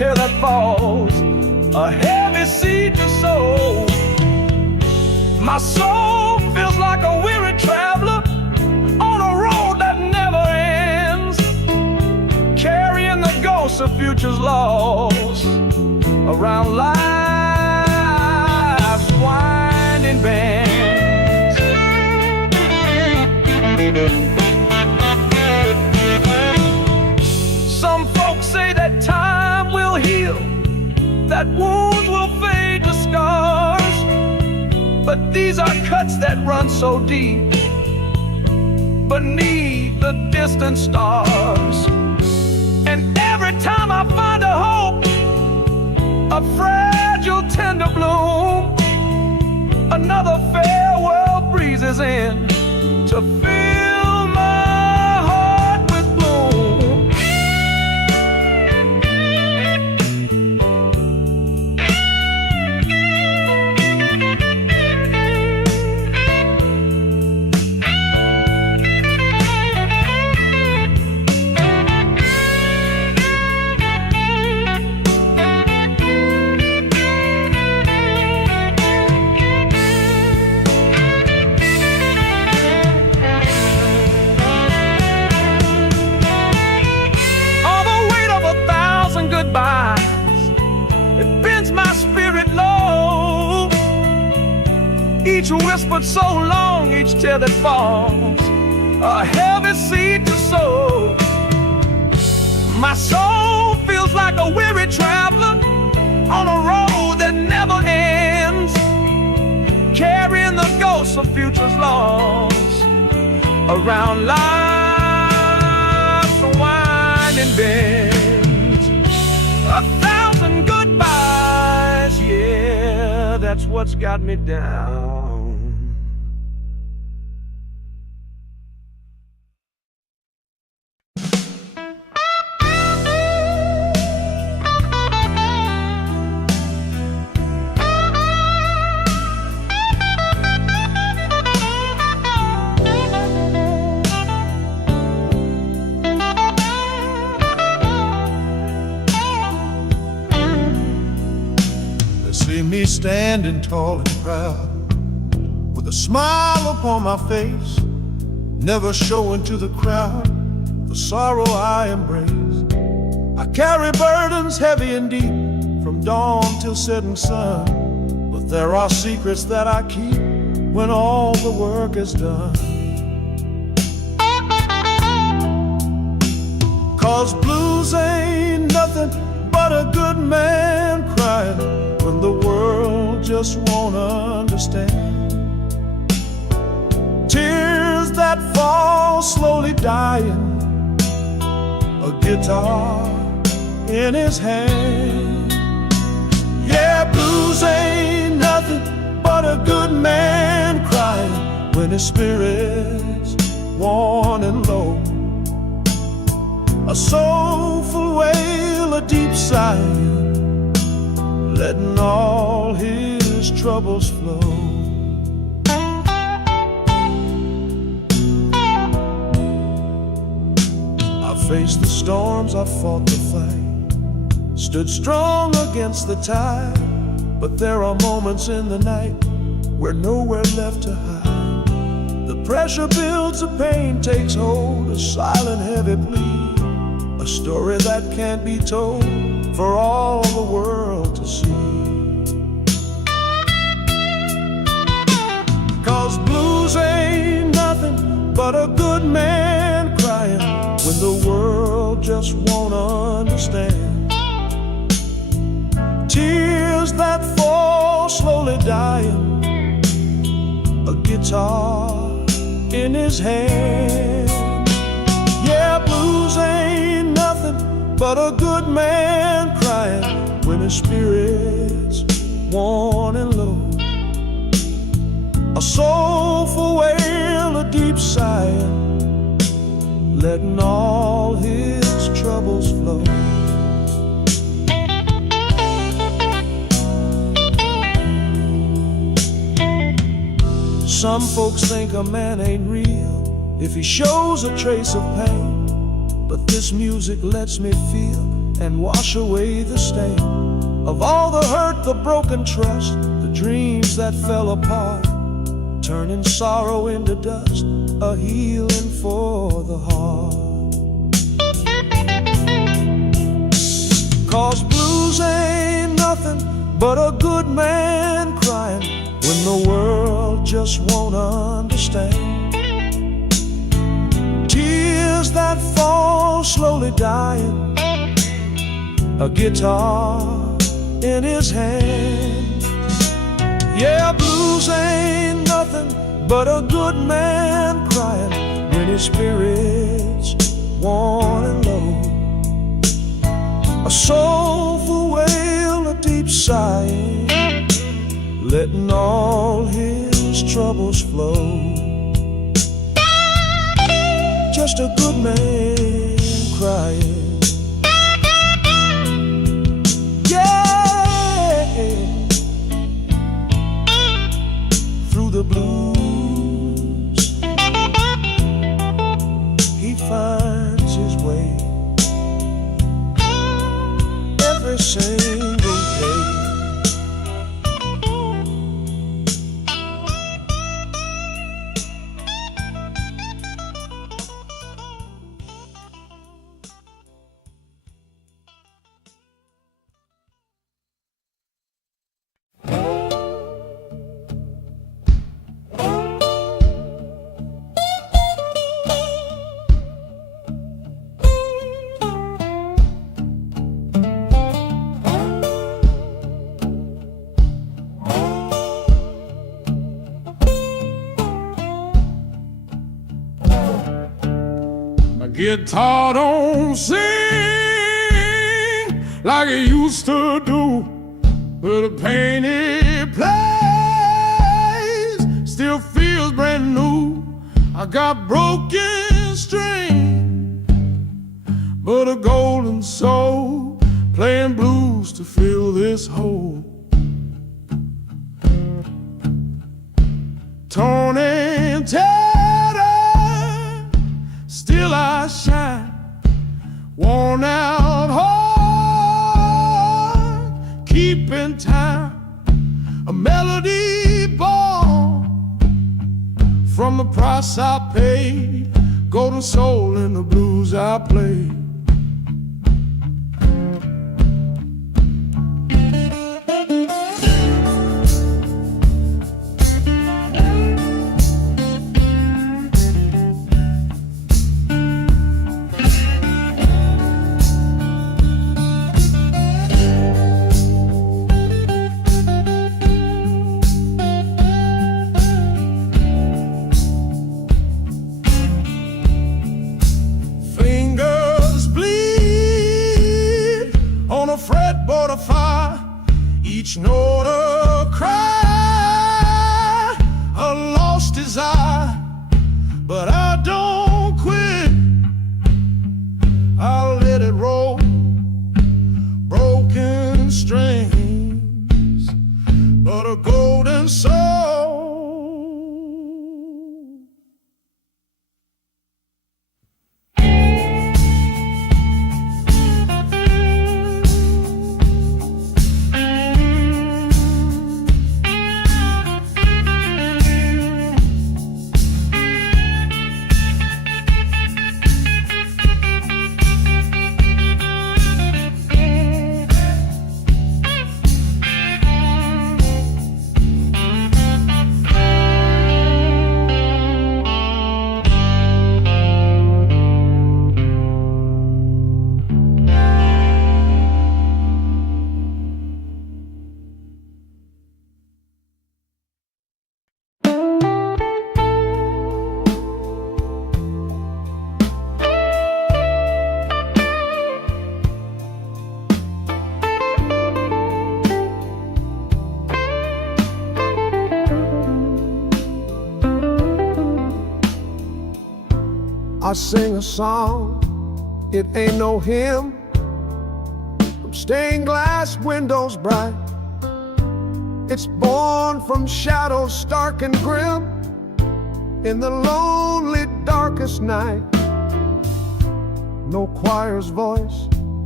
tear that falls, a heavy seed to sow. My soul feels like a weary traveler on a road that never ends, carrying the ghosts of futures lost around life's winding bends. Some folks say that time will heal, that wounds will fade to scars, but these are cuts that run so deep beneath the distant stars. And every time I find a hope, a fragile tender bloom, another farewell breezes in to fill my heart with gloom. It bends my spirit low, each whispered so long, each tear that falls, a heavy seed to sow. My soul feels like a weary traveler on a road that never ends, carrying the ghosts of futures lost around life's winding bend. 1,000 goodbyes, yeah, that's what's got me down. See me standing tall and proud, with a smile upon my face, never showing to the crowd the sorrow I embrace. I carry burdens heavy and deep, from dawn till setting sun, but there are secrets that I keep when all the work is done. 'Cause blues ain't nothing but a good man crying when the world just won't understand. Tears that fall slowly dying, a guitar in his hand. Yeah, blues ain't nothing but a good man crying when his spirit's worn and low. A soulful wail, a deep sigh, letting all his troubles flow. I faced the storms, I fought the fight, stood strong against the tide, but there are moments in the night where nowhere left to hide. The pressure builds, the pain takes hold, a silent heavy plea, a story that can't be told for all the world to see. 'Cause blues ain't nothing but a good man crying when the world just won't understand. Tears that fall slowly dying, a guitar in his hand. Yeah, blues ain't nothing but a good man crying when his spirit's worn and low. A soulful wail, a deep sigh, letting all his troubles flow. Some folks think a man ain't real if he shows a trace of pain, but this music lets me feel and wash away the stain of all the hurt, the broken trust, the dreams that fell apart, turning sorrow into dust, a healing for the heart. 'Cause blues ain't nothing but a good man crying when the world just won't understand. Tears that fall slowly dying, a guitar in his hand. Yeah, blues ain't nothing but a good man crying when his spirit's worn and low. A soulful wail, a deep sighing, letting all his troubles flow. Just a good man crying. Yeah, through the blues he finds his way every single day. Guitar don't sing like it used to do, but the pain it plays still feels brand new. I got broken string, but a golden soul playing blues to fill this hole. Torn and tattered, still I shine, worn out heart, keeping time, a melody born from the price I paid, golden soul in the blues I played. Each note a cry, a lost desire, but I don't quit. I'll let it roll, broken strings, but a golden soul. I sing a song, it ain't no hymn, from stained glass windows bright. It's born from shadows stark and grim, in the lonely darkest night. No choir's voice,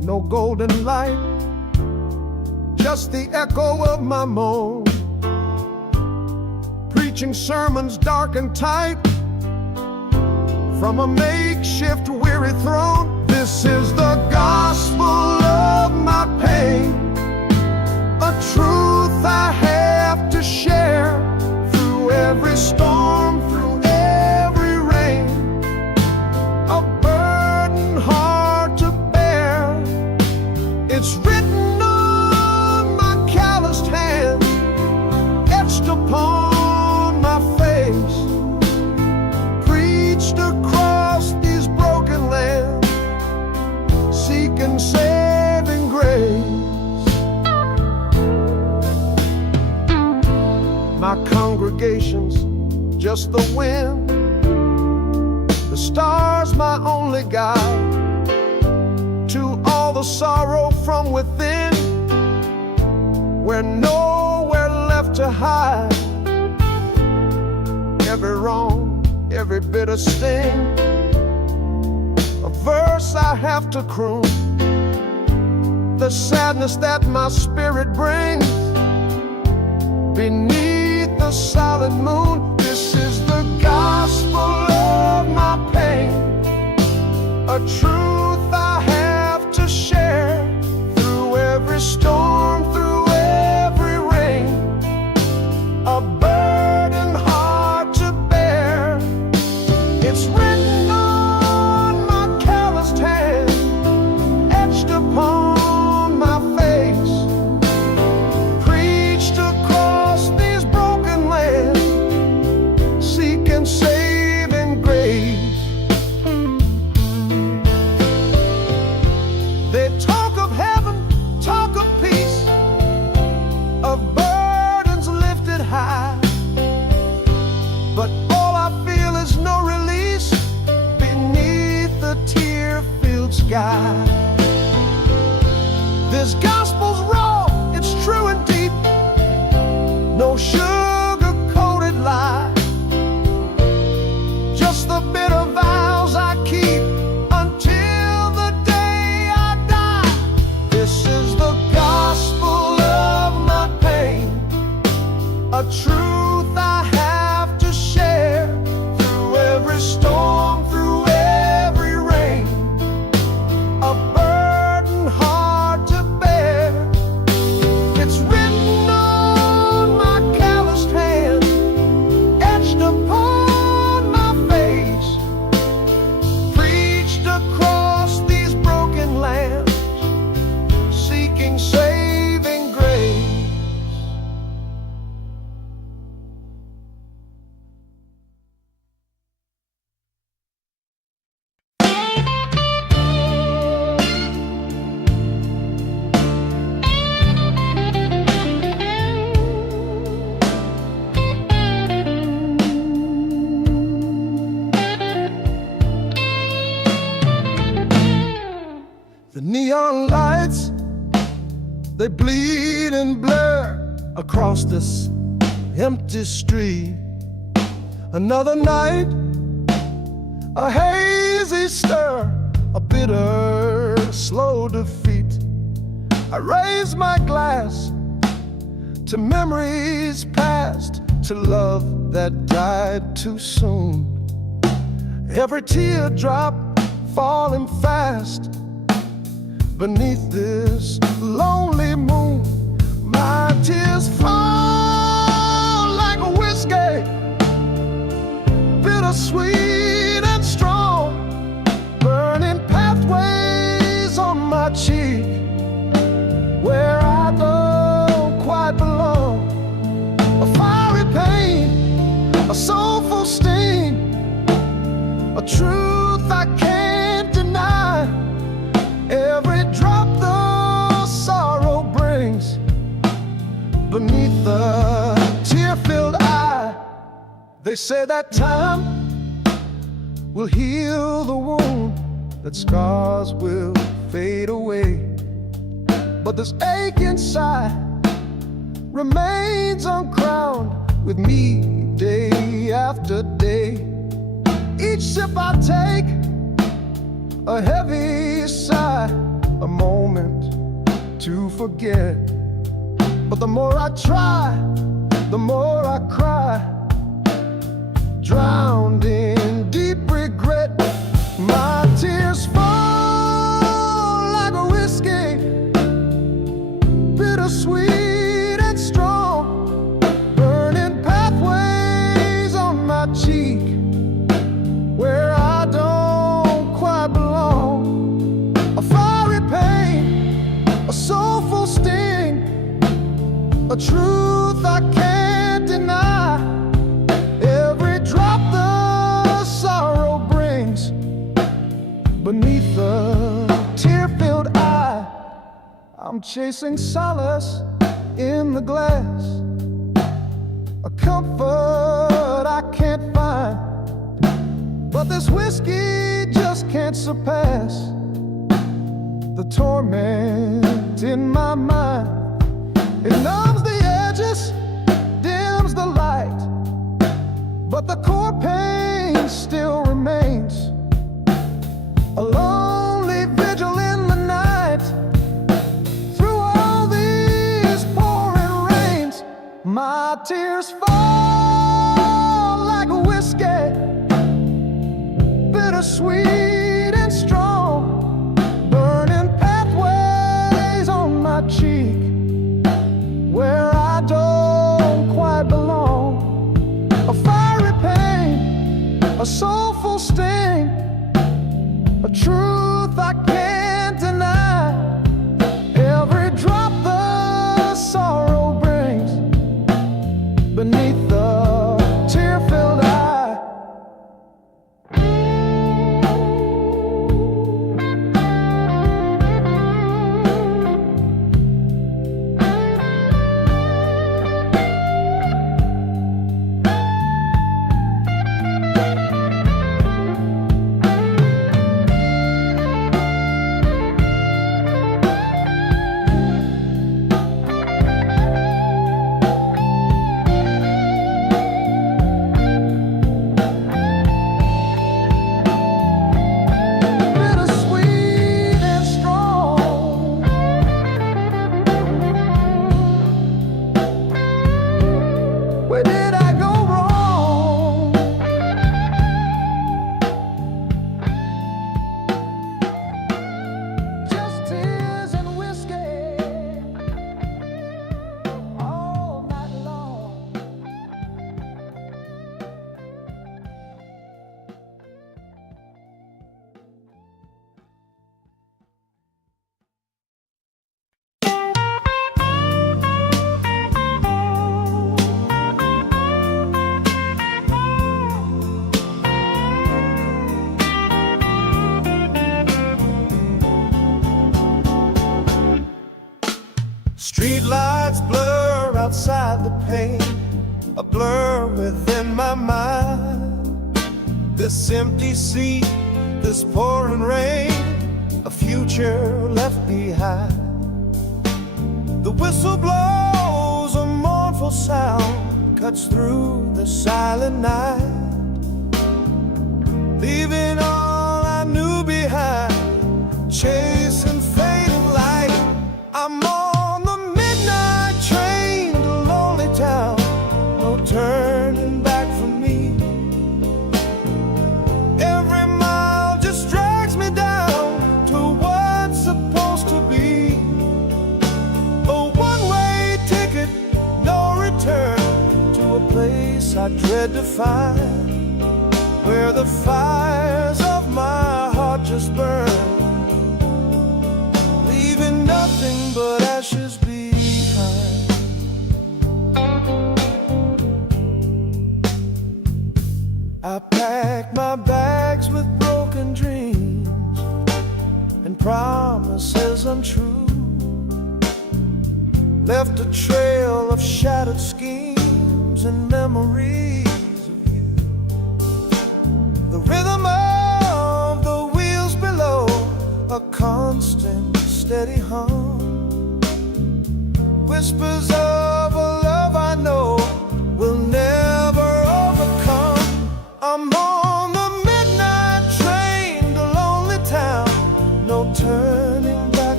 no golden light, just the echo of my moan, preaching sermons dark and tight from a makeshift weary throne. This is the gospel of my pain, a truth I have to share through every storm, through every rain, a burden hard to bear. It's written on my calloused hand, etched upon my face, preached across these broken lands, seeking saving grace. My congregation's just the wind, the stars my only guide to all the sorrow from within. We're nowhere left to hide. Every wrong, every bitter sting, a verse I have to croon, the sadness that my spirit brings beneath the solid moon. This is the gospel of my pain, a truth I have to share through every storm, through every rain, a burden hard to bear. It's written on my calloused hand, etched upon my face, preached across these broken lands, seeking saving grace. They talk of heaven, talk of peace, of burdens lifted high, but all I feel is no release beneath the tear-filled sky. This gospel's raw, it's true and deep, no sugar-coated lie, just the bitter vows I keep until the day I die. This is the gospel of my pain, a truth I have to share through every storm, through every rain, a burden hard to bear. It's written on my calloused hand, etched upon my face, preached across these broken lands, seeking saving grace. The neon lights, they bleed and blur across this empty street. Another night, a hazy stir, a bitter, slow defeat. I raise my glass to memories past, to love that died too soon. Every teardrop falling fast beneath this lonely moon. My tears fall like a whiskey, bittersweet and strong, burning pathways on my cheek where I don't quite belong. A fiery pain, a soulful sting, a truth I can't deny. Every drop the sorrow brings beneath the tear-filled eye. They say that time will heal the wound, that scars will fade away, but this ache inside remains uncrowned with me day after day. Each sip I take, a heavy sigh, a moment to forget. But the more I try, the more I cry, drowned in deep regret. My tears fall like a whiskey, bittersweet and strong, burning pathways on my cheek where I don't quite belong. A fiery pain, a soulful sting, a truth I can't deny. Every drop the sorrow brings beneath the tear-filled eye. I'm chasing solace in the glass, a comfort I can't find. But this whiskey just can't surpass the torment in my mind. It numbs the edges, dims the light, but the core pain still remains. A lonely vigil in the night, through all these pouring rains. My tears fall like a whiskey, bittersweet and strong, burning pathways on my cheek where I don't quite belong. A fiery pain, a soulful sting, a truth I can't deny. Every drop the sorrow brings beneath the tear-filled eye. Where did I go wrong? Just tears and whiskey all night long. Street lights blur outside the pane, a blur within my mind. This empty seat, this pouring rain, a future left behind. The whistle blows, a mournful sound cuts through the silent night, leaving all I knew behind, chasing fading light. I'm on the midnight train to lonely town, no turning back for me. Every mile just drags me down to what's supposed to be a one-way ticket, no return, to a place I dread to find, where the fires of my heart just burn, leaving nothing but ashes behind. I packed my bags with broken dreams and promises untrue, left a trail of shattered schemes and memories of you. The rhythm of the wheels below, a constant steady hum, whispers of a love I know will never overcome. I'm on the midnight train to lonely town, no turning back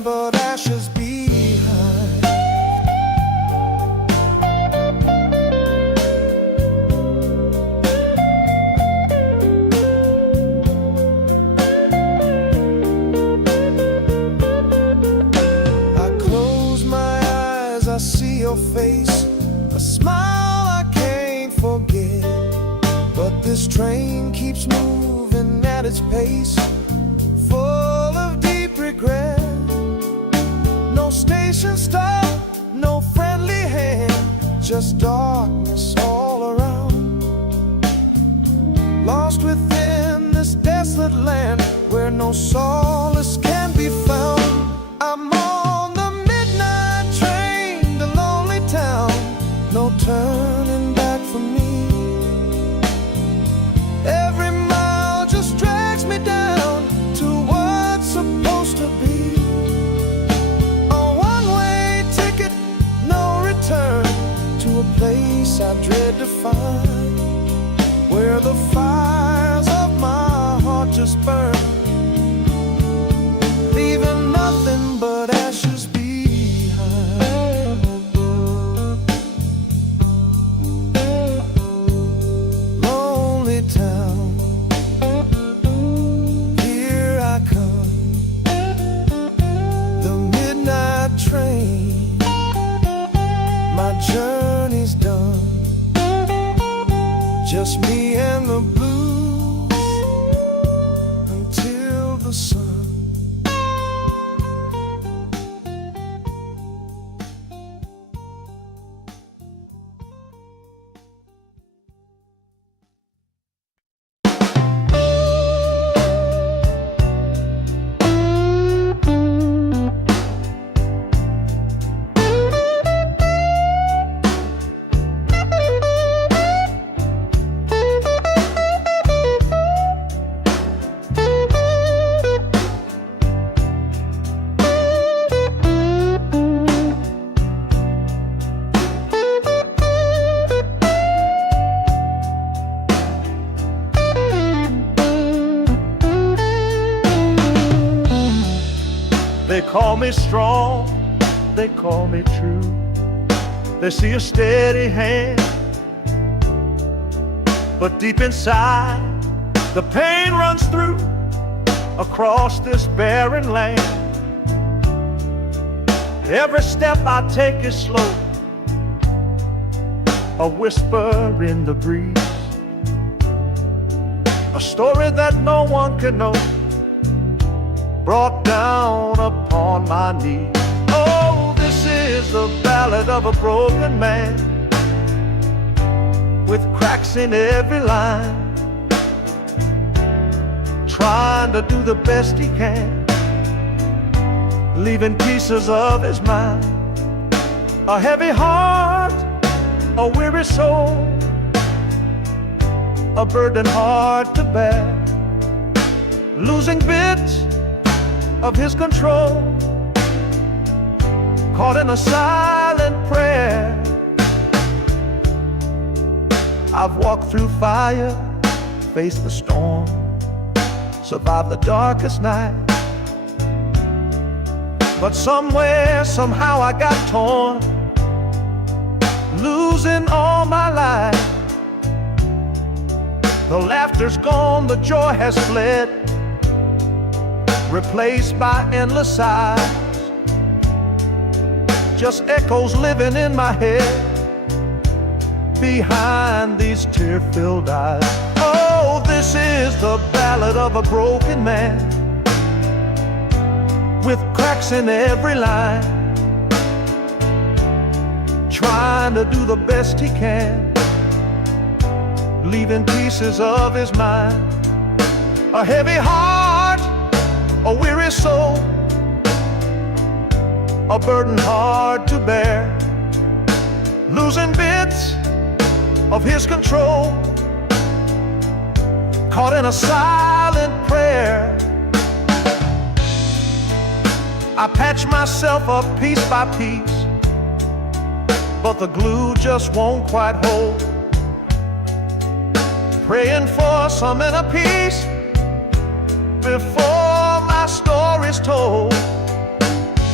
nothing but ashes behind. I close my eyes, I see your face, a smile I can't forget. But this train keeps moving at its pace, full of deep regret. No station stop, no friendly hand, just darkness all around. Lost within this desolate land where no solace can be found. I'm on the midnight train to lonely town, no turning back for me. Every mile just drags me down to what's supposed to be. A one-way ticket, no return, to a place I dread to find, where the fires of my heart just burn, leaving nothing but ashes behind. Lonely town, here I come, the midnight train, my journey's done, just me and the blues until the sun. They call me strong, they call me true. They see a steady hand, but deep inside the pain runs through across this barren land. Every step I take is slow, a whisper in the breeze, a story that no one can know, brought down upon my knees. Oh, this is the ballad of a broken man, with cracks in every line, trying to do the best he can, leaving pieces of his mind. A heavy heart, a weary soul, a burden hard to bear, losing bits of his control, caught in a silent prayer. I've walked through fire, faced the storm, survived the darkest night, but somewhere, somehow I got torn, losing all my life. The laughter's gone, the joy has fled, replaced by endless sighs, just echoes living in my head behind these tear-filled eyes. Oh, this is the ballad of a broken man, with cracks in every line, trying to do the best he can, leaving pieces of his mind. A heavy heart, a weary soul, a burden hard to bear, losing bits of his control, caught in a silent prayer. I patch myself up piece by piece, but the glue just won't quite hold, praying for some inner peace before my story's told.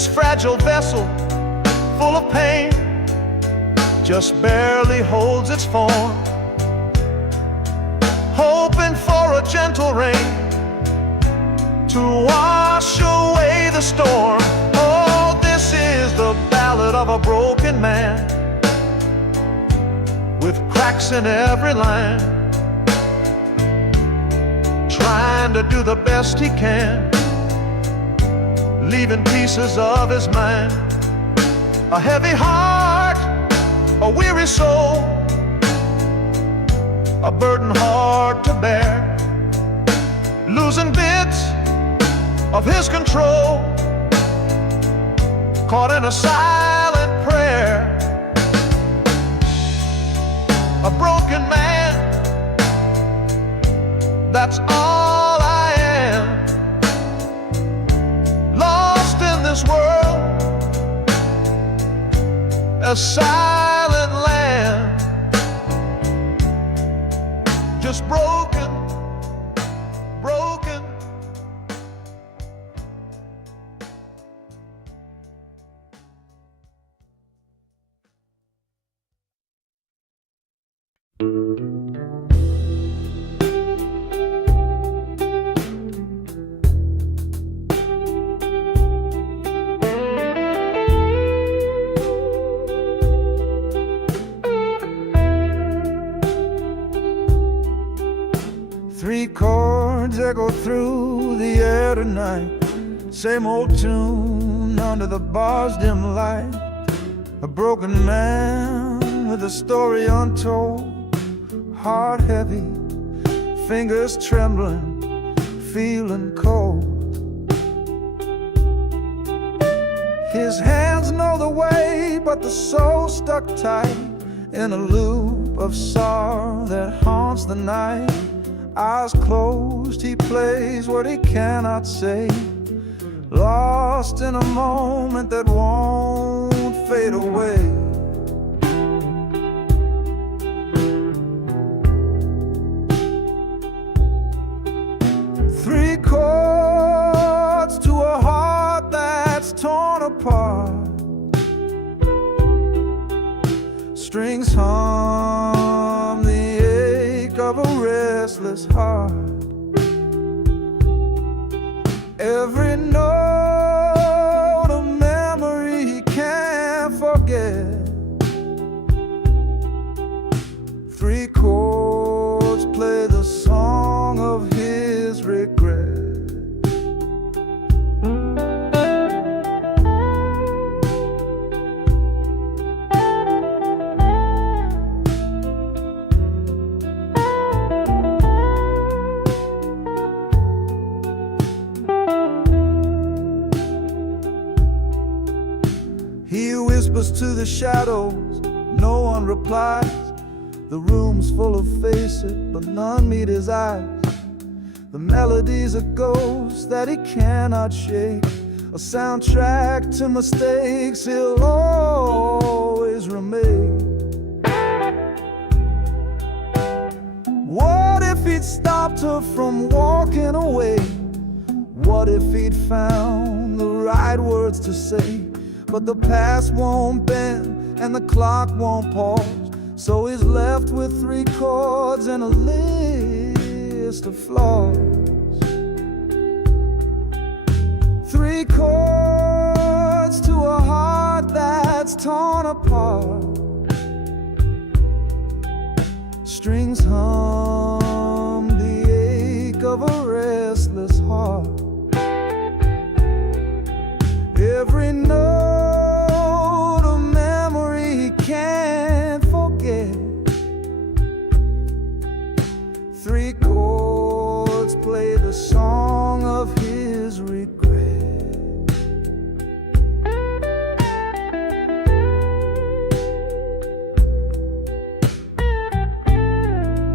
This fragile vessel, full of pain, just barely holds its form, hoping for a gentle rain to wash away the storm. Oh, this is the ballad of a broken man, with cracks in every line, trying to do the best he can, leaving pieces of his mind. A heavy heart, a weary soul, a burden hard to bear, losing bits of his control, caught in a silent prayer. A broken man, that's all I am, lost in this world, a silent land, just broken, broken. Three chords echo through the air tonight, same old tune under the bar's dim light. A broken man with a story untold, heart heavy, fingers trembling, feeling cold. His hands know the way, but the soul stuck tight in a loop of sorrow that haunts the night. Eyes closed, he plays what he cannot say, lost in a moment that won't fade away. Three chords to a heart that's torn apart, strings hum the ache of a restless heart. Every note a memory he can't forget. Three chords play the song of his regret. He whispers to the shadows, no one replies. The room's full of faces, but none meet his eyes. The melody's a ghost that he cannot shake, a soundtrack to mistakes he'll always remake. What if he'd stopped her from walking away? What if he'd found the right words to say? But the past won't bend and the clock won't pause, so he's left with three chords and a list of flaws. Three chords to a heart that's torn apart, strings hum the ache of a restless heart. Every note a memory he can't forget. Three chords play the song of his regret.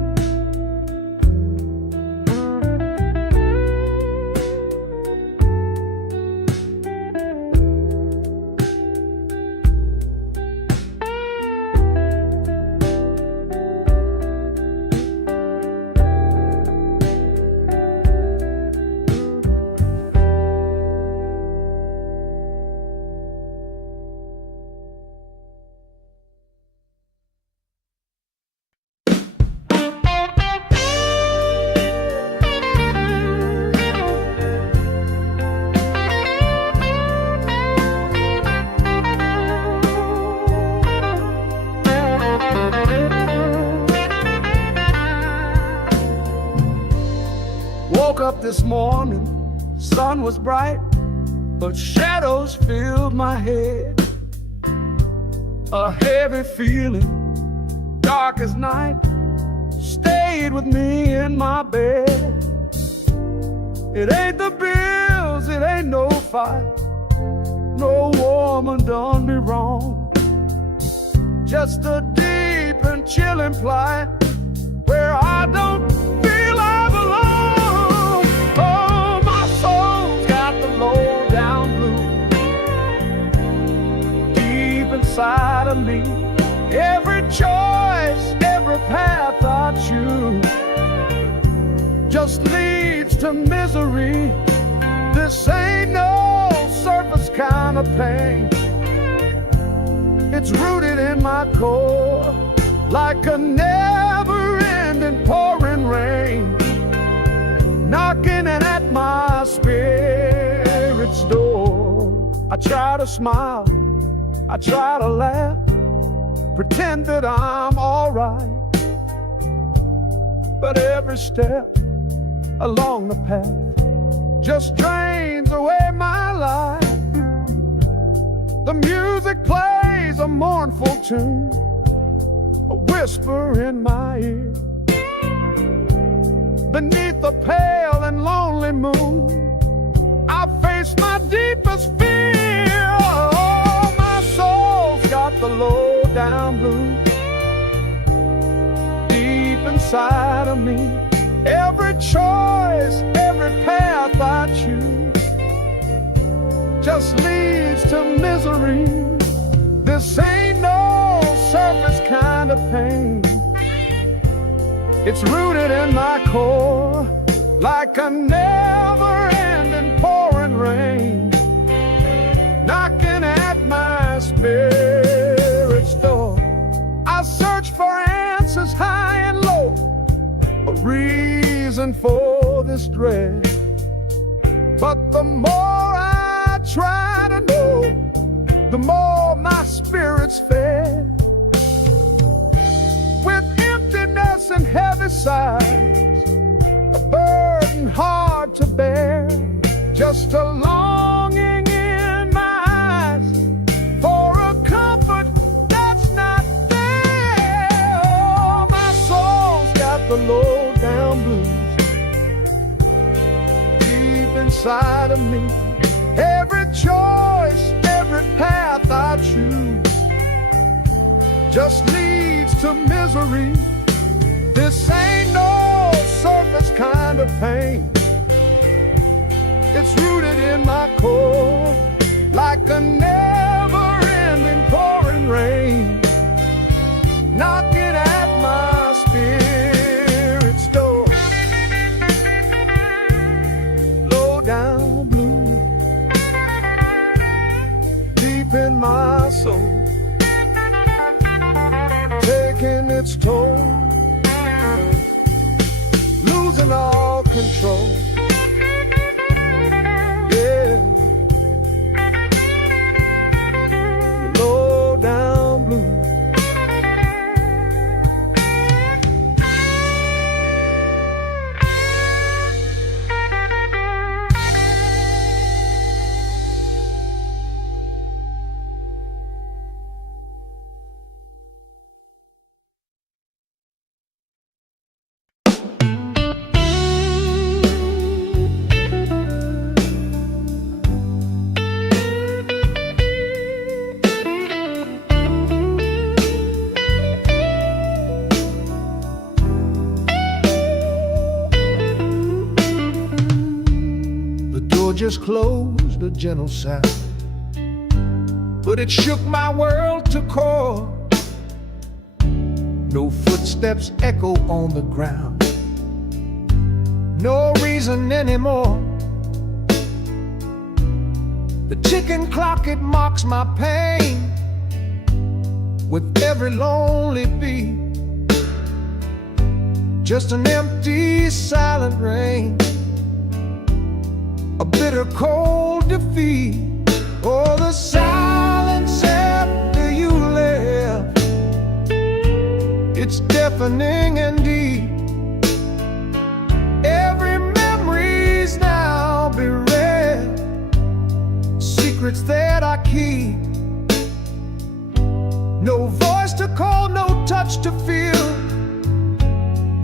morning, sun was bright, but shadows filled my head. A heavy feeling, dark as night, stayed with me in my bed. It ain't the bills, it ain't no fight, no woman done me wrong. Just a deep and chilling plight where I don't feel I belong. Oh, my soul's got the low down blues deep inside of me. Every choice, every path I choose just leads to misery. This ain't no surface kind of pain. It's rooted in my core like a never-ending pouring rain, knocking at my spirit's door. I try to smile, I try to laugh, pretend that I'm alright, but every step along the path just drains away my life. The music plays a mournful tune, a whisper in my ear. Beneath the pale and lonely moon, I face my deepest fear. Oh, my soul's got the low down blues deep inside of me. Every choice, every path I choose just leads to misery. This ain't no surface kind of pain. It's rooted in my core like a never-ending pouring rain, knocking at my spirit's door. I search for answers high and low, a reason for this dread, but the more I try to know, the more my spirit's fed. With emptiness and heavy sighs, a burden hard to bear, just a longing in my eyes for a comfort that's not there. Oh, my soul's got the low down blues deep inside of me. Every choice, every path I choose just leads to misery. This ain't no surface kind of pain. It's rooted in my core like a never-ending pouring rain, knocking at my spirit's door. Low down blue deep in my soul, taking its toll, losing all control. Yeah, low down blue. Just closed, a gentle sound, but it shook my world to core. No footsteps echo on the ground, no reason anymore. The ticking clock, it mocks my pain with every lonely beat. Just an empty, silent rain, a bitter cold defeat. Oh, the silence after you left, it's deafening and deep. Every memory's now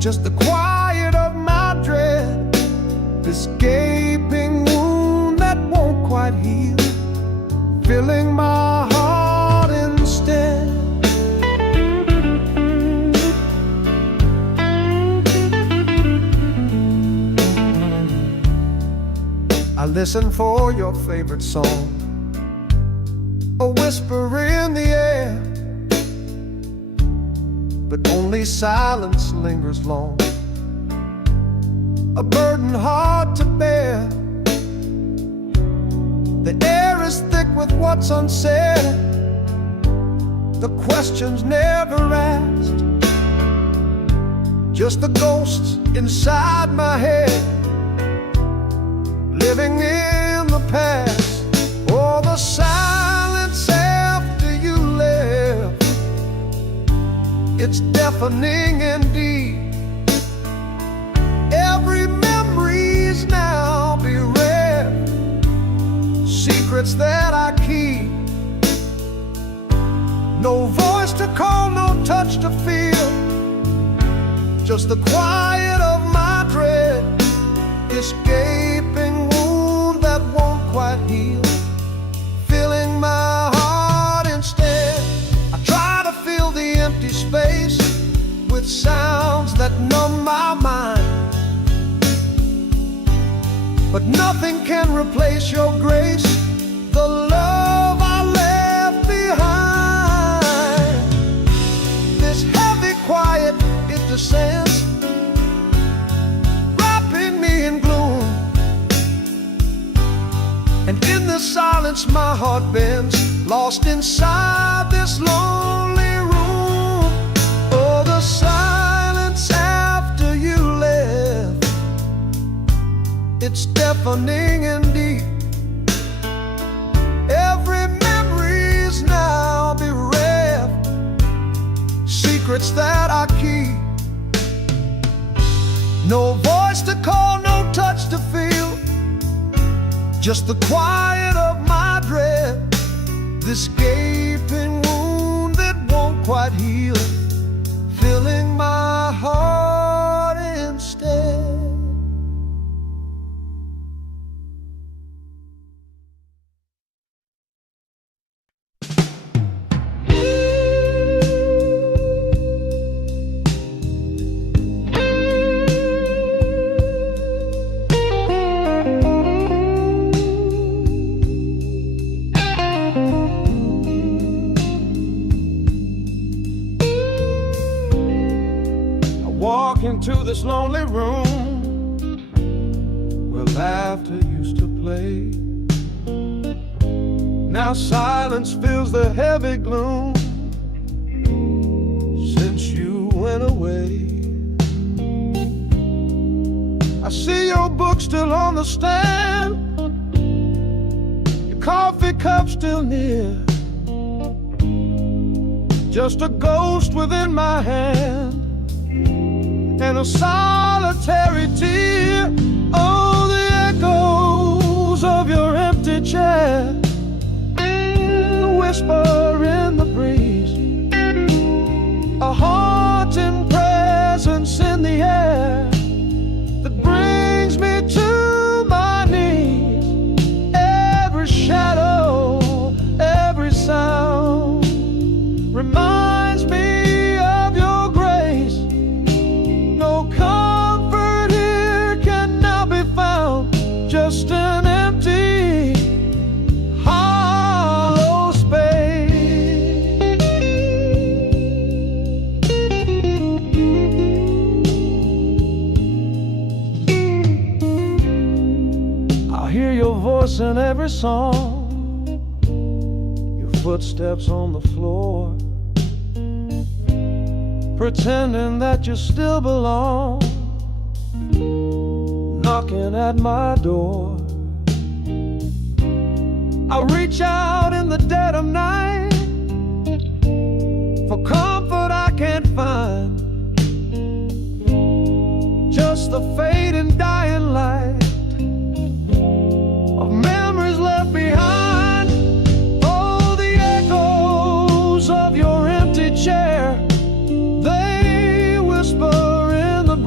just the quiet of my dread, this gaping wound that won't quite heal, filling my heart instead. I listen for your favorite song, a whisper in the air, but only silence lingers long, a burden hard to bear. The air is thick with what's unsaid, the questions never asked, just the ghosts inside my head, living in the past. Oh, the silence after you left, it's deafening indeed. Every memory's now bereft, secrets that I keep. No voice to call, no touch to feel, just the quiet of my dread, this gaping wound that won't quite heal, filling my heart instead. I try to fill the empty space with sounds that numb my mind, but nothing can replace your grace, the love I left behind. This heavy quiet, it descends, wrapping me in gloom, and in the silence my heart bends, lost inside this lonely room. Oh, the silence after you left, it's deafening indeed. Every memory's now bereft, secrets that I keep. No voice to call, no touch to feel, just the quiet of my dread, this gaping wound that won't quite heal, filling my heart instead. Walk into this lonely room where laughter used to play. Now silence fills the heavy gloom since you went away. I see your book still on the stand, your coffee cup still near, just a ghost within my hand and a solitary tear. Oh, the echoes of your empty chair, the whisper in the breeze, a haunting presence in the air that brings me to my knees. Every shadow, every sound reminds me of your grace. No comfort here can now be found, just an empty, hollow space. I hear your voice in every song, your footsteps on the floor, pretending that you still belong, knocking at my door. I reach out in the dead of night for comfort I can't find, just the fading dying light of memories left behind. Oh, the echoes of your empty chair, they whisper in the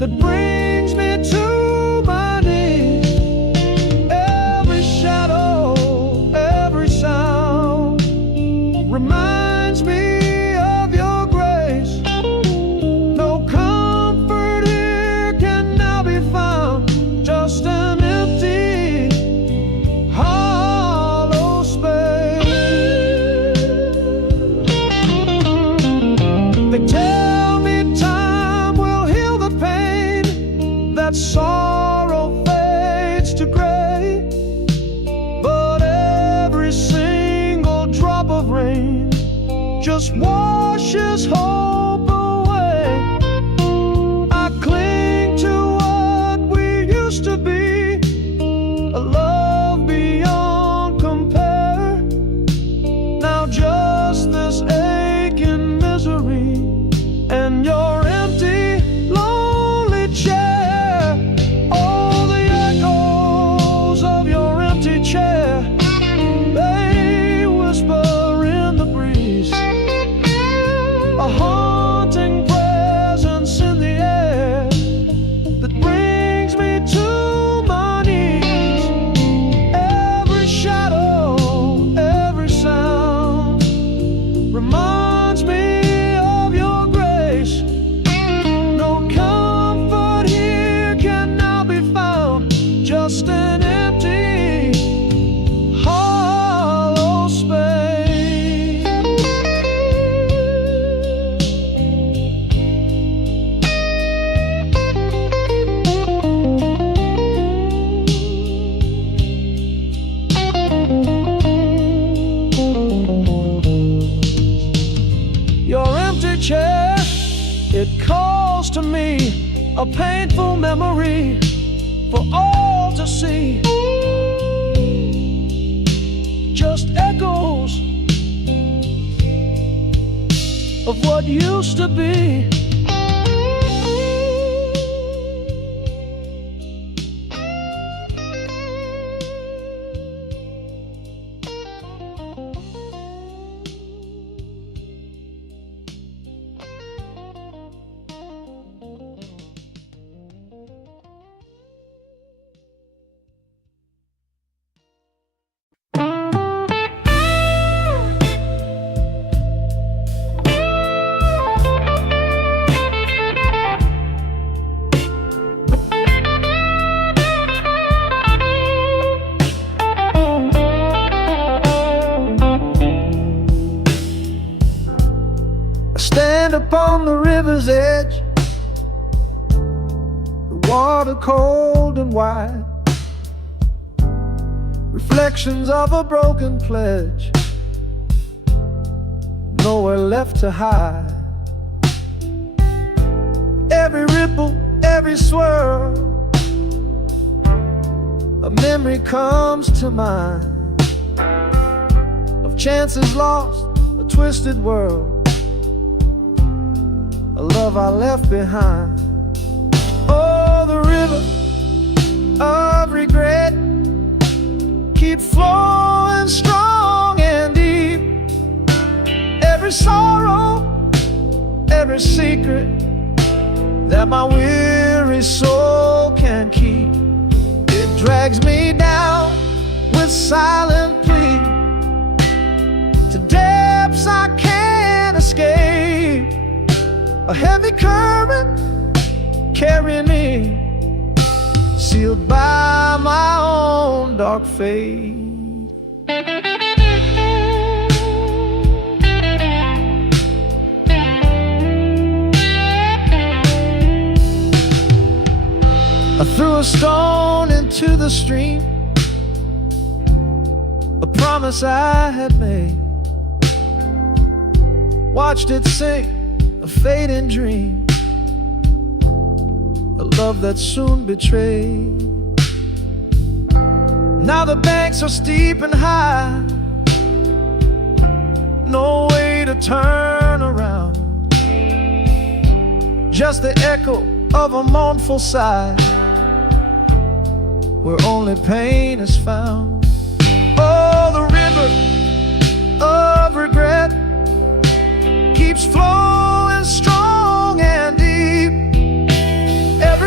that brings me to my knees. Every shadow, every sound reminds me of your grace. No comfort here can now be found, just an empty, hollow space. They tell me time will heal the pain, that sorrow fades to gray, but every single drop of rain just washes hope away. I cling to what we used to be, a love beyond compare. Now just this aching misery and your empty, lonely chair. Oh, the echoes of your empty chair, they whisper in the breeze, a haunting presence in the air that brings me to my knees. Every shadow, every sound reminds me of your grace. No comfort here can now be found, just an empty, hollow space. Your empty chair, it calls to me, a painful memory for all to see. Just echoes of what used to be. Stand upon the river's edge, the water cold and wide, reflections of a broken pledge, nowhere left to hide. Every ripple, every swirl, a memory comes to mind of chances lost, a twisted world, a love I left behind. Oh, the river of regret keeps flowing strong and deep. Every sorrow, every secret that my weary soul can keep, it drags me down with silent plea to depths I can't escape. A heavy current carrying me, sealed by my own dark fate. I threw a stone into the stream, a promise I had made, watched it sink, a fading dream, a love that soon betrayed. Now the banks are steep and high, no way to turn around, just the echo of a mournful sigh, where only pain is found. Oh, the river of regret keeps flowing strong and deep.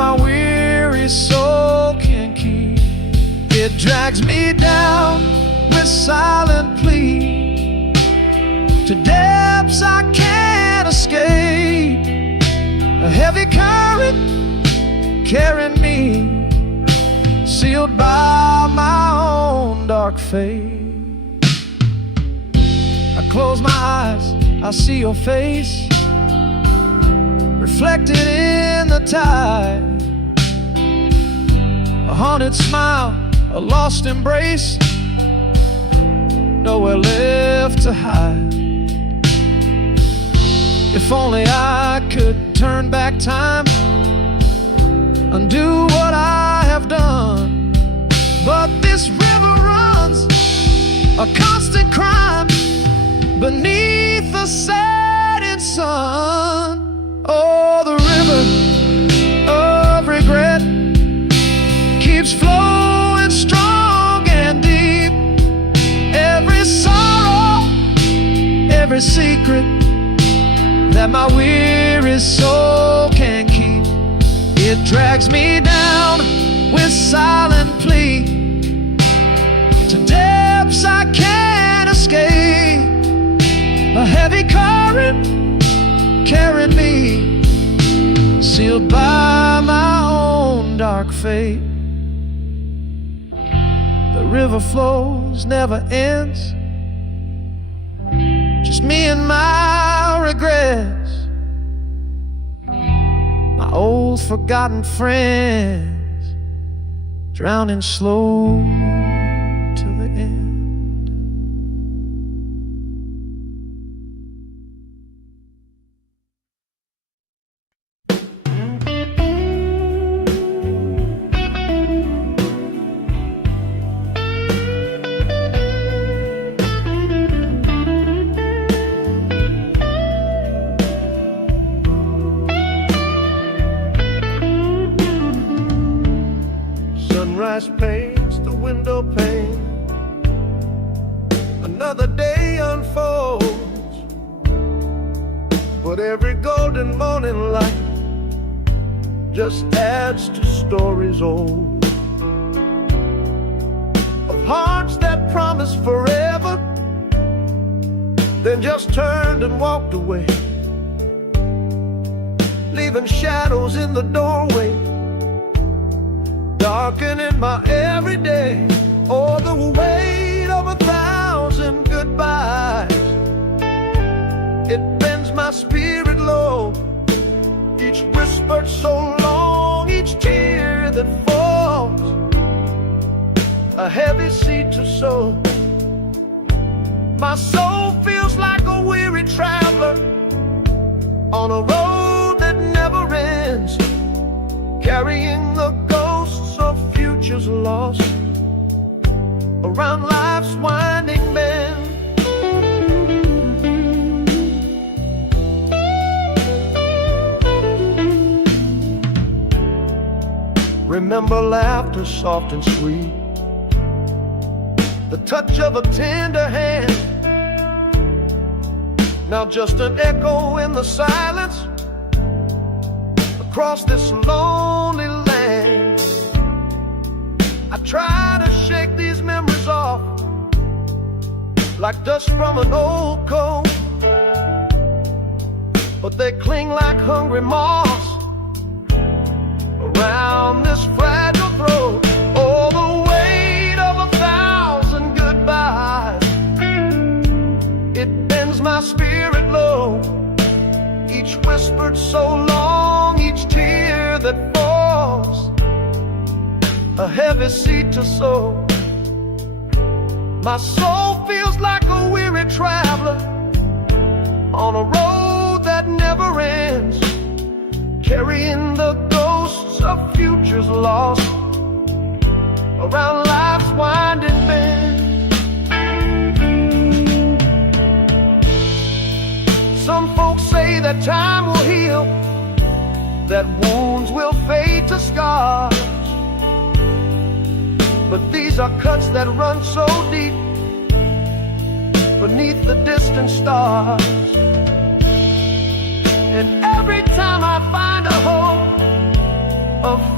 my weary soul can keep. It drags me down with silent plea to depths I can't escape. A heavy current carrying me, sealed by my own dark fate. I close my eyes, I see your face reflected in the tide. A haunted smile, a lost embrace, nowhere left to hide. If only I could turn back time, undo what I have done. But this river runs a constant crime beneath the setting sun. Oh, the river of regret keeps flowing strong and deep. Every sorrow, every secret that my weary soul can keep, it drags me down with silent plea to depths I can't escape. A heavy current carried me, sealed by my own dark fate. The river flows, never ends, just me and my regrets, my old forgotten friends, drowning slow till the end. Sunrise paints the window pane, another day unfolds, but every golden morning light just adds to stories old, of hearts that promised forever, then just turned and walked away, leaving shadows in the doorway, darkening my everyday. Oh, the weight of 1,000 goodbyes, it bends my spirit low. Each whispered so long, each tear that falls, a heavy seed to sow. My soul feels like a weary traveler on a road that never ends, carrying the ghosts of futures lost around life's winding bend. Remember laughter soft and sweet, the touch of a tender hand, now just an echo in the silence across this lonely land. I try to shake these memories off like dust from an old coat, but they cling like hungry moths around this fragile throat. Oh, the weight of 1,000 goodbyes, it bends my spirit low. Each whispered so long, each tear that falls, a heavy seed to sow. My soul feels like a weary traveler on a road that never ends, carrying the ghosts of futures lost around life's winding bend. Some folks say that time will heal, that wounds will fade to scars, but these are cuts that run so deep beneath the distant stars. And every time I find a hope of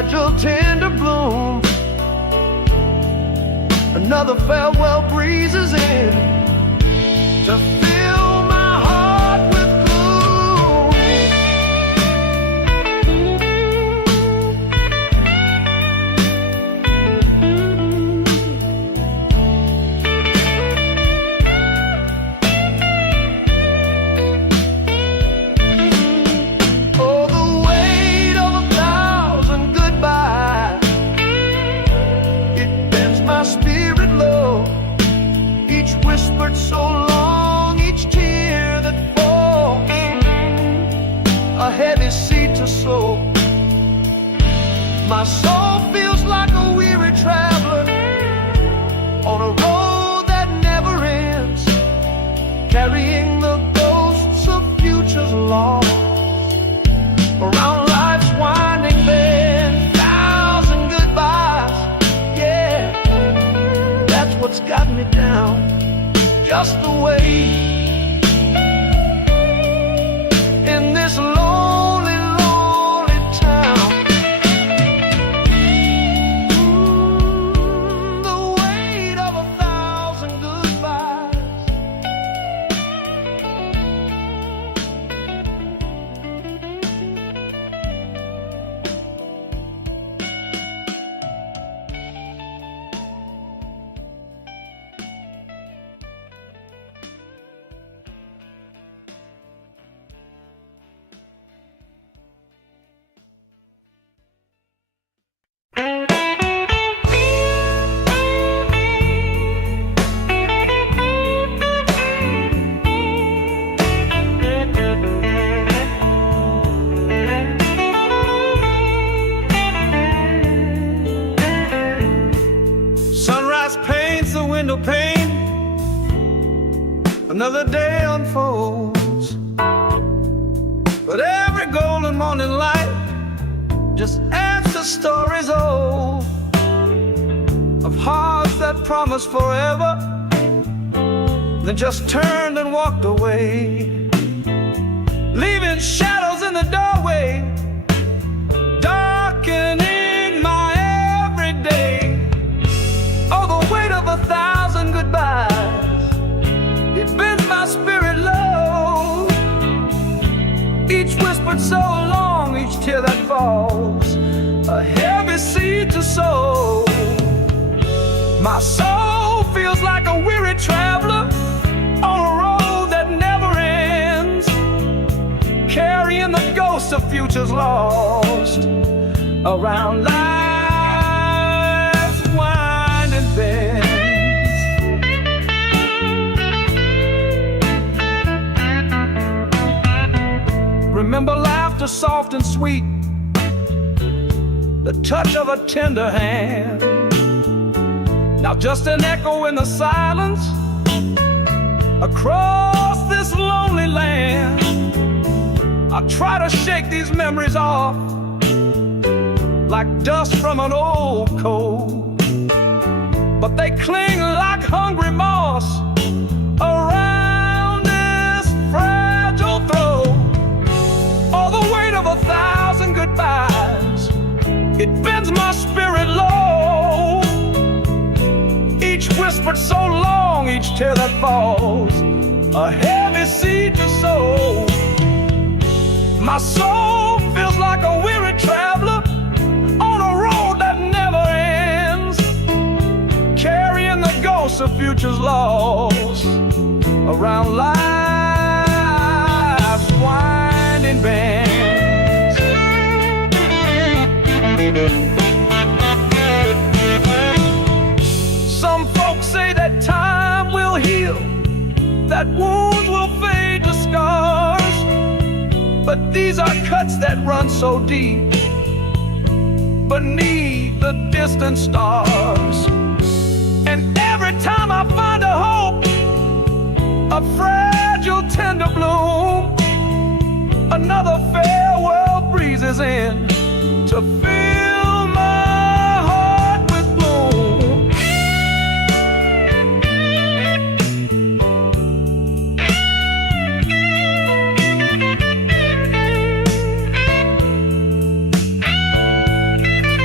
fragile, tender bloom. Another farewell breezes in to fill my heart with gloom. Oh, the weight of 1,000 goodbyes, it bends my spirit low. Each whispered so long, each tear that falls, a heavy seed to sow. My soul feels like a weary traveler on a road that never ends, carrying the ghosts of futures lost around life's winding bend. 1,000 goodbyes, yeah, that's what's got me down. Just the way in this lonely, lonely town. The weight of 1,000 goodbyes. Sunrise paints the window pane, another day unfolds, but every golden morning light just adds to stories old of hearts that promised forever, then just turned and walked away, leaving shadows in the doorway, darkening my everyday. Oh, the weight of 1,000 goodbyes, it bends my spirit low. Each whispered so long, each tear that falls, a heavy seed to sow. My soul feels like a weary traveler on a road that never ends, carrying the ghosts of futures lost around life's winding bends. Remember laughter soft and sweet, the touch of a tender hand. Now just an echo in the silence across this lonely land. I try to shake these memories off like dust from an old coat, but they cling like hungry moss around this fragile throat. All the weight of 1,000 goodbyes, it bends my spirit low. Each whispered so long, each tear that falls, a heavy seed to sow. My soul feels like a weary traveler on a road that never ends, carrying the ghosts of futures lost around life's winding bends. Some folks say that time will heal, that wounds will fade to scars, but these are cuts that run so deep beneath the distant stars. And every time I find a hope, a fragile tender bloom, another farewell breezes in to fill my heart with gloom.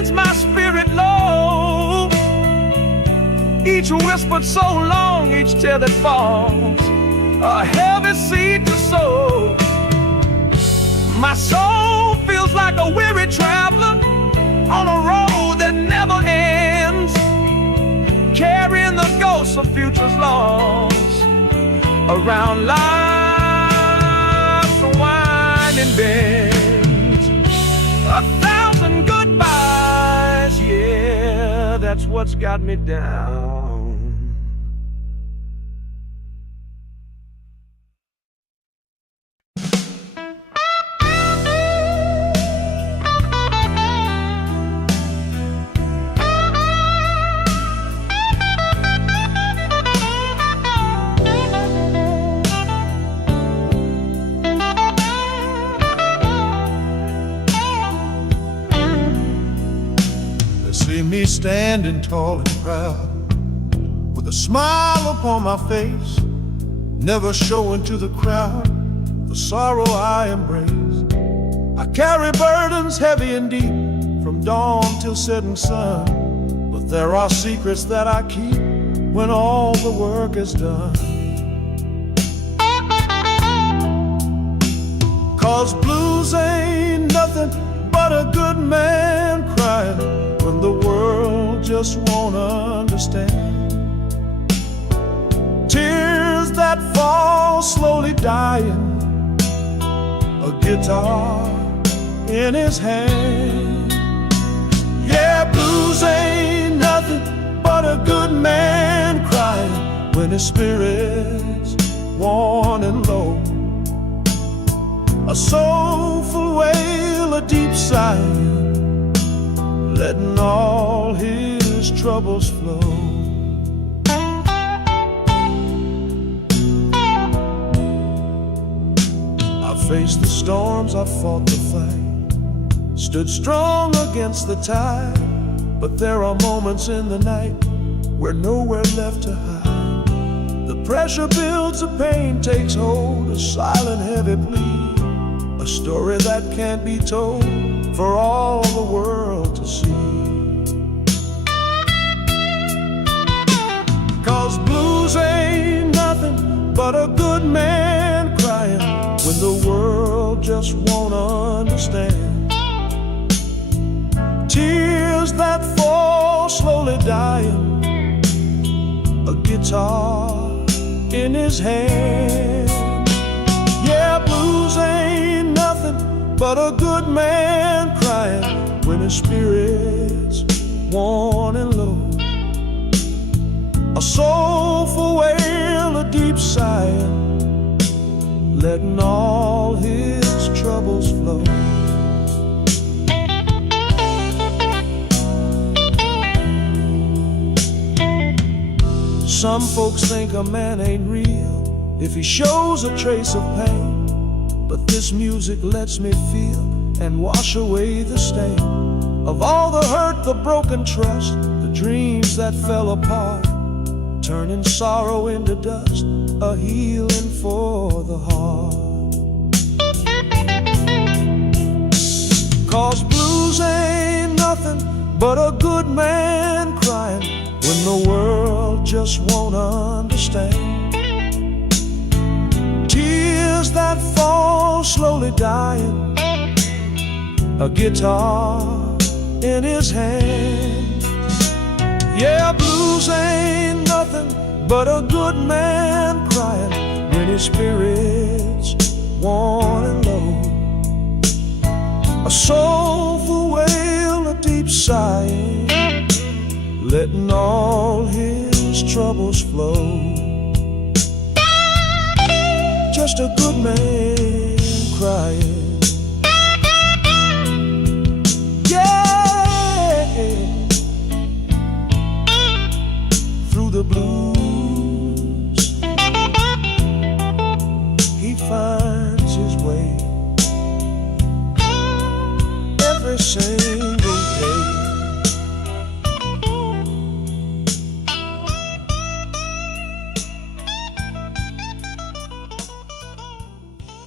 bends my spirit low. Each whispered so long, each tear that falls, a heavy seed to sow. My soul feels like a weary traveler on a road that never ends, carrying the ghosts of futures lost around life's winding bends. 1,000 goodbyes, yeah, that's what's got me down. See me standing tall and proud, with a smile upon my face, never showing to the crowd the sorrow I embrace. I carry burdens heavy and deep, from dawn till setting sun, but there are secrets that I keep when all the work is done. 'Cause blues ain't nothing but a good man crying when the world just won't understand. Tears that fall slowly dying, a guitar in his hand. Yeah, blues ain't nothing but a good man crying when his spirit's worn and low. A soulful wail, a deep sigh, letting all his troubles flow. I faced the storms, I fought the fight, stood strong against the tide, but there are moments in the night where nowhere left to hide. The pressure builds, the pain takes hold, a silent heavy plea, a story that can't be told for all the world to see. 'Cause blues ain't nothing but a good man crying when the world just won't understand. Tears that fall slowly dying, a guitar in his hand. Yeah, blues ain't nothing but a good man crying when his spirit's worn and low. A soulful wail, a deep sigh, letting all his troubles flow. Some folks think a man ain't real if he shows a trace of pain, but this music lets me feel and wash away the stain of all the hurt, the broken trust, the dreams that fell apart, turning sorrow into dust, a healing for the heart. 'Cause blues ain't nothing but a good man crying when the world just won't understand. Tears that fall slowly dying, a guitar in his hand. Yeah, blues ain't nothing but a good man crying when his spirit's worn and low. A soulful wail, a deep sigh, letting all his troubles flow. Just a good man crying. Yeah, through the blues he finds his way every single day.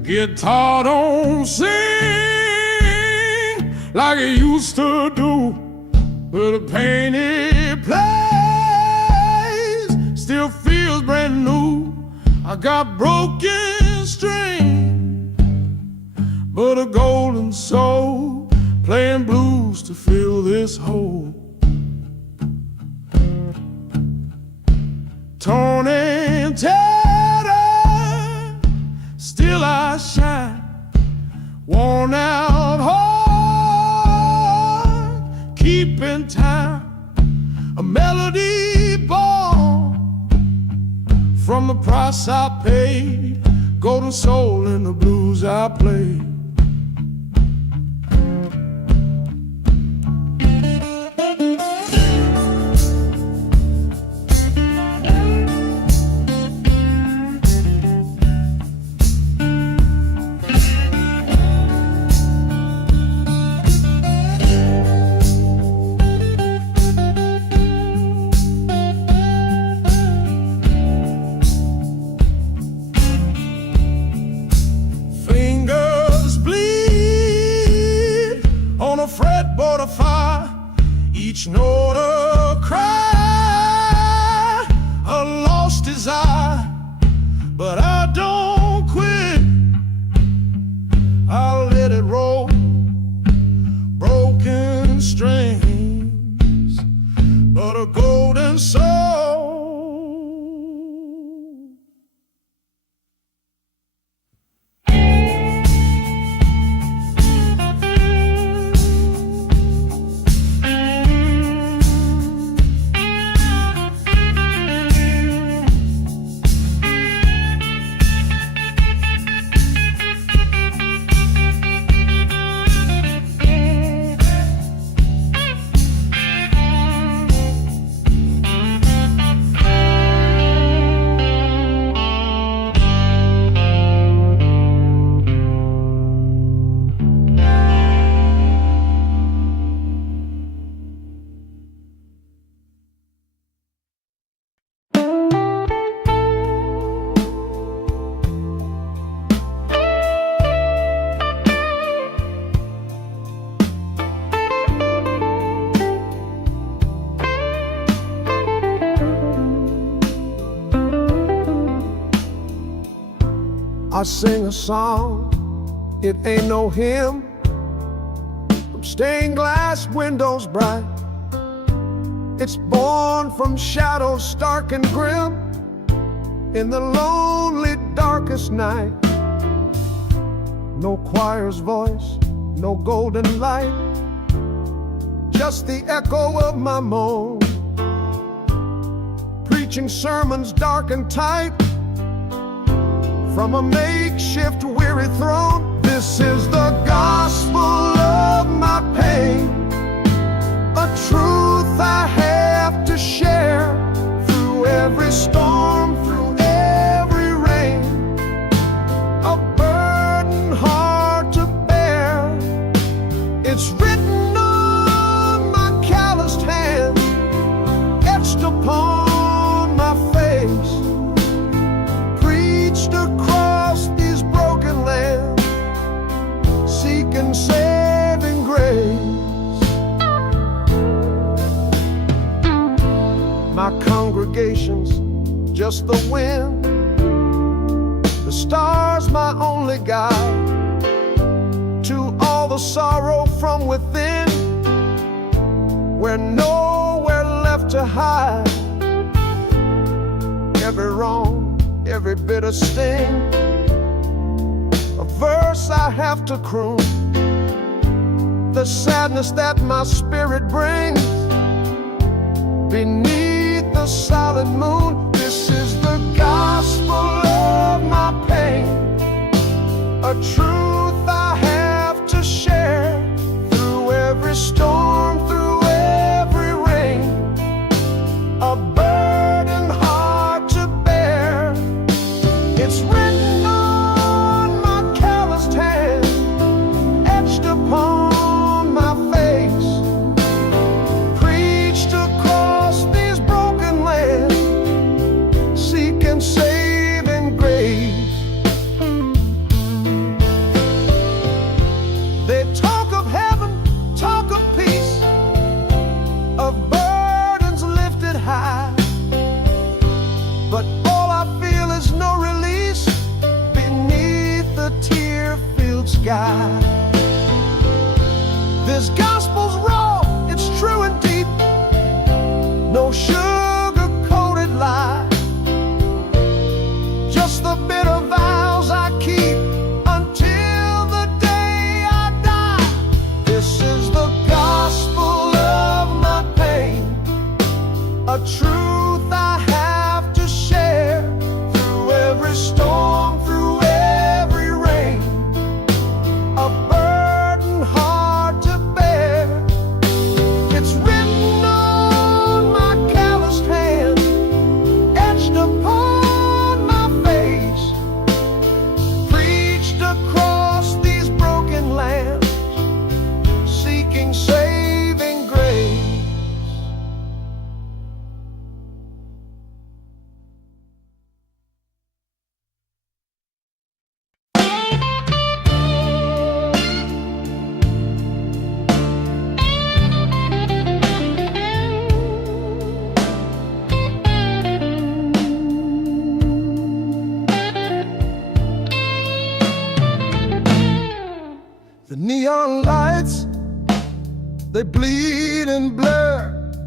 guitar don't sing like it used to do, but the pain it plays still feels brand new. I got broken strings, but a golden soul playing blues to fill this hole. Torn and tattered, still I shine. Worn out heart, keeping time. A melody born from the price I paid. Golden soul in the blues I played. Fretboard of fire, each note a cry, a lost desire, but I don't quit. I'll let it roll, broken strings, but a golden soul. I sing a song, it ain't no hymn, from stained glass windows bright. It's born from shadows stark and grim, in the lonely darkest night. No choir's voice, no golden light, just the echo of my moan, preaching sermons dark and tight from a makeshift weary throne. This is the gospel of my pain, a truth I have to share through every storm, through every rain, a burden hard to bear. It's written on my calloused hand, etched upon my face, preached across these broken lands, seeking saving grace. My congregation's just the wind, the stars my only guide, to all the sorrow from within, we're nowhere left to hide. Every wrong, every bitter sting, a verse I have to croon, the sadness that my spirit brings beneath the solid moon. This is the gospel of my pain, a truth I have to share through every storm, through every rain, a burden hard to bear. It's written on my calloused hand, etched upon my face, preached across these broken lands, seeking saving grace.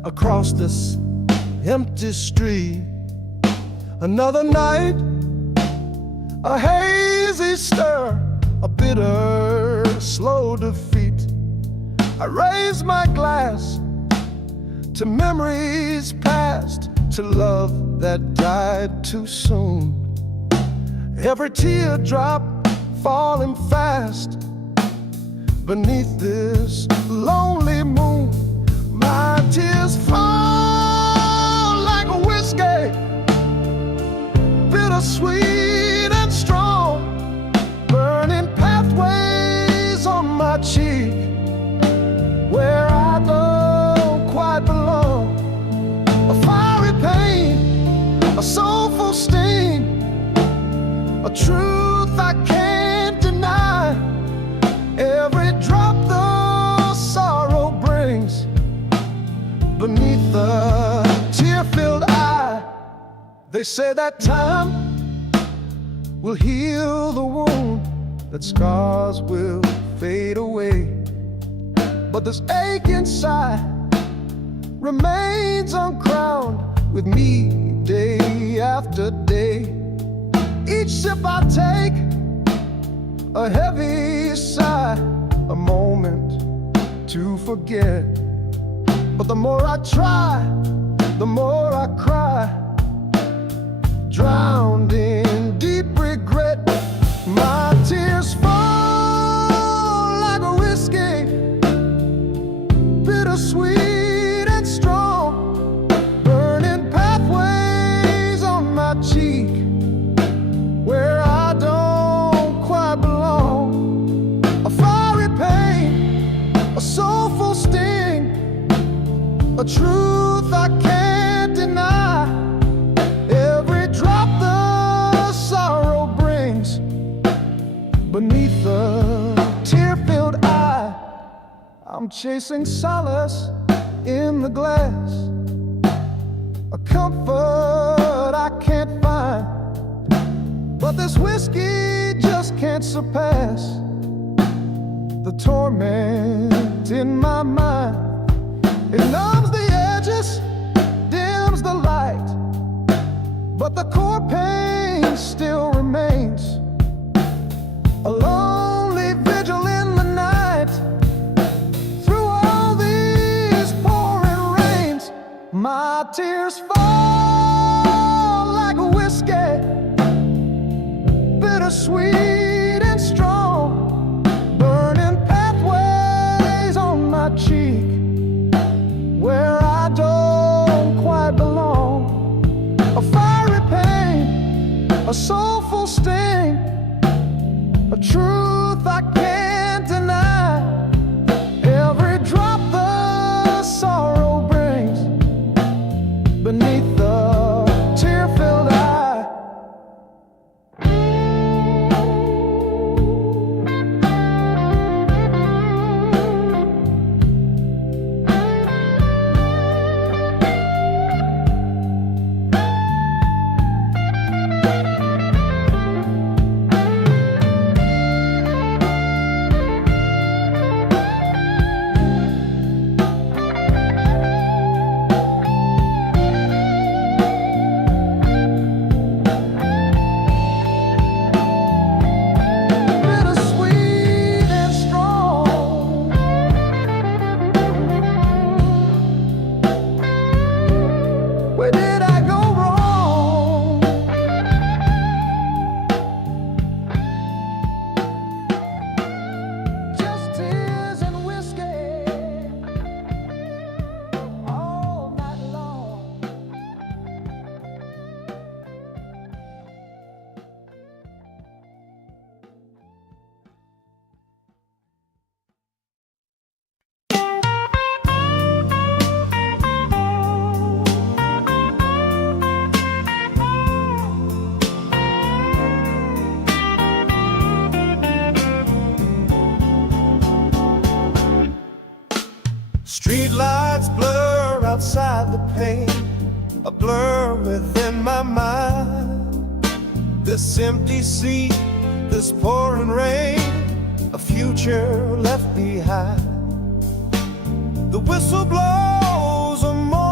across this empty street. Another night, a hazy stir, a bitter, slow defeat. I raise my glass to memories past, to love that died too soon. Every teardrop falling fast beneath this lonely moon. My tears fall like a whiskey, bittersweet and strong, burning pathways on my cheek, where I don't quite belong. A fiery pain, a soulful sting, a truth I can't deny. Every drop the sorrow brings beneath the tear-filled eye. They say that time will heal the wound, that scars will fade away, but this ache inside remains uncrowned with me day after day. Each sip I take, a heavy sigh, a moment to forget. But the more I try, the more I cry, drowned in deep regret. My tears fall like a whiskey, bittersweet and strong, burning pathways on my cheek, where I don't quite belong. A fiery pain, a soulful sting, a truth I can't deny. Every drop the sorrow brings beneath the tear-filled eye. I'm chasing solace in the glass, a comfort I can't find, but this whiskey just can't surpass the torment in my mind. It numbs the edges, dims the light, but the core pain still remains. A lonely vigil in the night, through all these pouring rains. My tears fall like a whiskey, bittersweet and strong, burning pathways on my cheek, where I don't quite belong. A fiery pain, a soulful sting, a truth I can't deny. Every drop the sorrow brings beneath the tear-filled eye. Where did I go wrong? Just tears and whiskey all night long. Street lights blur outside the pane, a blur within my mind. This empty seat, this pouring rain, a future left behind. The whistle blows a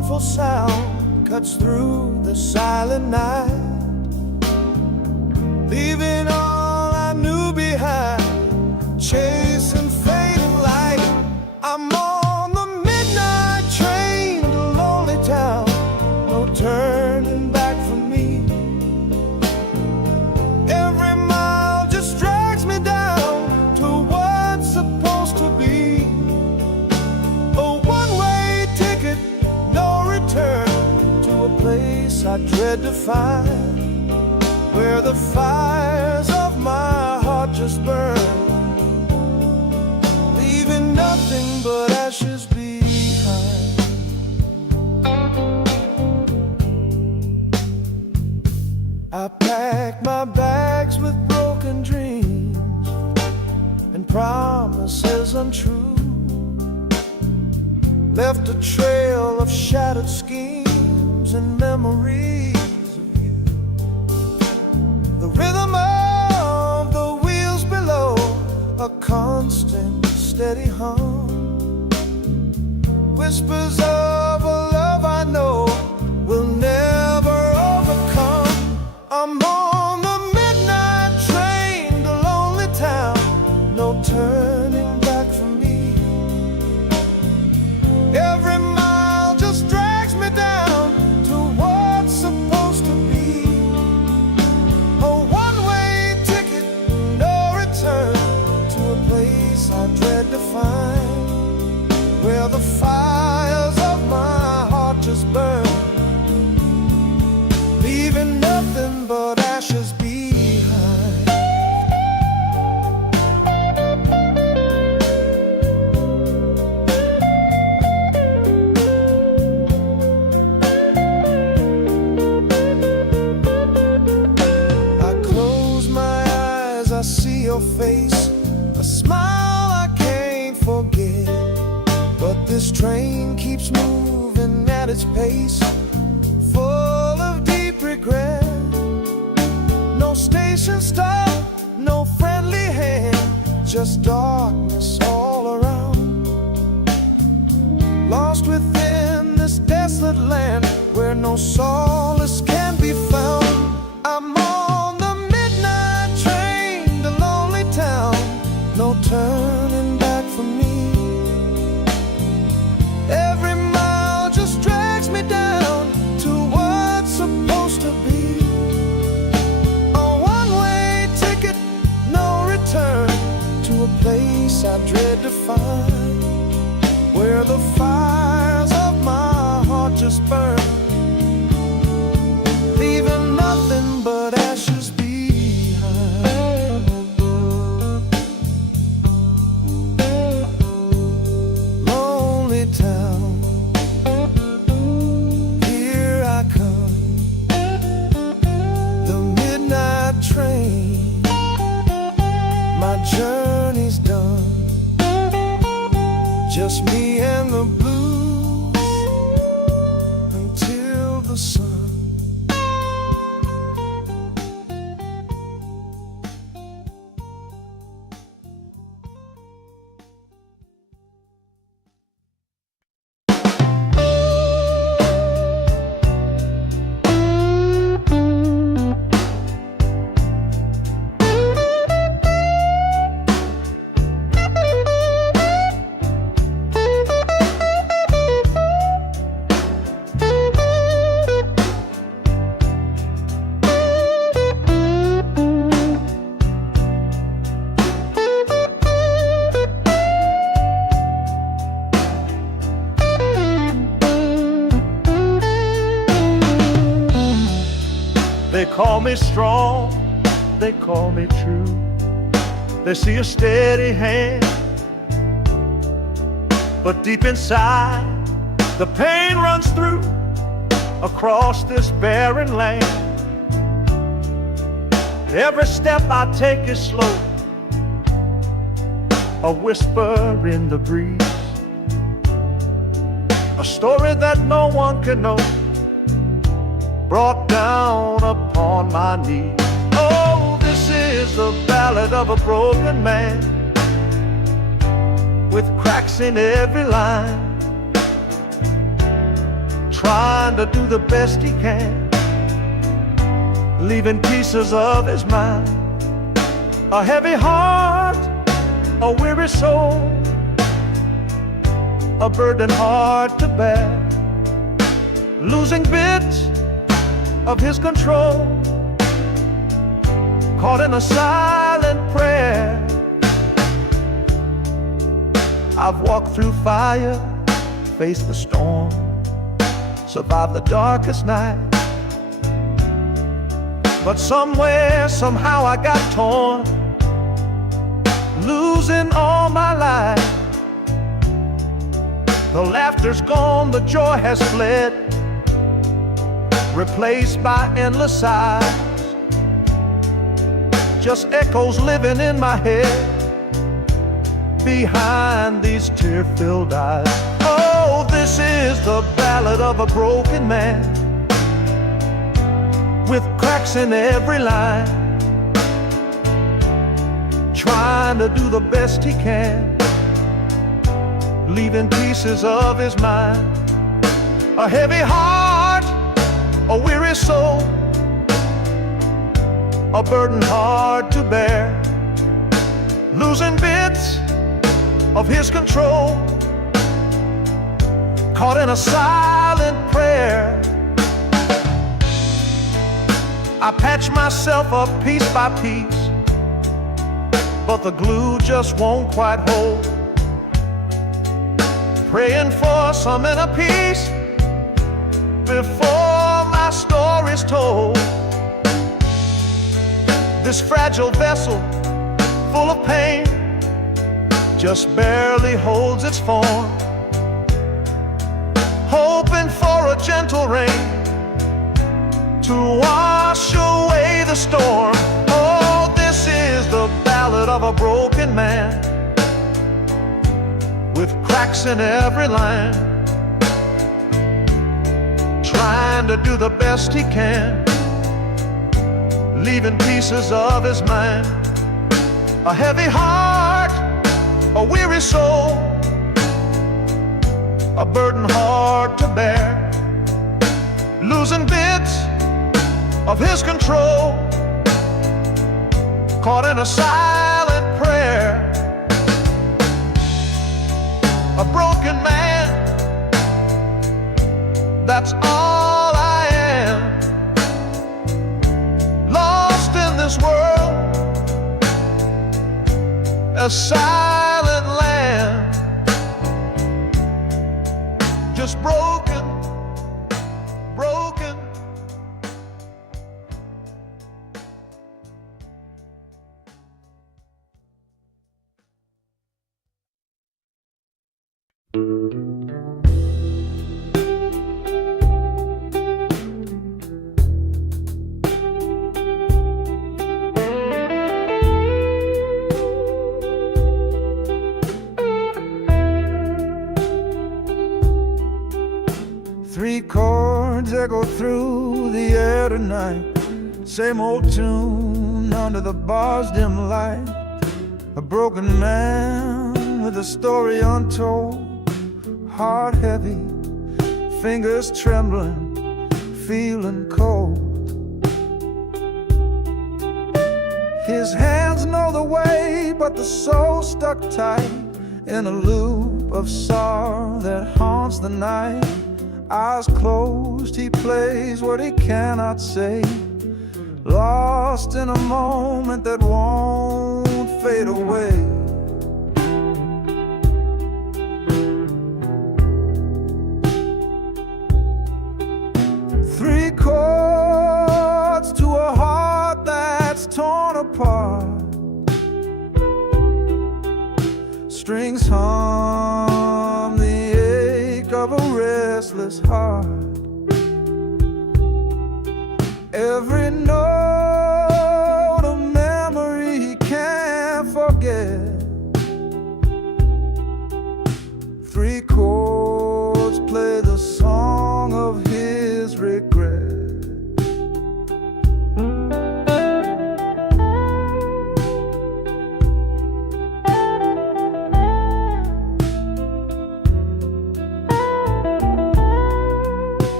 sound cuts through the silent night, leaving all I knew behind, chasing fading light. I'm on the midnight train to lonely town, no turning back for me. Every mile just drags me down to what's supposed to be a one-way ticket, no return, to a place I dread to find, where the fires of my heart just burn, leaving nothing but ashes behind. I packed my bags with broken dreams and promises untrue, left a trail of shattered schemes and memories of you. The rhythm of the wheels below, a constant steady hum, whispers of a love I know will never overcome. I'm on the midnight train to lonely town, no turning back for me. Every mile just drags me down to what's supposed to be a one-way ticket, no return, to a place I dread to find, where the fires of my heart just burn, leaving nothing but ashes behind. I close my eyes, I see your face, a smile I can't forget. But this train keeps moving at its pace, full of deep regret. No station stop, no friendly hand, just darkness all around. Lost within this desolate land, where no solace can be found. I'm on the midnight train to lonely town, no turning back for me. Every mile just drags me down to what's supposed to be a one-way ticket, no return, to a place I dread to find, where the fires of my heart just burn, leaving nothing but ashes behind. Lonely town, here I come, the midnight train, my journey's done, just me and the blues until the sun. They call me strong, they call me true. They see a steady hand, but deep inside the pain runs through across this barren land. Every step I take is slow, a whisper in the breeze, a story that no one can know, brought down upon my knees. Oh, this is the ballad of a broken man, with cracks in every line, trying to do the best he can, leaving pieces of his mind. A heavy heart, a weary soul, a burden hard to bear, losing bits of his control, caught in a silent prayer. I've walked through fire, faced the storm, survived the darkest night. But somewhere, somehow I got torn, losing all my life. The laughter's gone, the joy has fled, replaced by endless sighs. Just echoes living in my head, behind these tear-filled eyes. Oh, this is the ballad of a broken man, with cracks in every line, trying to do the best he can, leaving pieces of his mind. A heavy heart, a weary soul, a burden hard to bear, losing bits of his control, caught in a silent prayer. I patch myself up piece by piece, but the glue just won't quite hold. Praying for some inner peace before my story's told. This fragile vessel, full of pain, just barely holds its form, hoping for a gentle rain to wash away the storm. Oh, this is the ballad of a broken man, with cracks in every line, trying to do the best he can, leaving pieces of his mind. A heavy heart, a weary soul, a burden hard to bear, losing bits of his control, caught in a silent prayer. A broken man, that's all I am, lost in this world, a silent land, just broken, broken. Three chords echo through the air tonight, same old tune under the bar's dim light. A broken man with a story untold, heart heavy, fingers trembling, feeling cold. His hands know the way, but the soul stuck tight in a loop of sorrow that haunts the night. Eyes closed, he plays what he cannot say, lost in a moment that won't fade away. Three chords to a heart that's torn apart, strings hum the ache of a restless heart. Every note a memory he can't forget. Three chords play the song of his regret.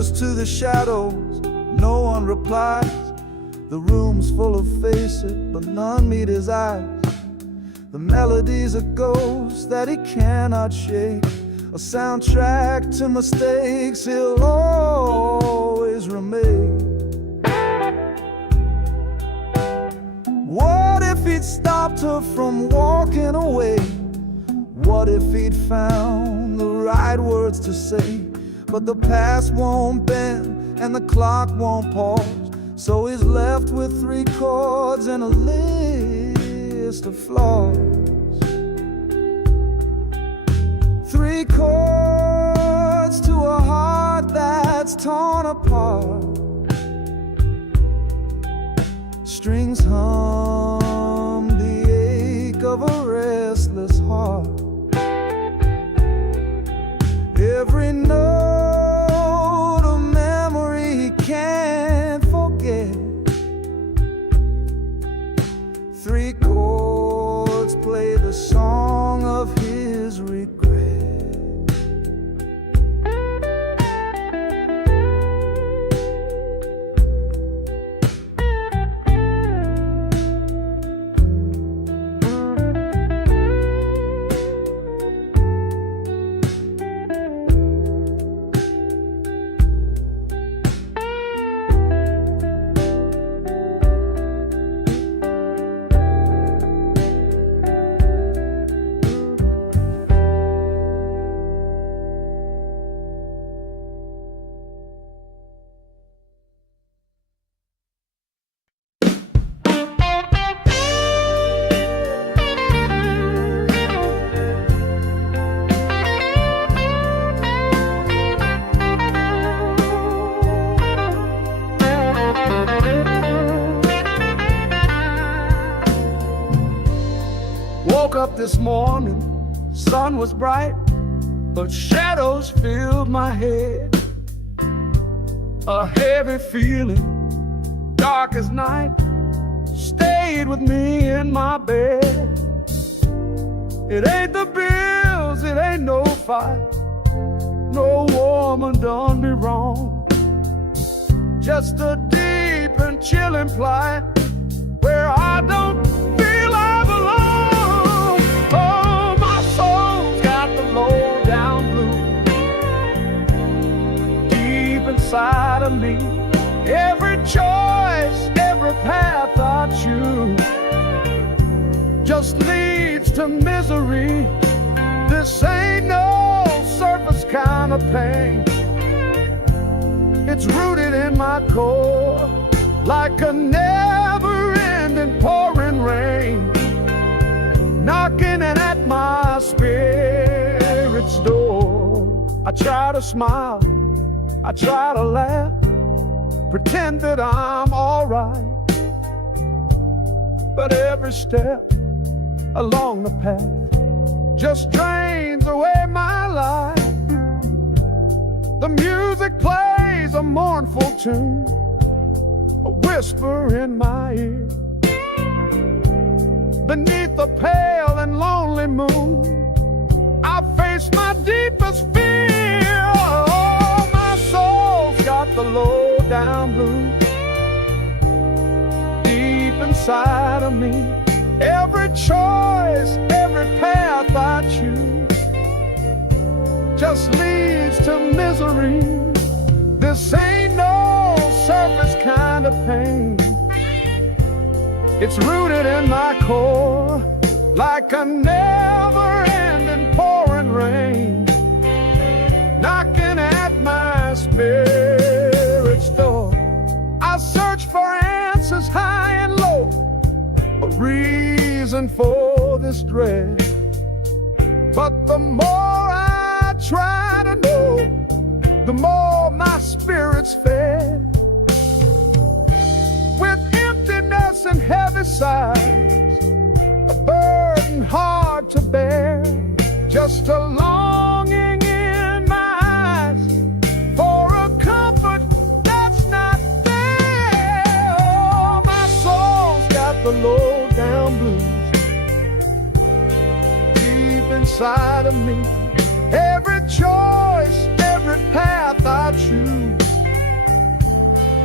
whispers to the shadows, no one replies. The room's full of faces, but none meet his eyes. The melody's a ghost that he cannot shake, a soundtrack to mistakes he'll always remain. What if he'd stopped her from walking away? What if he'd found the right words to say? But the past won't bend and the clock won't pause, so he's left with 3 chords and a list of flaws. 3 chords to a heart that's torn apart. Strings hum the ache of a restless heart. Every note a memory he can't forget. 3 chords play the song of his regret. Woke up this morning, sun was bright, but shadows filled my head. A heavy feeling, dark as night, stayed with me in my bed. It ain't the bills, it ain't no fight, no woman done me wrong. Just a deep and chilling plight where I don't feel I belong. Oh, my soul's got the low down blues deep inside of me. Every choice, every path I choose just leads to misery. This ain't no surface kind of pain. It's rooted in my core, like a never-ending pouring rain, knocking at my spirit's door. I try to smile, I try to laugh, pretend that I'm alright, but every step along the path just drains away my life. The music plays a mournful tune, a whisper in my ear. Beneath the pale and lonely moon, I face my deepest fear. Oh, my soul's got the low down blues deep inside of me. Every choice, every path I choose just leads to misery. This ain't no surface kind of pain. It's rooted in my core, like a never-ending pouring rain, knocking at my spirit's door. I search for answers high and low, a reason for this dread, but the more I try to know, the more my spirit's fed. With emptiness and heavy sighs, a burden hard to bear, just a longing in my eyes for a comfort that's not there. Oh, my soul's got the low down blues deep inside of me. Every choice, every path I choose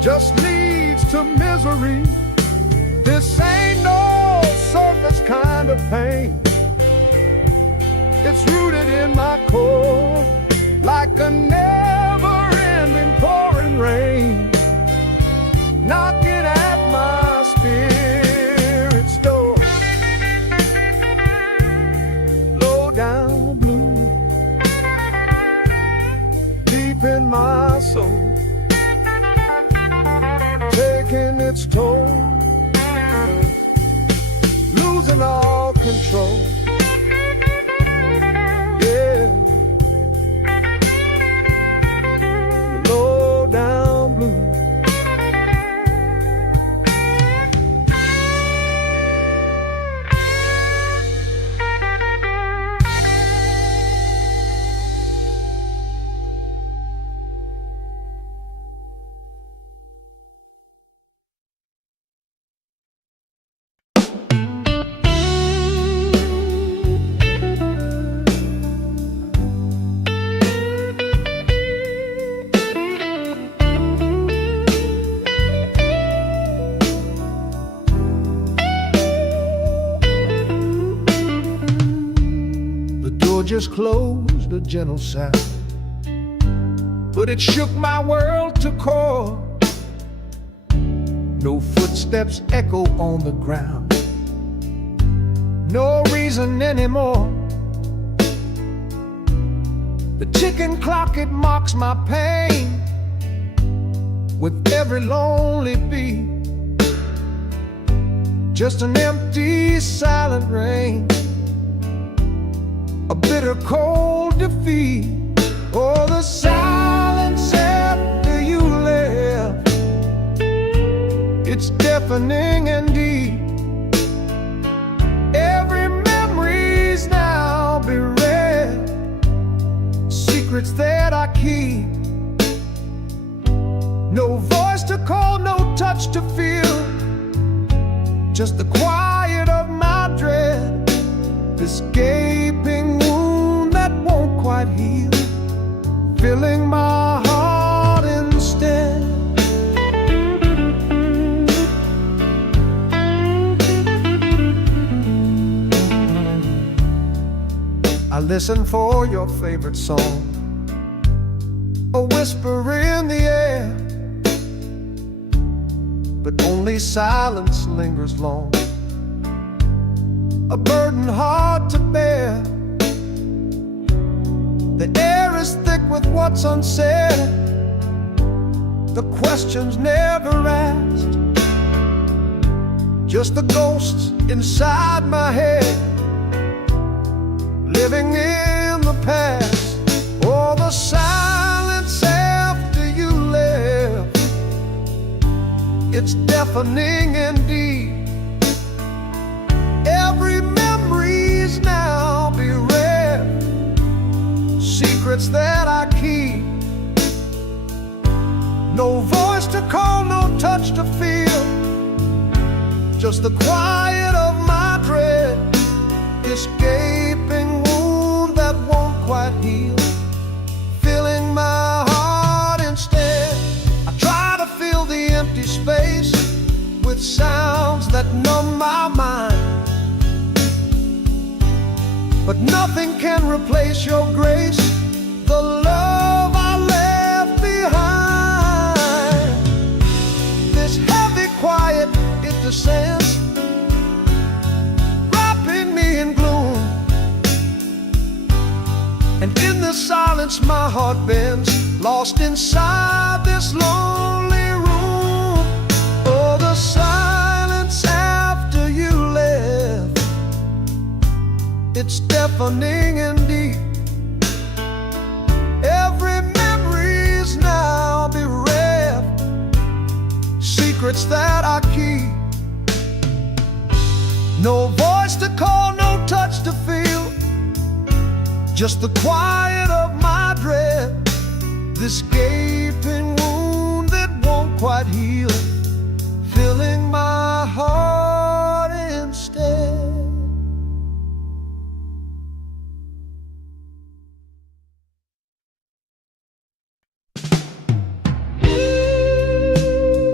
just leads to misery. This ain't no surface kind of pain. It's rooted in my core, like a never-ending pouring rain, knocking at my spirit's door. Low down blue, deep in my soul, taking its toll, losing all control. Yeah, low down blue. Just closed, a gentle sound, but it shook my world to core. No footsteps echo on the ground, no reason anymore. The ticking clock, it mocks my pain with every lonely beat. Just an empty, silent rain, a bitter cold defeat. Oh, the silence after you left, it's deafening indeed. Every memory's now bereft, secrets that I keep. No voice to call, no touch to feel, just the quiet of my dread. This gaping wound that won't quite heal, filling my heart instead. I listen for your favorite song, a whisper in the air, but only silence lingers long, a burden hard to bear. The air is thick with what's unsaid, the questions never asked, just the ghosts inside my head, living in the past. Oh, the silence after you left, it's deafening indeed. Every memory's now bereft, secrets that I keep. No voice to call, no touch to feel, just the quiet of my dread. This gaping wound that won't quite heal, filling my heart instead. I try to fill the empty space with sounds that numb my mind, but nothing can replace your grace, the love I left behind. This heavy quiet, it descends, wrapping me in gloom, and in the silence my heart bends, lost inside this lonely room. Oh, the silence after you left, it's deafening indeed. Every memory's now bereft, secrets that I keep. No voice to call, no touch to feel, just the quiet of my dread. This gaping wound that won't quite heal, filling my heart instead.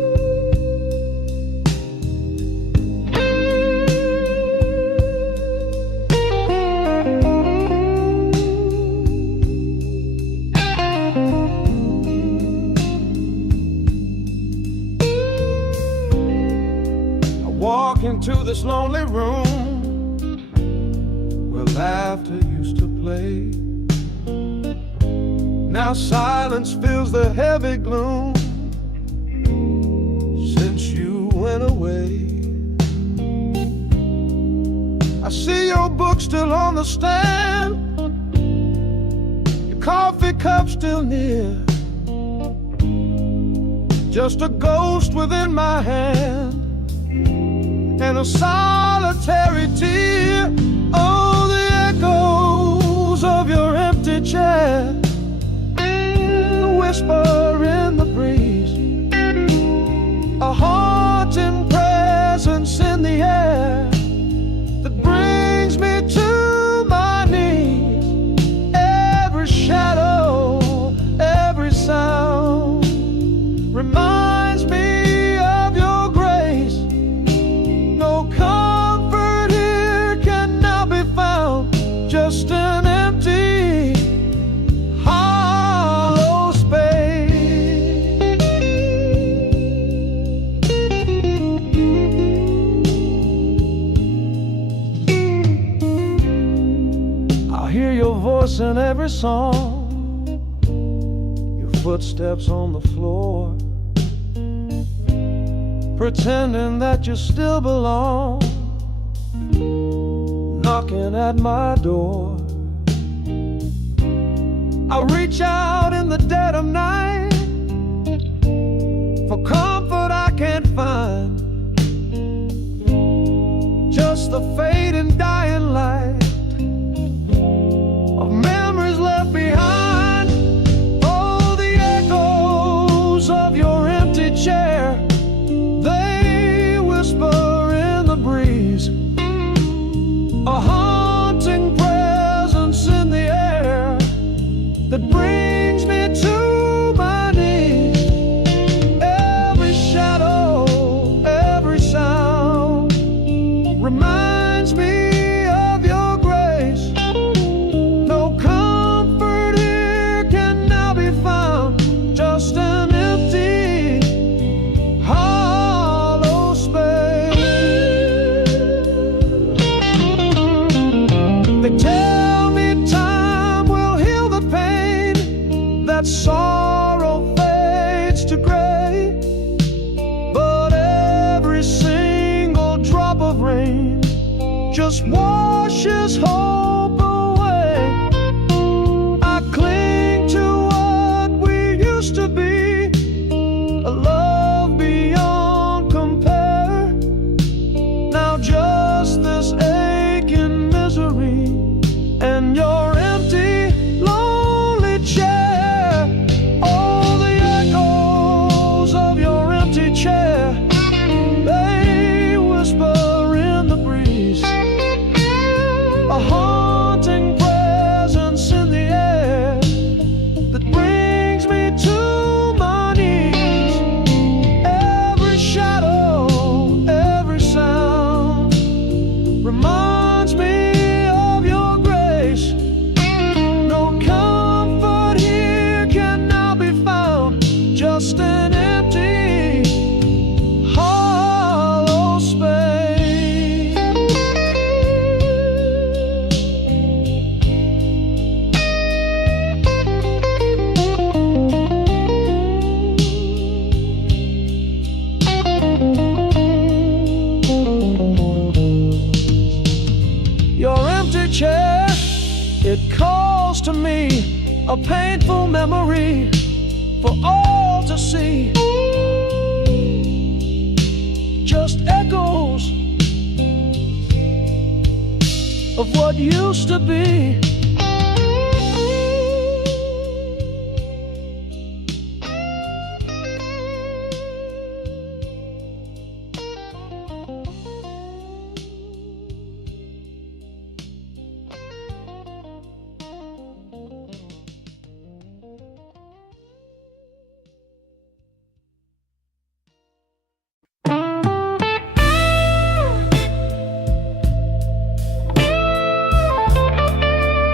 laughter used to play. Now silence fills the heavy gloom since you went away. I see your book still on the stand, your coffee cup still near, just a ghost within my hand and a solitary tear. Oh, the echoes of your empty chair, the whisper in the breeze, a haunting presence in the air that brings me to my knees. Every shadow, every sound reminds me of your grace. No comfort here can now be found, just an empty, hollow space. I hear your voice in every song, your footsteps on the floor, pretending that you still belong, knocking at my door. I reach out in the dead of night for comfort I can't find, just the fading dying light of memories left behind. Oh, the echoes of your empty chair, they whisper in the breeze, a haunting presence in the air that brings me to my knees. Every shadow, every sound reminds me of your grace. No comfort here can now be found, just an empty, hollow space. They tell me time will heal the pain, that sorrow fades to gray, but every single drop of rain just washes hope away. I cling to what we used to be, a love beyond compare. Now just this aching misery and your empty, lonely chair. Oh, the echoes of your empty chair, they whisper in the breeze, a haunting presence in the air that brings me to my knees. Every shadow, every sound reminds me of your grace. No comfort here can now be found, just an empty, hollow space. Your empty chair, it calls to me, a painful memory for all to see. Just echoes of what used to be.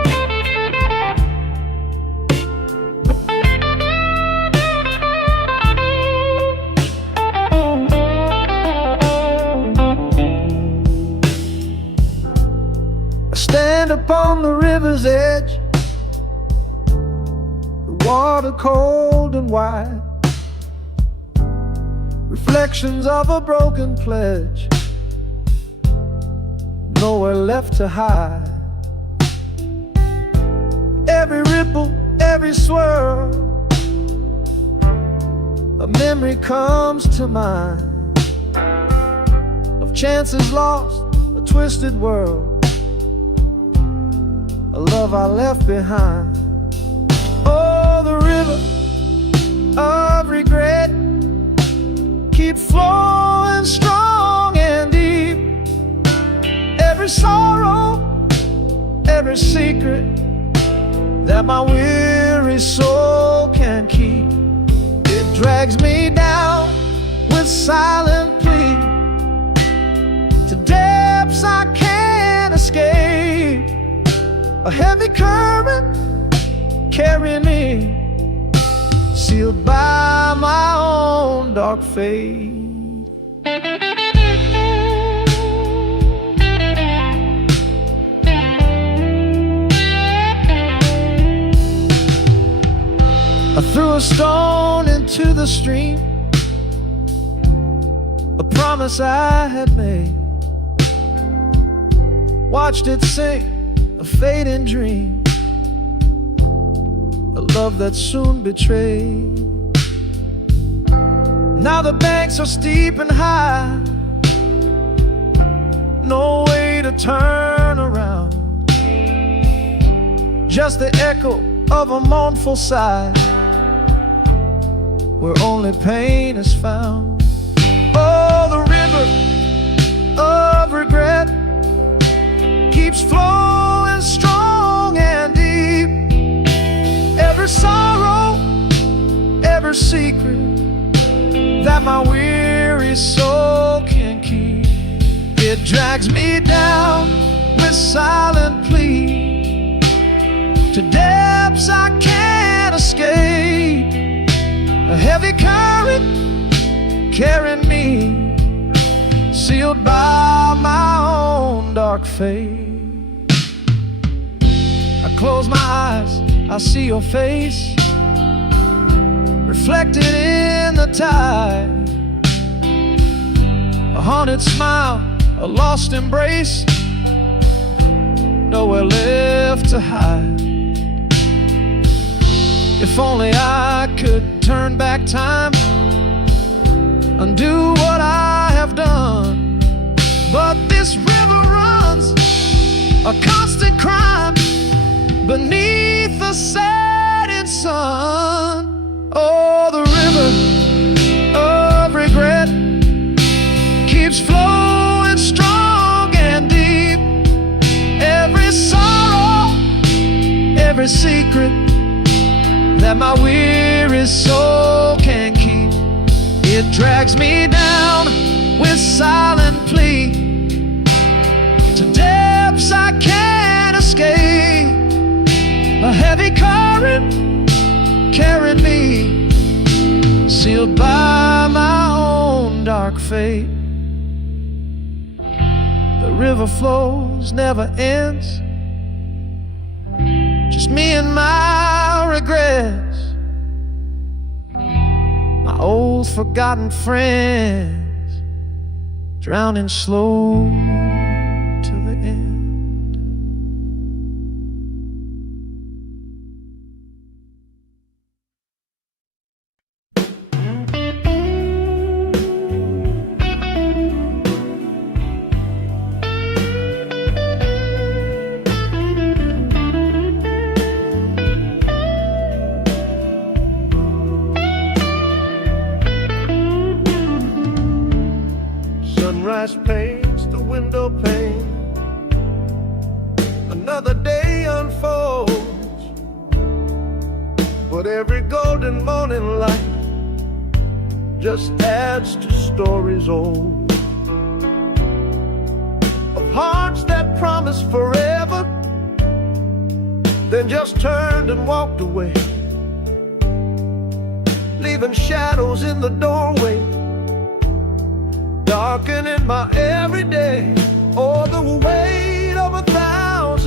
stand upon the river's edge, the water cold and wide, reflections of a broken pledge, nowhere left to hide. Every ripple, every swirl, a memory comes to mind of chances lost, a twisted world, a love I left behind. Oh, the river of regret keeps flowing strong and deep. Every sorrow, every secret that my weary soul can keep, it drags me down with silent plea to depths I can't escape. A heavy current carrying me, sealed by my own dark fate. I threw a stone into the stream, a promise I had made, watched it sink, a fading dream, a love that soon betrayed. Now the banks are steep and high, no way to turn around, just the echo of a mournful sigh, where only pain is found. Oh, the river of regret keeps flowing strong and deep. Every sorrow, every secret that my weary soul can keep, it drags me down with silent plea to depths I can't escape. A heavy current carrying me, sealed by my own dark fate. I close my eyes, I see your face reflected in the tide, a haunted smile, a lost embrace, nowhere left to hide. If only I could turn back time, undo what I have done, but this river runs a constant crime beneath the setting sun. Oh, the river of regret keeps flowing strong and deep. Every sorrow, every secret that my weary soul can keep, it drags me down with silent plea to depths I can't escape. A heavy current carrying me, sealed by my own dark fate. The river flows, never ends, just me and my regrets, my old forgotten friends, drowning slow to the end. Sunrise paints the window pane, another day unfolds, but every golden morning light just adds to stories old, of hearts that promised forever, then just turned and walked away, leaving shadows in the doorway, darkening my everyday. Oh, the weight of 1,000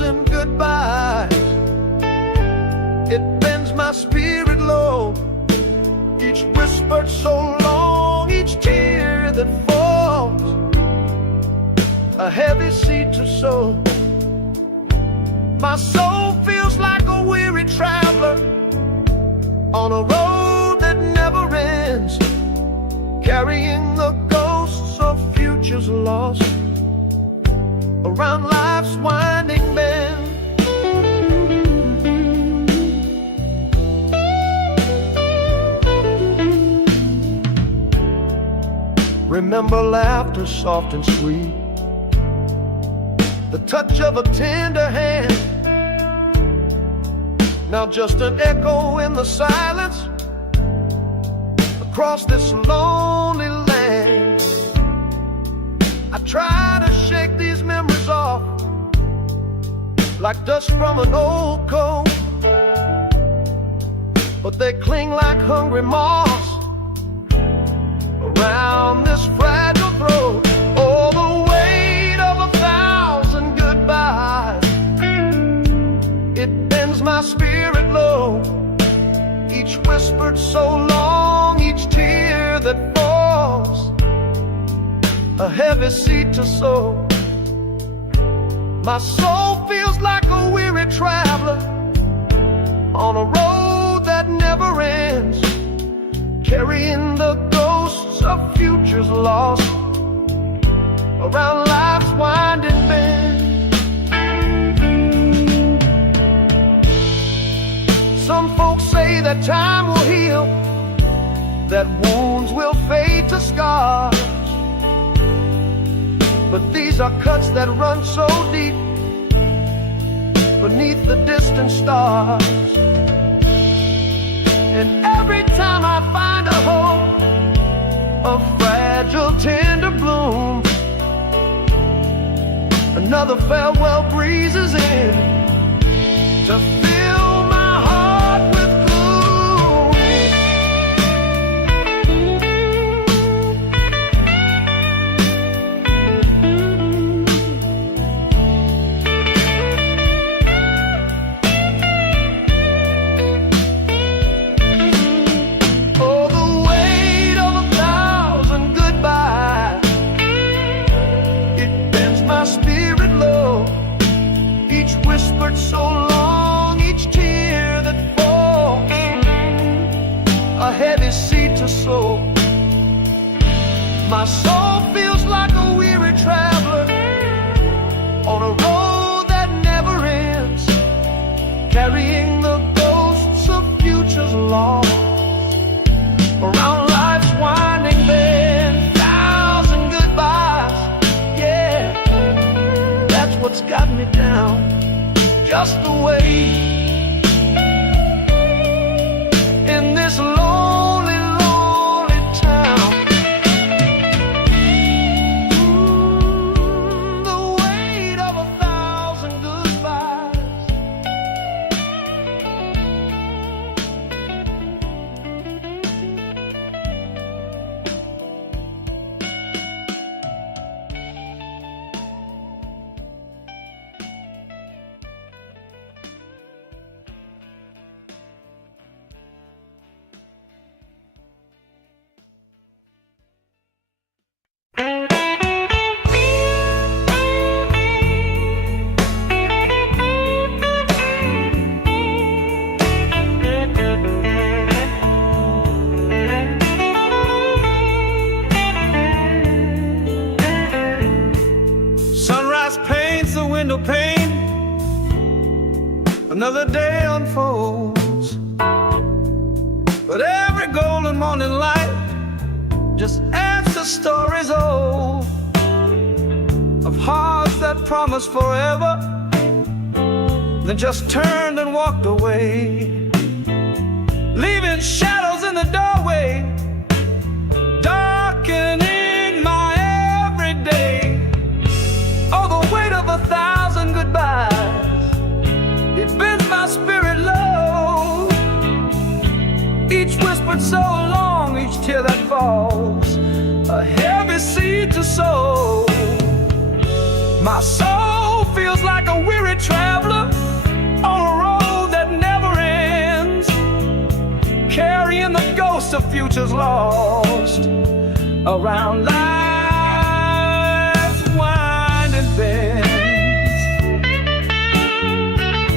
My soul feels like a weary traveler on a road that never ends, carrying the ghosts of futures lost around life's winding bend. Remember laughter soft and sweet, the touch of a tender hand. Now just an echo in the silence across this lonely land. I try to shake these memories off like dust from an old coat, but they cling like hungry moths around this fragile throat. Oh, the weight of 1,000 goodbyes, it bends my spirit low. Each whispered so long, each tear that falls, a heavy seed to sow. My soul feels like a weary traveler on a road that never ends, carrying the ghosts of futures lost around life's winding bend. Some folks say that time will heal, that wounds will fade to scars, but these are cuts that run so deep beneath the distant stars. And every time I find a hope, a fragile tender bloom, another farewell breezes in to fill my heart with gloom. Oh, the weight of 1,000 goodbyes, it bends my spirit low. Each whispered so long, each tear that falls, a heavy seed to sow. My soul feels like a weary traveler on a road that never ends, carrying the ghosts of futures lost around life's winding bend. 1,000 goodbyes, yeah, that's what's got me down, just the way in this lonely, lonely town. The weight of 1,000 goodbyes. Sunrise paints the window pane, another day unfolds, but every golden morning light just adds to stories old of hearts that promised forever, then just turned and walked away, leaving shadows in the doorway, darkening my everyday. Oh, the weight of 1,000 goodbyes, it bends my spirit low. Each whispered so long, each tear that falls, a heavy seed to sow. My soul feels like a weary traveler on a road that never ends, carrying the ghosts of futures lost around life's winding bends.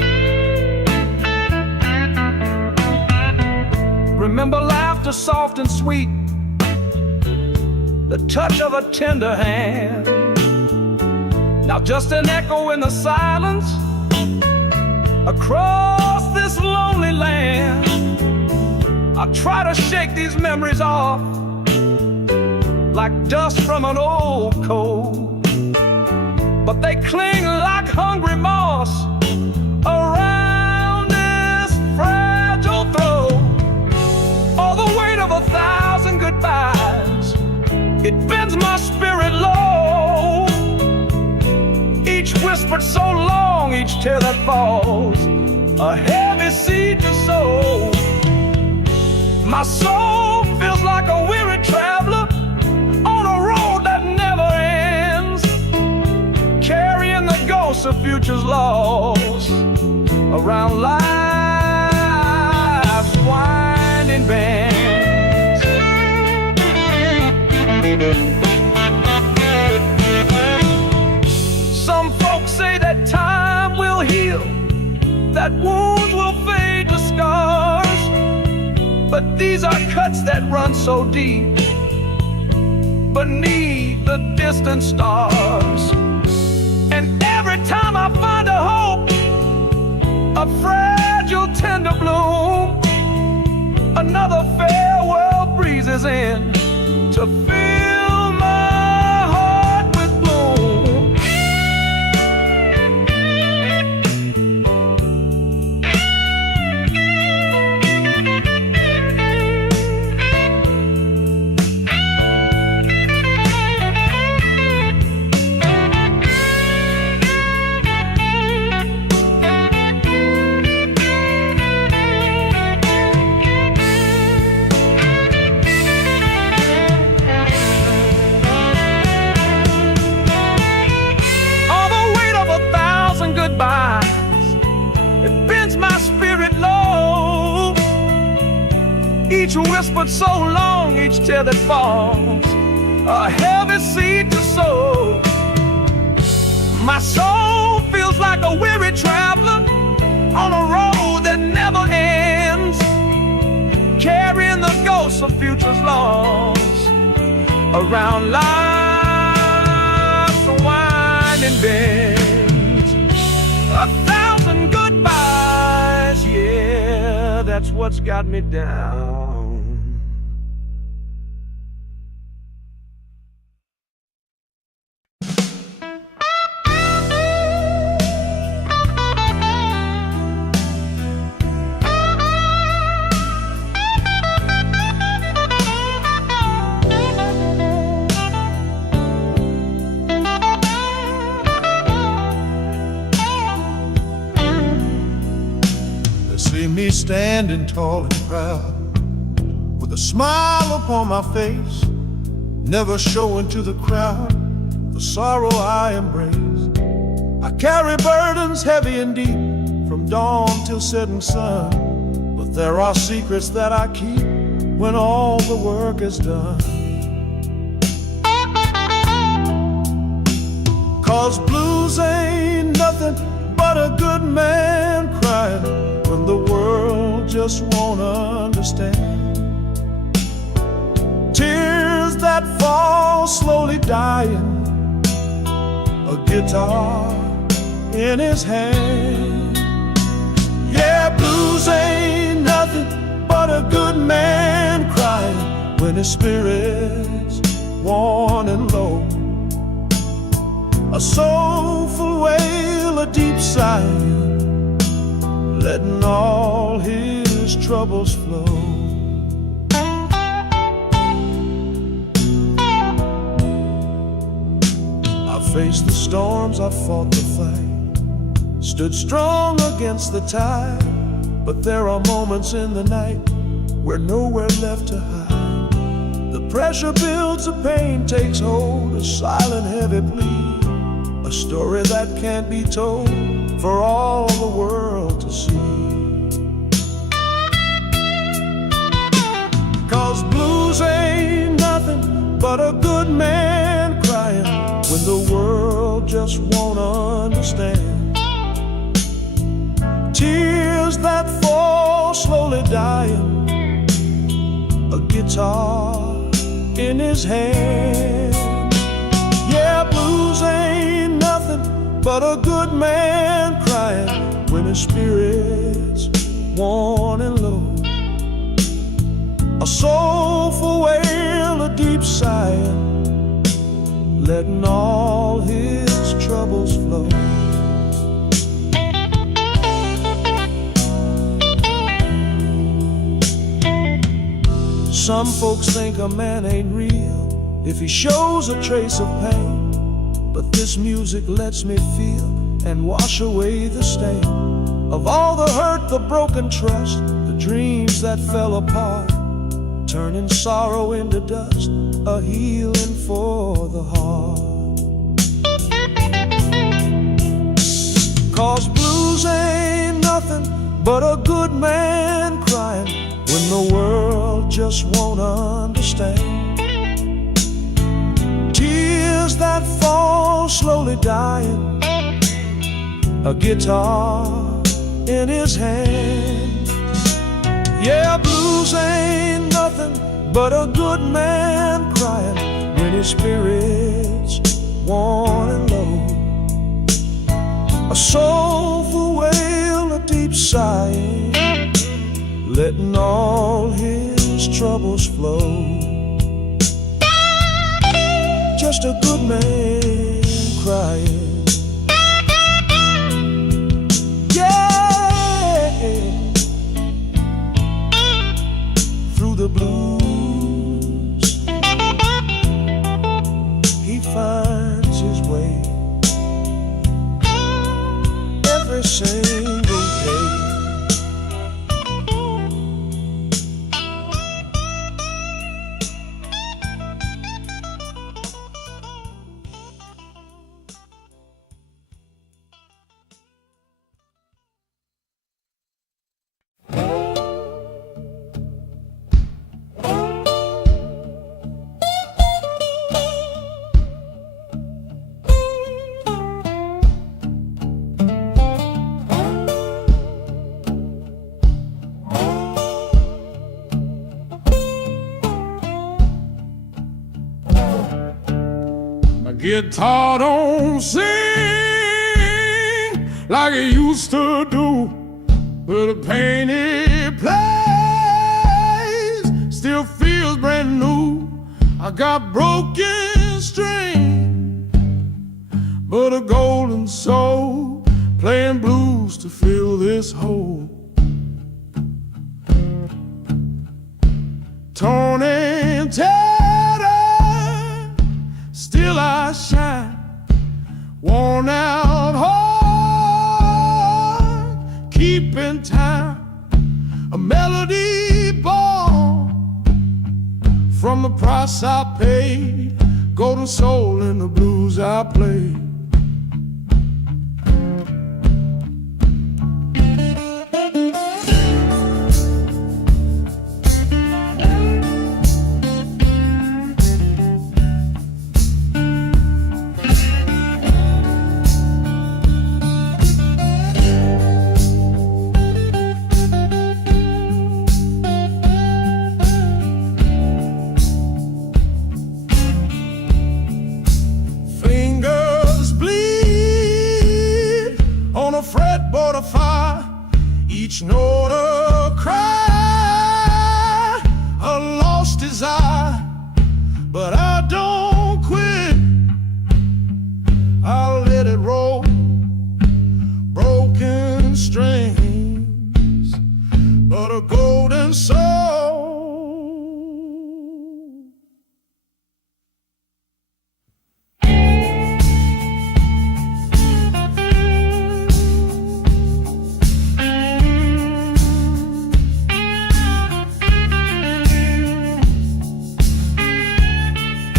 soft and sweet, the touch of a tender hand. Now just an echo in the silence across this lonely land. I try to shake these memories off like dust from an old coat, but they cling like hungry moss around this fragile throat. All the weight of 1,000 goodbyes, it bends my spirit low. Each whispered so long, each tear that falls, a heavy seed to sow. My soul feels like a weary traveler on a road that never ends, carrying the ghosts of futures lost around life's winding bends. Some folks say that time will heal, that wounds will fade to scars, but these are cuts that run so deep beneath the distant stars. And every time I find a hope, a fragile tender bloom, another farewell breezes in to fill my heart with gloom. It bends my spirit low. Each whispered so long, each tear that falls, a heavy seed to sow. My soul feels like a weary traveler on a road that never ends, carrying the ghosts of futures lost around life's winding bend. 1,000 goodbyes, yeah, that's what's got me down. See me standing tall and proud, with a smile upon my face, never showing to the crowd the sorrow I embrace. I carry burdens heavy and deep, from dawn till setting sun, but there are secrets that I keep when all the work is done. 'Cause blues ain't nothing but a good man crying when the world just won't understand. Tears that fall slowly dying, a guitar in his hand. Yeah, blues ain't nothing but a good man crying when his spirit's worn and low. A soulful wail, a deep sigh, letting all his troubles flow. I faced the storms, I fought the fight, stood strong against the tide, but there are moments in the night where nowhere left to hide. The pressure builds, the pain takes hold, a silent heavy plea, a story that can't be told for all the world to see. 'Cause blues ain't nothing but a good man crying when the world just won't understand. Tears that fall slowly dying, a a guitar in his hand. Yeah, blues ain't nothing but a good man crying when his spirit's worn and low. A soulful wail, a deep sighing, letting all his troubles flow. Some folks think a man ain't real if he shows a trace of pain, but this music lets me feel and wash away the stain of all the hurt, the broken trust, the dreams that fell apart, turning sorrow into dust, a healing for the heart. 'Cause blues ain't nothing but a good man crying when the world just won't understand. Tears that fall slowly dying, a guitar in his hand. Yeah, blues ain't nothing but a good man crying when his spirit's worn and low. A soulful wail, a deep sighing, letting all his troubles flow. Just a good man crying. Yeah, through the blues he finds his way every single day. Guitar don't sing like it used to do, but the pain it plays still feels brand new. I got broken string, but a golden soul playing blues to fill this hole. Torn and tattered, still I shine, worn out heart, keeping time, a melody born from the price I paid, golden soul in the blues I played. Fretboard of fire, each note a cry, a lost desire, but I don't quit. I'll let it roll, broken strings, but a golden soul.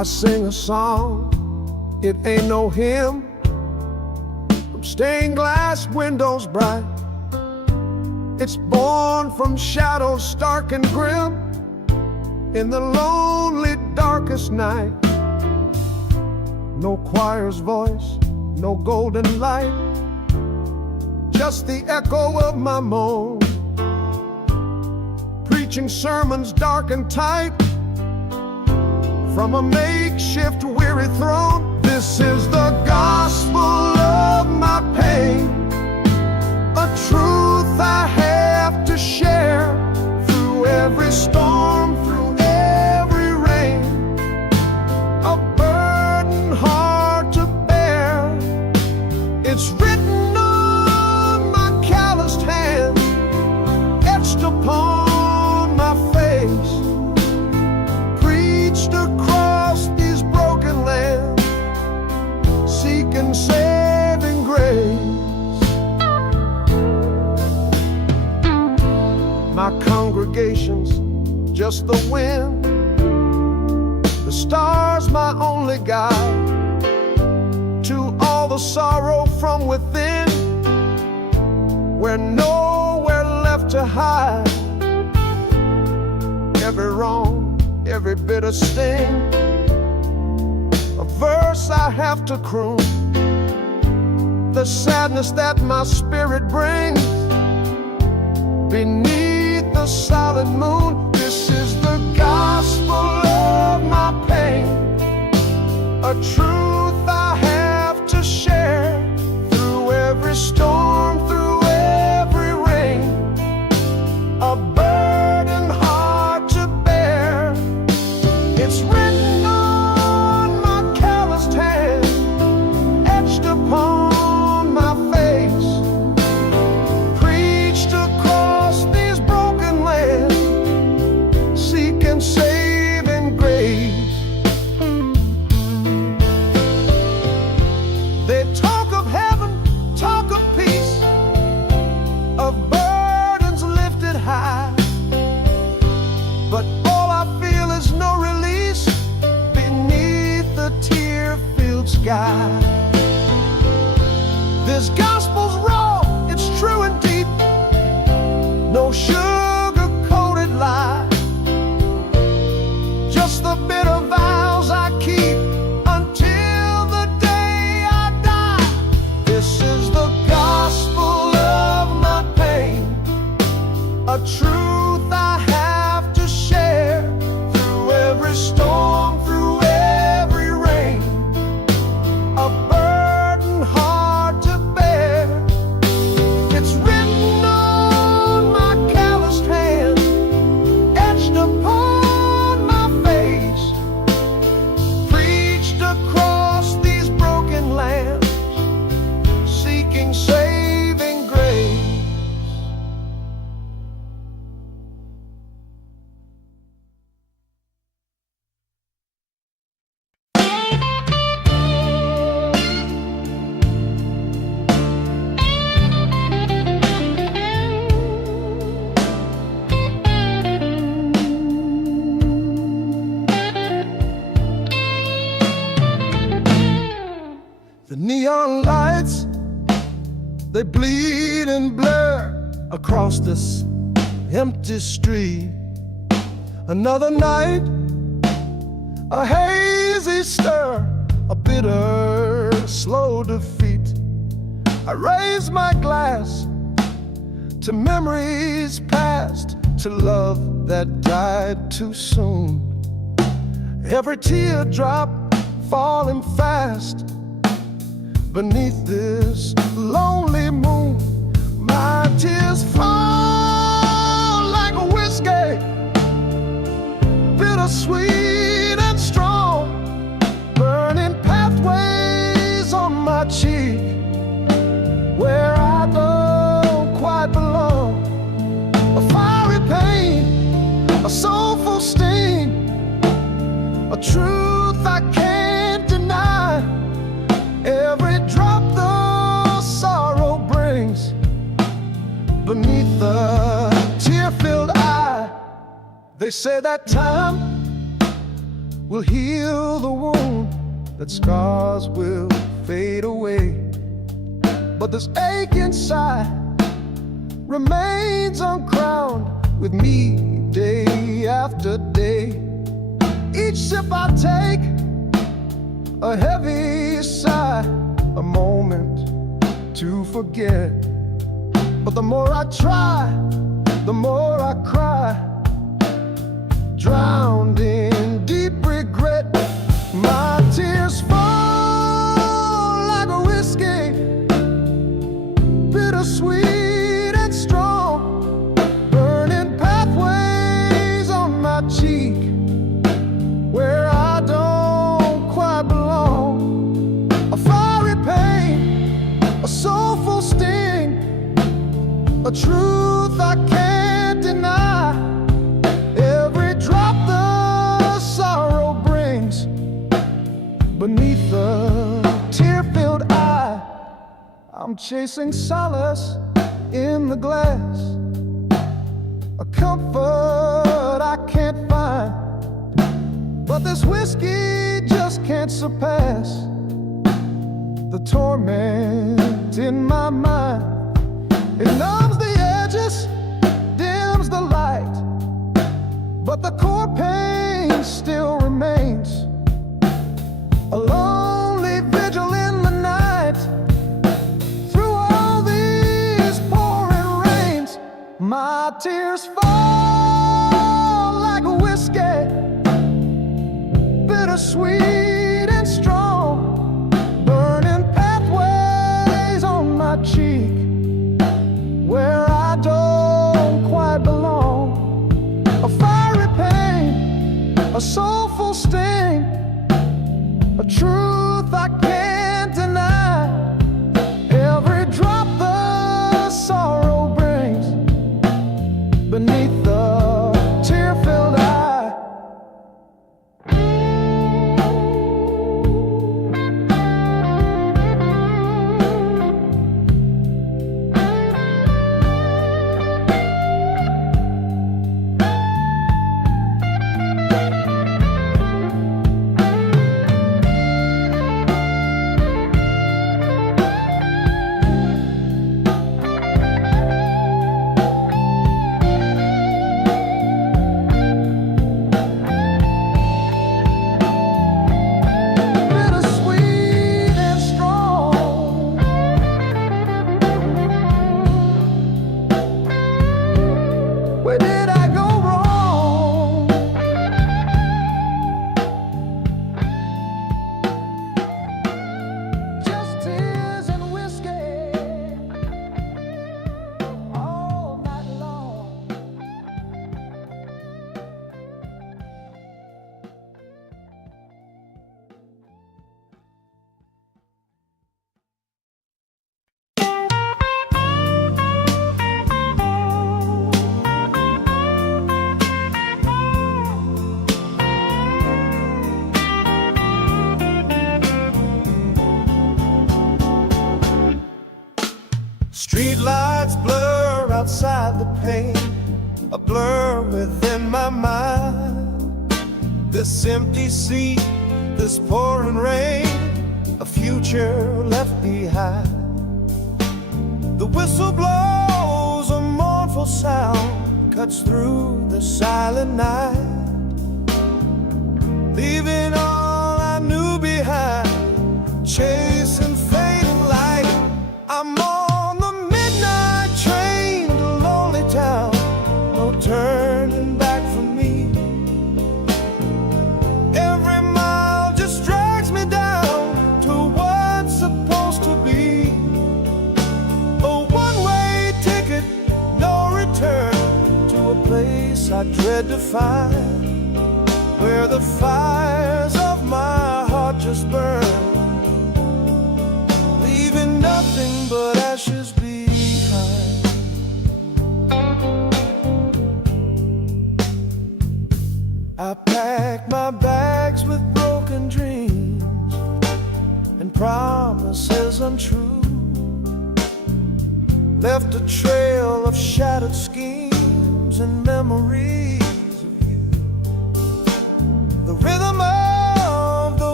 I sing a song, it ain't no hymn, from stained glass windows bright. It's born from shadows stark and grim, in the lonely darkest night. No choir's voice, no golden light, just the echo of my moan, preaching sermons dark and tight from a makeshift weary throne. This is the gospel of my pain, a truth I have to share through every storm, through every rain, a burden hard to bear. It's written on my calloused hand, etched upon my face, preached across these broken lands, seeking saving grace. My congregation's just the wind, the stars my only guide, to all the sorrow from within, we're nowhere left to hide. Every wrong, every bitter sting, a verse I have to croon, the sadness that my spirit brings beneath the solid moon. This is the gospel of my pain, a truth I have to share through every storm, through every rain, a burden hard to bear. It's written on my calloused hand, etched upon my face, preached across these broken lands, seeking saving grace. They talk of heaven, talk of peace, of burdens lifted high, but all I feel is no release beneath the tear-filled sky. This gospel's raw, it's true and deep, no sugar-coated lie, just the bitter vows I keep until the day I die. This is the gospel of my pain, a truth I have to share through every storm, through every rain, a burden hard to bear. It's written on my calloused hand, etched upon my face, preached across these broken lands, seeking saving grace. The neon lights, they bleed and blur across this empty street. Another night, a hazy stir, a bitter, slow defeat. I raise my glass to memories past, to love that died too soon. Every teardrop falling fast beneath this lonely moon. My tears fall like a whiskey, bittersweet and strong, burning pathways on my cheek where I don't quite belong. A fiery pain, a soulful sting, a truth I can't deny. Every drop the sorrow brings beneath the tear-filled eye. They say that time will heal the wound, that scars will fade away. But this ache inside remains uncrowned with me day after day. Each sip I take, a heavy sigh, a moment to forget. But the more I try, the more I cry, drowned in deep regret. My tears fall like a whiskey, bittersweet and strong, burning pathways on my cheek where I don't quite belong. A fiery pain, a soulful sting, a truth I can't deny. Every drop the sorrow brings beneath the tear-filled eye. I'm chasing solace in the glass, a comfort I can't find. But this whiskey just can't surpass the torment in my mind. It numbs the edges, dims the light, but the core pain still remains. A lonely vigil in the night, through all these pouring rains. My tears fall like a whiskey, bittersweet and strong, burning pathways on my cheek where I don't quite belong. A fiery pain, a soulful sting, a truth I can't deny. Every drop the sorrow brings beneath the tear-filled eye. Where did I go wrong? Just tears and whiskey all night long. Street lights blur outside the pane, a blur within my mind. This empty seat, this pouring rain, a future left behind. The whistle blows, a mournful sound cuts through the silent night, leaving all I knew behind, chasing fading light. I'm on the midnight train to lonely town, no turning back for me. Every mile just drags me down to what's supposed to be a one-way ticket, no return, to a place I dread to find, where the fires of my heart just burn, leaving nothing but ashes behind. I packed my bags with broken dreams and promises untrue, left a trail of shattered schemes and memories of you. The rhythm of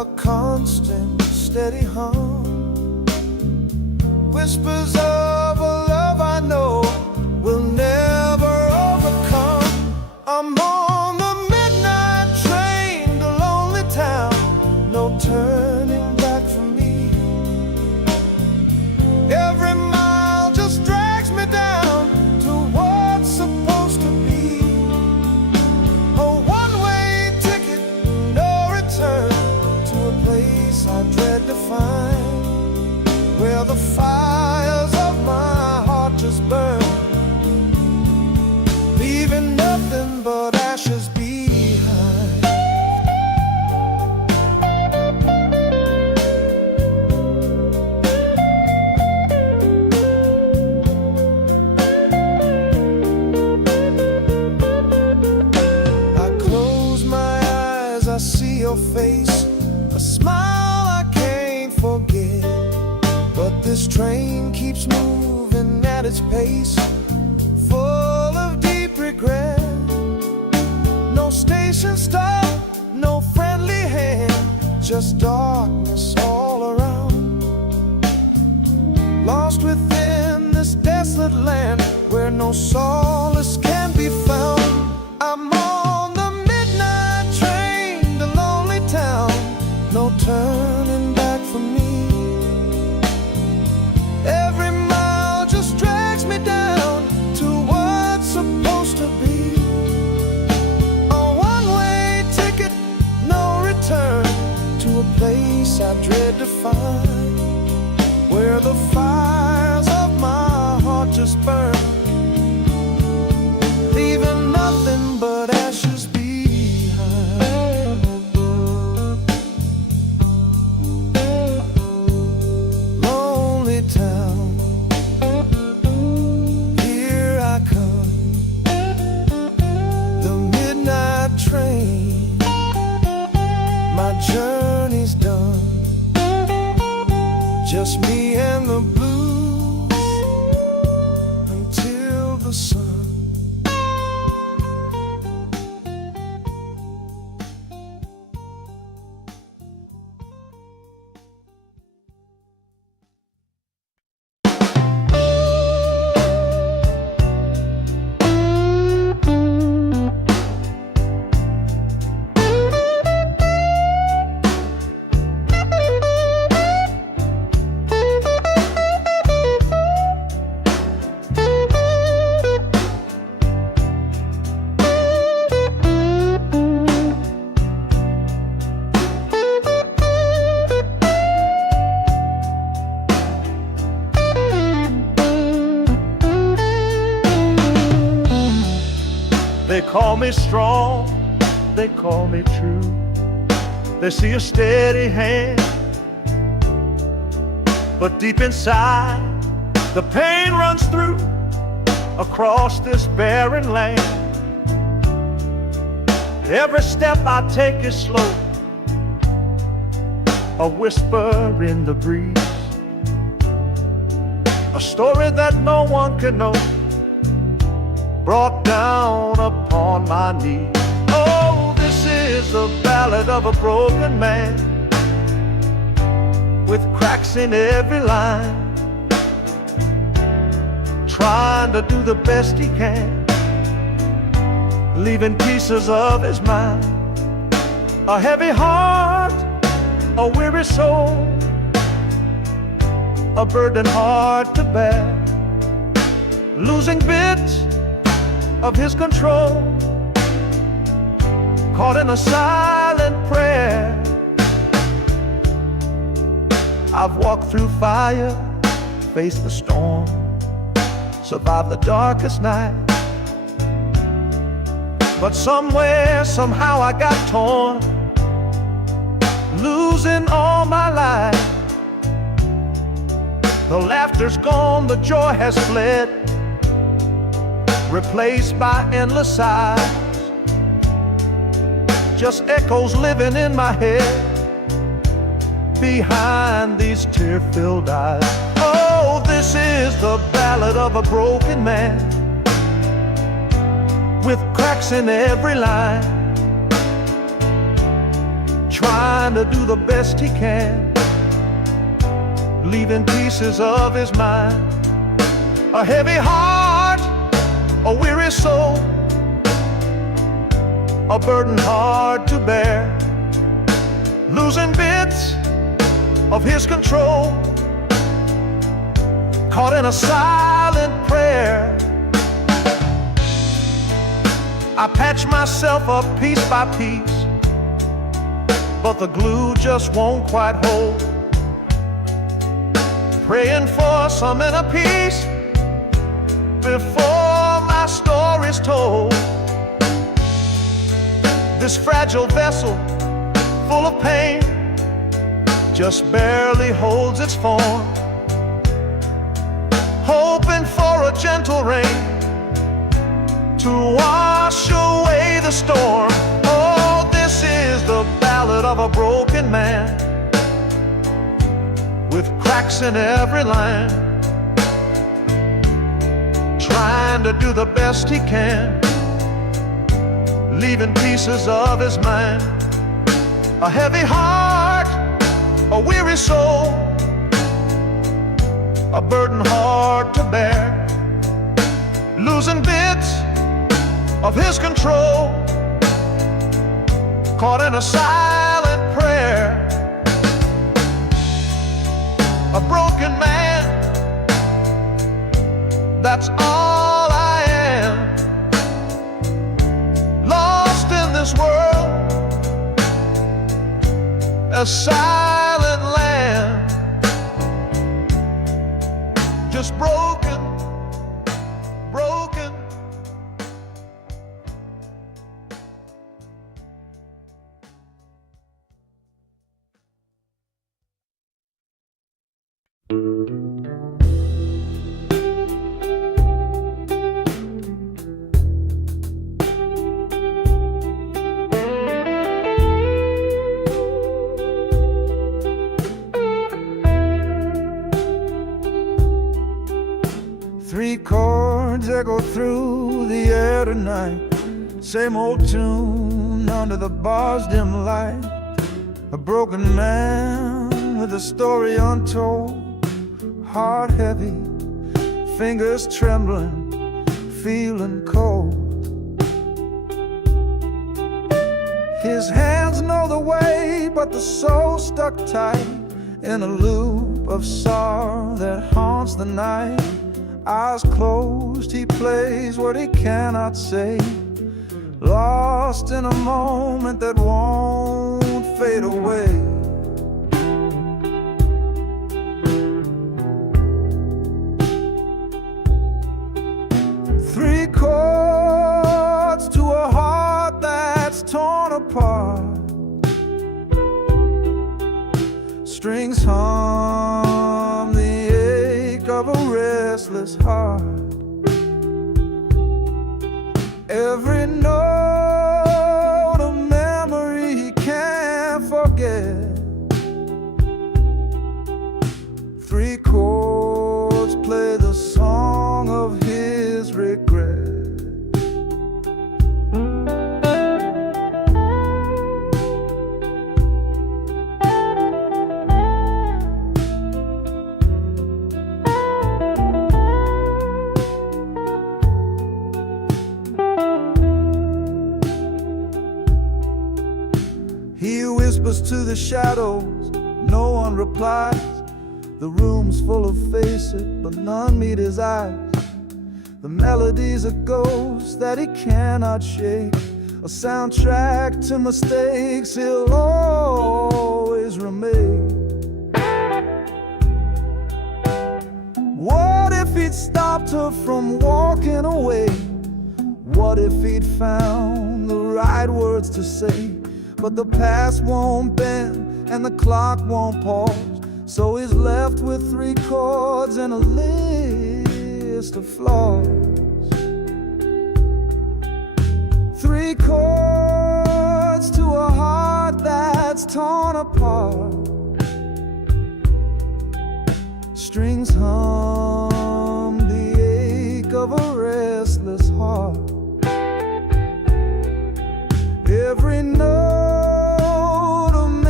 a constant, steady hum. Whispers of a love I know will never overcome. I'm on the midnight train to lonely town, no turning back for me. Every mile just drags me down to what's supposed to be. A one-way ticket, no return, to a place I dread to find, where the fires of my heart just burn, leaving nothing but ashes behind. I close my eyes, I see your face, a smile I can't forget. But this train keeps moving at its pace, full of deep regret. No station stop, no friendly hand, just darkness all around. Lost within this desolate land where no solace can be found. I'm on the midnight train to lonely town, no turning back for me. Every mile just drags me down to what's supposed to be. A one-way ticket, no return, to a place I dread to find, where the fires of my heart just burn, leaving nothing but ashes behind. Lonely town, here I come, the midnight train, my journey's done, just me and the blues until the sun. They call me strong, they call me true. They see a steady hand, but deep inside the pain runs through across this barren land. Every step I take is slow, a whisper in the breeze, a story that no one can know, brought down upon my knees. Oh, this is the ballad of a broken man, with cracks in every line, trying to do the best he can, leaving pieces of his mind. A heavy heart, a weary soul, a burden hard to bear, losing bits of his control, caught in a silent prayer. I've walked through fire, faced the storm, survived the darkest night, but somewhere, somehow I got torn, losing all my life. The laughter's gone, the joy has fled, replaced by endless sighs, just echoes living in my head behind these tear-filled eyes. Oh, this is the ballad of a broken man, with cracks in every line, trying to do the best he can, leaving pieces of his mind. A heavy heart, a weary soul, a burden hard to bear, losing bits of his control, caught in a silent prayer. I patch myself up piece by piece, but the glue just won't quite hold. Praying for some inner peace before my story's told. This fragile vessel, full of pain, just barely holds its form, hoping for a gentle rain to wash away the storm. Oh, this is the ballad of a broken man, with cracks in every line, trying to do the best he can, leaving pieces of his mind. A heavy heart, a weary soul, a burden hard to bear, losing bits of his control, caught in a silent prayer. A broken man, that's all I am, lost in this world, a silent land, just broken, broken. Three chords echo through the air tonight, same old tune under the bar's dim light. A broken man with a story untold, heart heavy, fingers trembling, feeling cold. His hands know the way, but the soul stuck tight in a loop of sorrow that haunts the night. Eyes closed, he plays what he cannot say, lost in a moment that won't fade away. Three chords to a heart that's torn apart, strings hum the ache of a restless heart. Every note a memory he can't forget. Three chords play the song of his regret. He whispers to the shadows, no one replies. The room's full of faces, but none meet his eyes. The melody's a ghost that he cannot shake, a soundtrack to mistakes he'll always remake. What if he'd stopped her from walking away? What if he'd found the right words to say? But the past won't bend and the clock won't pause, so he's left with three chords and a list of flaws. Three chords to a heart that's torn apart, strings hum the ache of a restless heart. Every note a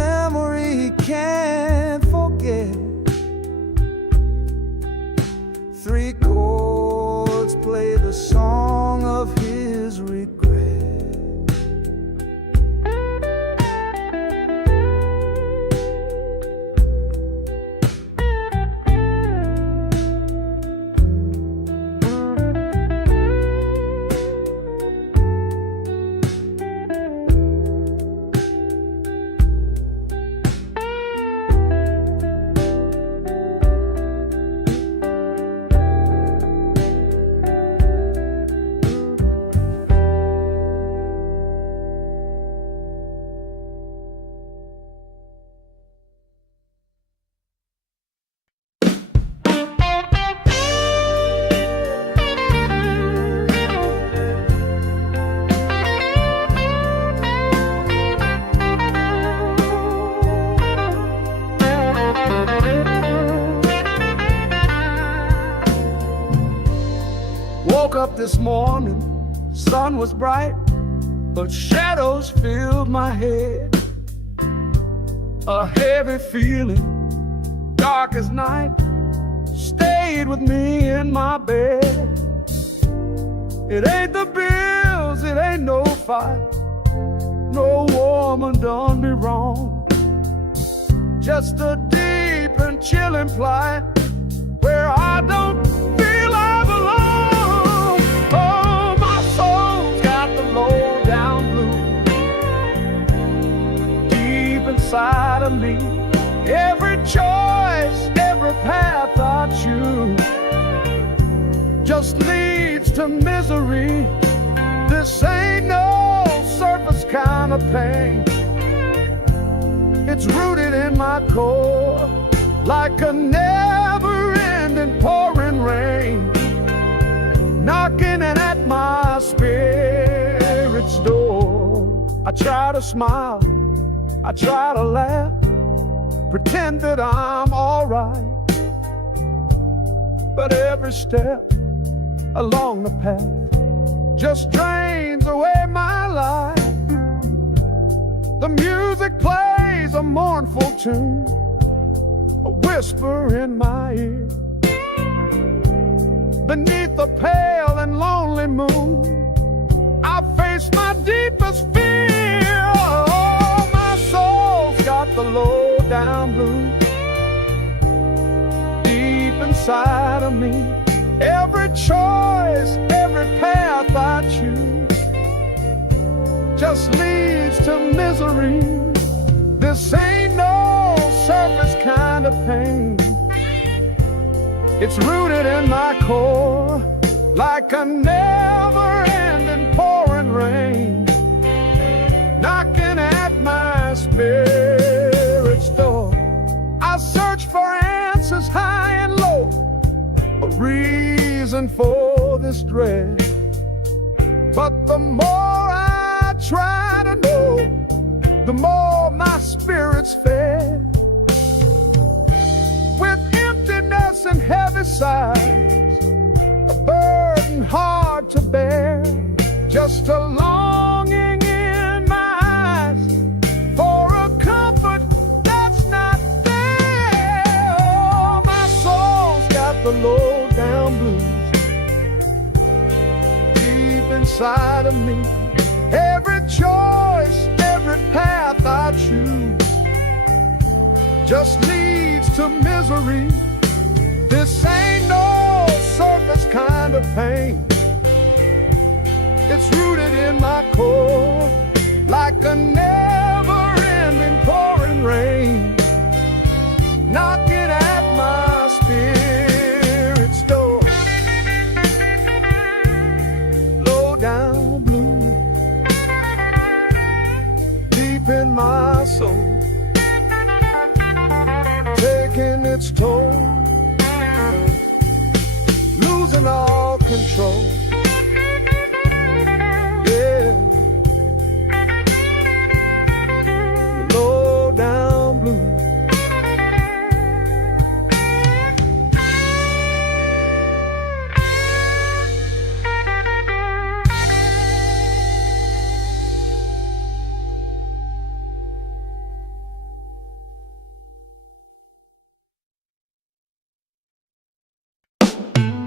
3 chords play the song of his regret. Woke up this morning, sun was bright, but shadows filled my head. A heavy feeling, dark as night, stayed with me in my bed. It ain't the bills, it ain't no fight, no woman done me wrong. Just a deep and chilling plight where I don't feel I belong. Oh, my soul's got the low down blues deep inside of me. Every choice, every path I choose just leads to misery. This ain't no surface kind of pain. It's rooted in my core like a never-ending pouring rain, knocking at my spirit's door. I try to smile, I try to laugh, pretend that I'm alright, but every step along the path just drains away my life. The music plays a mournful tune, a whisper in my ear. Beneath the pale and lonely moon, I face my deepest fear. Oh, my soul's got the low down blues deep inside of me. Every choice, every path I choose just leads to misery. This ain't no surface kind of pain. It's rooted in my core like a never-ending pouring rain, knocking at my spirit's door. I search for answers high and low, a reason for this dread, but the more I try to know, the more my spirit's fed. With emptiness and heavy sighs, a burden hard to bear, just a longing in my eyes for a comfort that's not there. Oh, my soul's got the low down blues deep inside of me. Every choice, every path I choose just leads to misery. This ain't no surface kind of pain. It's rooted in my core like a never-ending pouring rain, knocking at my spirit's door. Low down blue deep in my soul, taking its toll, losing all control. Yeah, low down blue.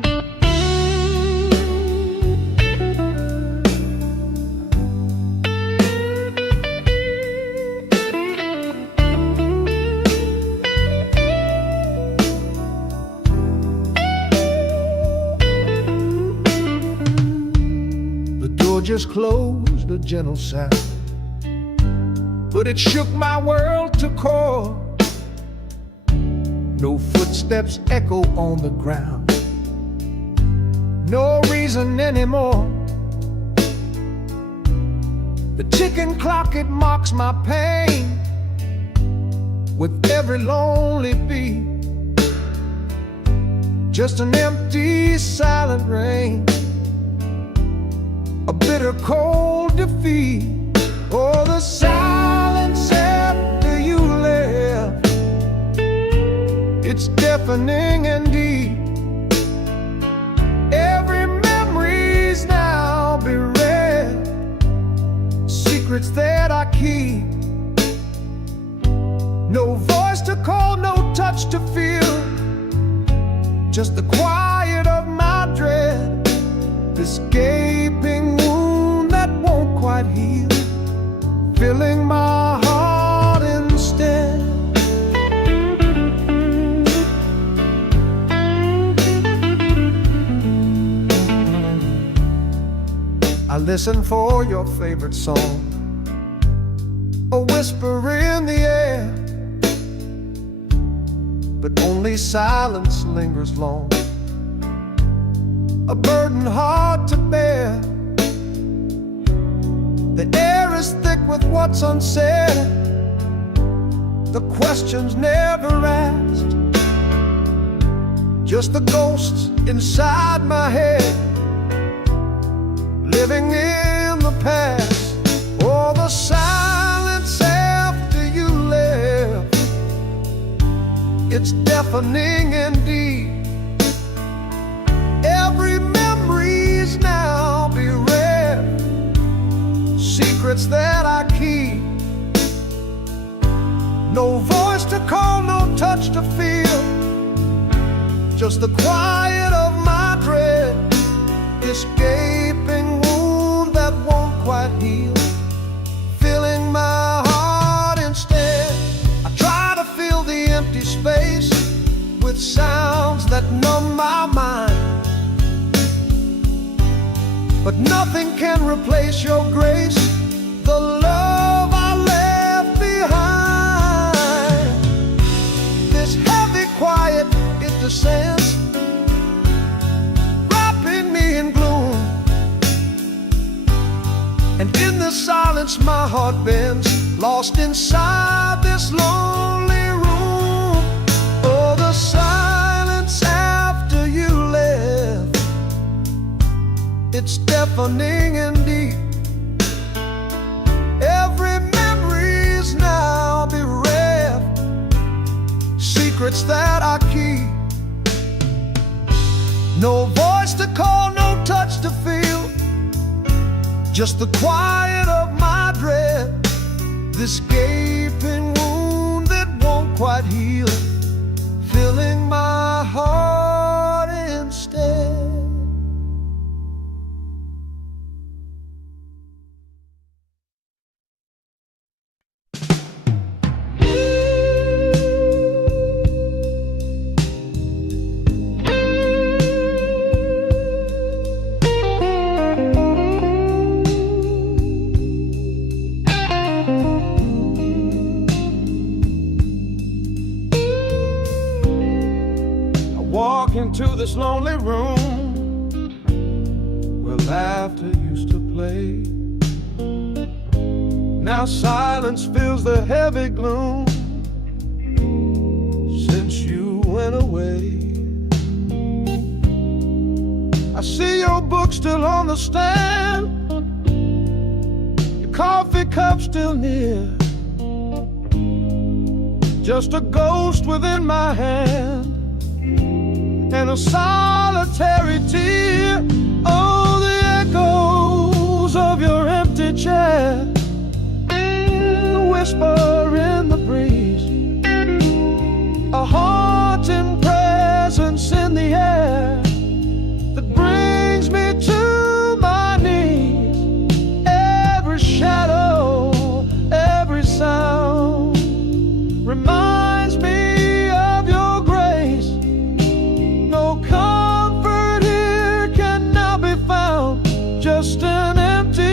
just closed a gentle sound, but it shook my world to core. No footsteps echo on the ground, no reason anymore. The ticking clock, it mocks my pain with every lonely beat. Just an empty, silent rain, a bitter, cold defeat. Oh, the silence after you left, it's deafening indeed. Every memory's now bereft, secrets that I keep. No voice to call, no touch to feel, just the quiet of my dread, this gaping wound that won't quite heal, filling my heart instead. I listen for your favorite song, a whisper in the air, but only silence lingers long, a burden hard to bear. The air is thick with what's unsaid, the questions never asked, just the ghosts inside my head, living in the past. Oh, the silence after you left, it's deafening indeed. Every memory's now bereft, secrets that I keep. No voice to call, no touch to feel, just the quiet of my dread, this gaping wound that won't quite heal, filling my heart instead. I try to fill the empty space with sounds that numb my mind, but nothing can replace your grace, the love I left behind. This heavy quiet, it descends, wrapping me in gloom, and in the silence my heart bends, lost inside this lonely room. Oh, the silence after you left, it's deafening indeed. Every memory's now bereft, secrets that I keep. No voice to call, no touch to feel, just the quiet of my dread, this gaping wound that won't quite heal, filling my heart instead. Walk into this lonely room where laughter used to play. Now silence fills the heavy gloom since you went away. I see your book still on the stand, your coffee cup still near, just a ghost within my hand and a solitary tear. Oh, the echoes of your empty chair, the whisper in the breeze, a haunting presence in the air that brings me to my knees. Every shadow, every sound reminds me of your grace. No comfort here can now be found, just an empty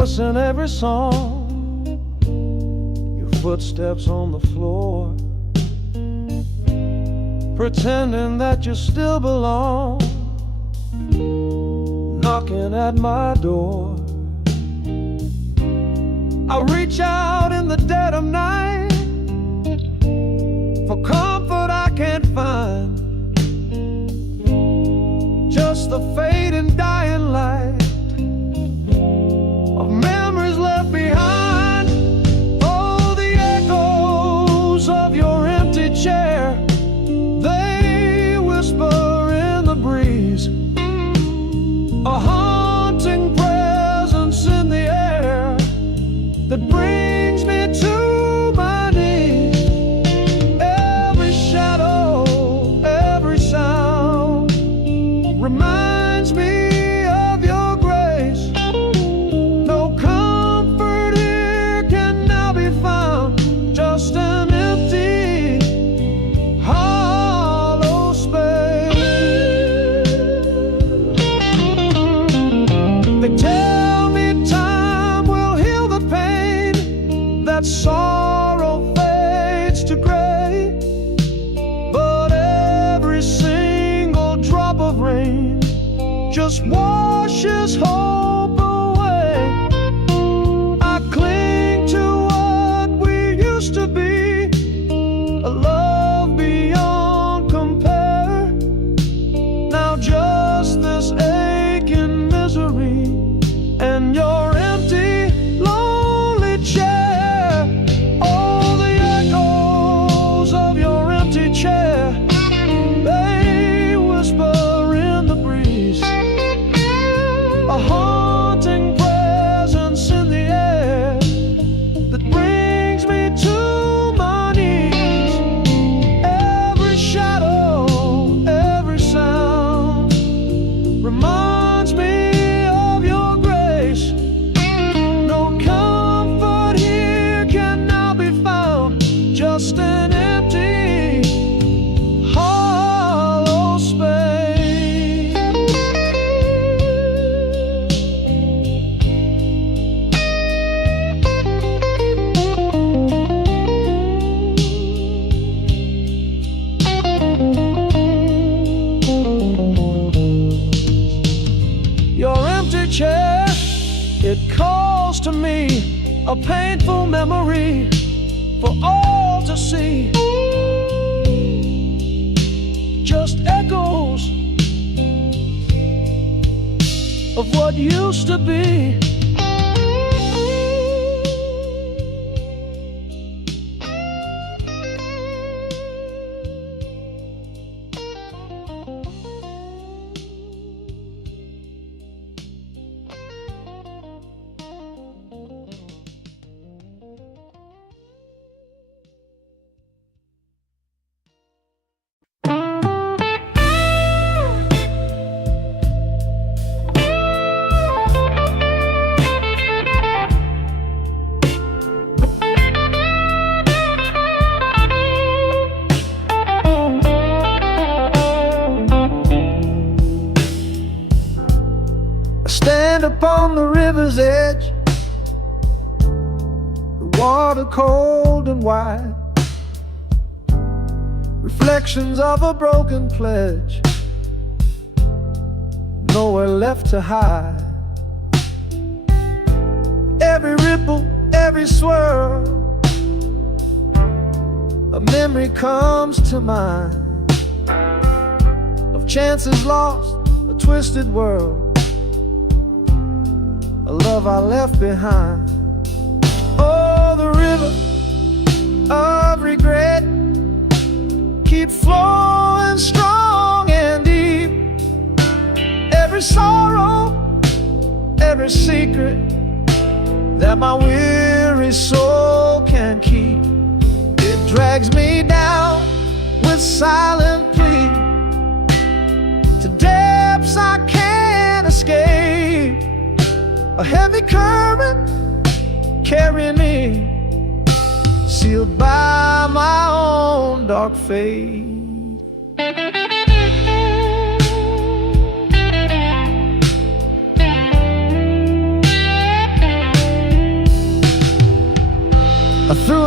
voice in every song, your footsteps on the floor, pretending that you still belong, knocking at my door. I reach out in the dead of night for comfort I can't find, just the fading dying light of memories left behind. Oh, the echoes of your empty chair, they whisper in the breeze, a haunting presence in the air that brings me to my knees. Every shadow, every sound reminds me of your grace. No comfort here can now be found, just an empty, hollow space. They tell me time will heal the pain, that sorrow fades to gray, but every single drop of rain just washes hope away. I cling to what we used to be, a love beyond compare. Now just this aching misery and your empty, lonely chair. Oh, the echoes of your empty chair, they whisper in the breeze, a haunting presence in the air that brings me to my knees. Every shadow, every sound reminds me of your grace. No comfort here can now be found, just an empty, hollow space. Your empty chair, it calls to me, a painful memory for all to see. Just echoes of what used to be. Stand upon the river's edge, the water cold and wide, reflections of a broken pledge, nowhere left to hide. Every ripple, every swirl, a memory comes to mind of chances lost, a twisted world, a love I left behind. Oh, the river of regret, keep flowing strong and deep. Every sorrow, every secret that my weary soul can keep, it drags me down with silent plea to depths I can't escape. A heavy current carrying me, sealed by my own dark fate.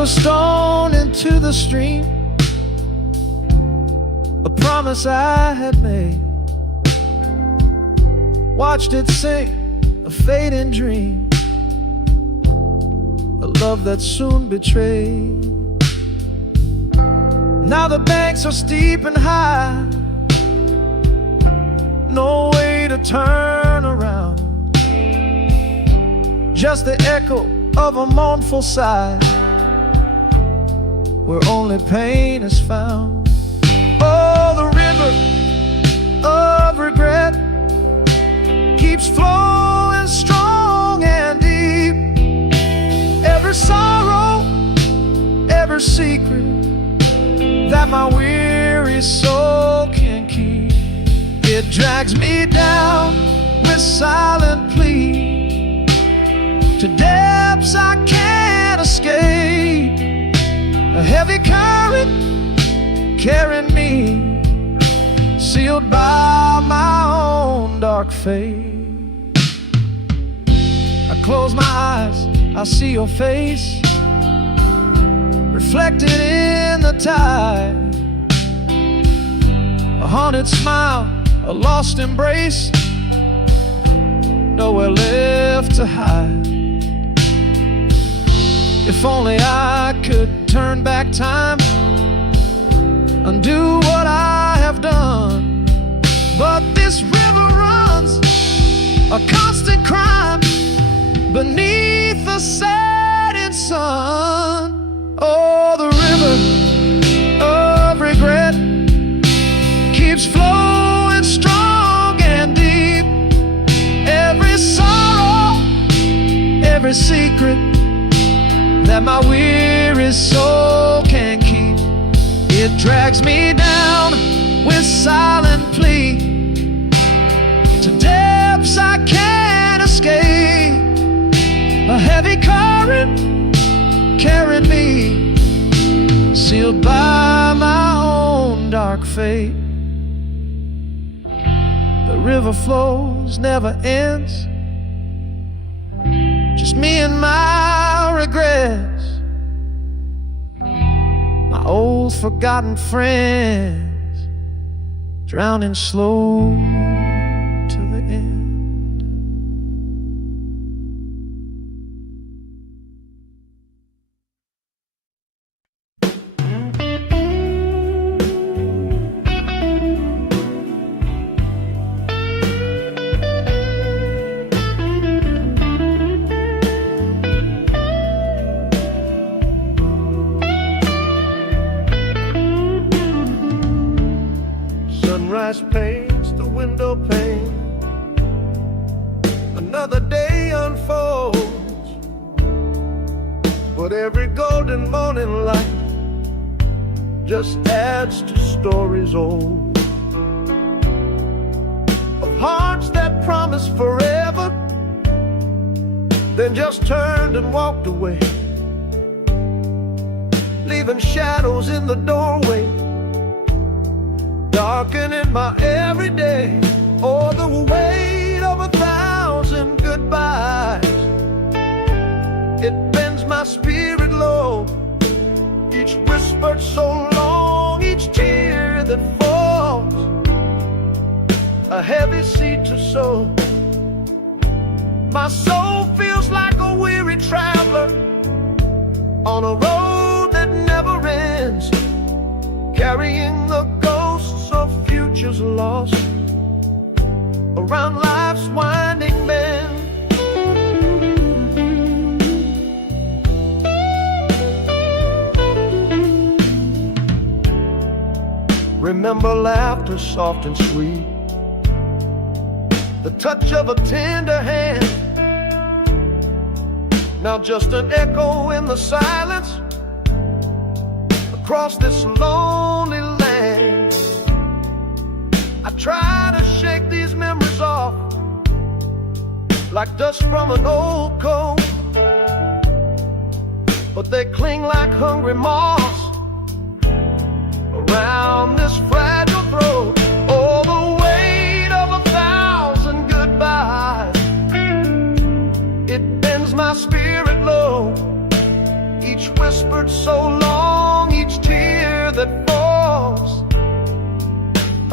a stone into the stream, a promise I had made. Watched it sink, a fading dream, a love that soon betrayed. Now the banks are steep and high, no way to turn around, just the echo of a mournful sigh, where only pain is found. Oh, the river of regret keeps flowing strong and deep. Every sorrow, every secret that my weary soul can keep, it drags me down with silent plea to depths I can't escape. A heavy current carrying me, sealed by my own dark fate. I close my eyes, I see your face reflected in the tide. A haunted smile, a lost embrace, nowhere left to hide. If only I could turn back time, undo what I have done. But this river runs a constant crime beneath the setting sun. Oh, the river of regret keeps flowing strong and deep. Every sorrow, every secret that my weary soul can keep, it drags me down with silent plea to depths I can't escape. A heavy current carrying me, sealed by my own dark fate. The river flows, never ends, just me and my regrets, my old forgotten friends, drowning slow to the end. Sunrise paints the window pane, another day unfolds, but every golden morning light just adds to stories old, of hearts that promised forever, then just turned and walked away, leaving shadows in the doorway, darkening my everyday. Oh, the weight of 1,000 goodbyes, it bends my spirit low. Each whispered so long, each tear that falls, a heavy seed to sow. My soul feels like a weary traveler on a road that never ends, carrying the ghosts of futures lost around life's winding bend. Remember laughter soft and sweet, the touch of a tender hand, now just an echo in the silence across this lonely land. I try to shake these memories off like dust from an old coat, but they cling like hungry moths around this fragile throat. Oh, the weight of 1,000 goodbyes, it bends my spirit low. Each whispered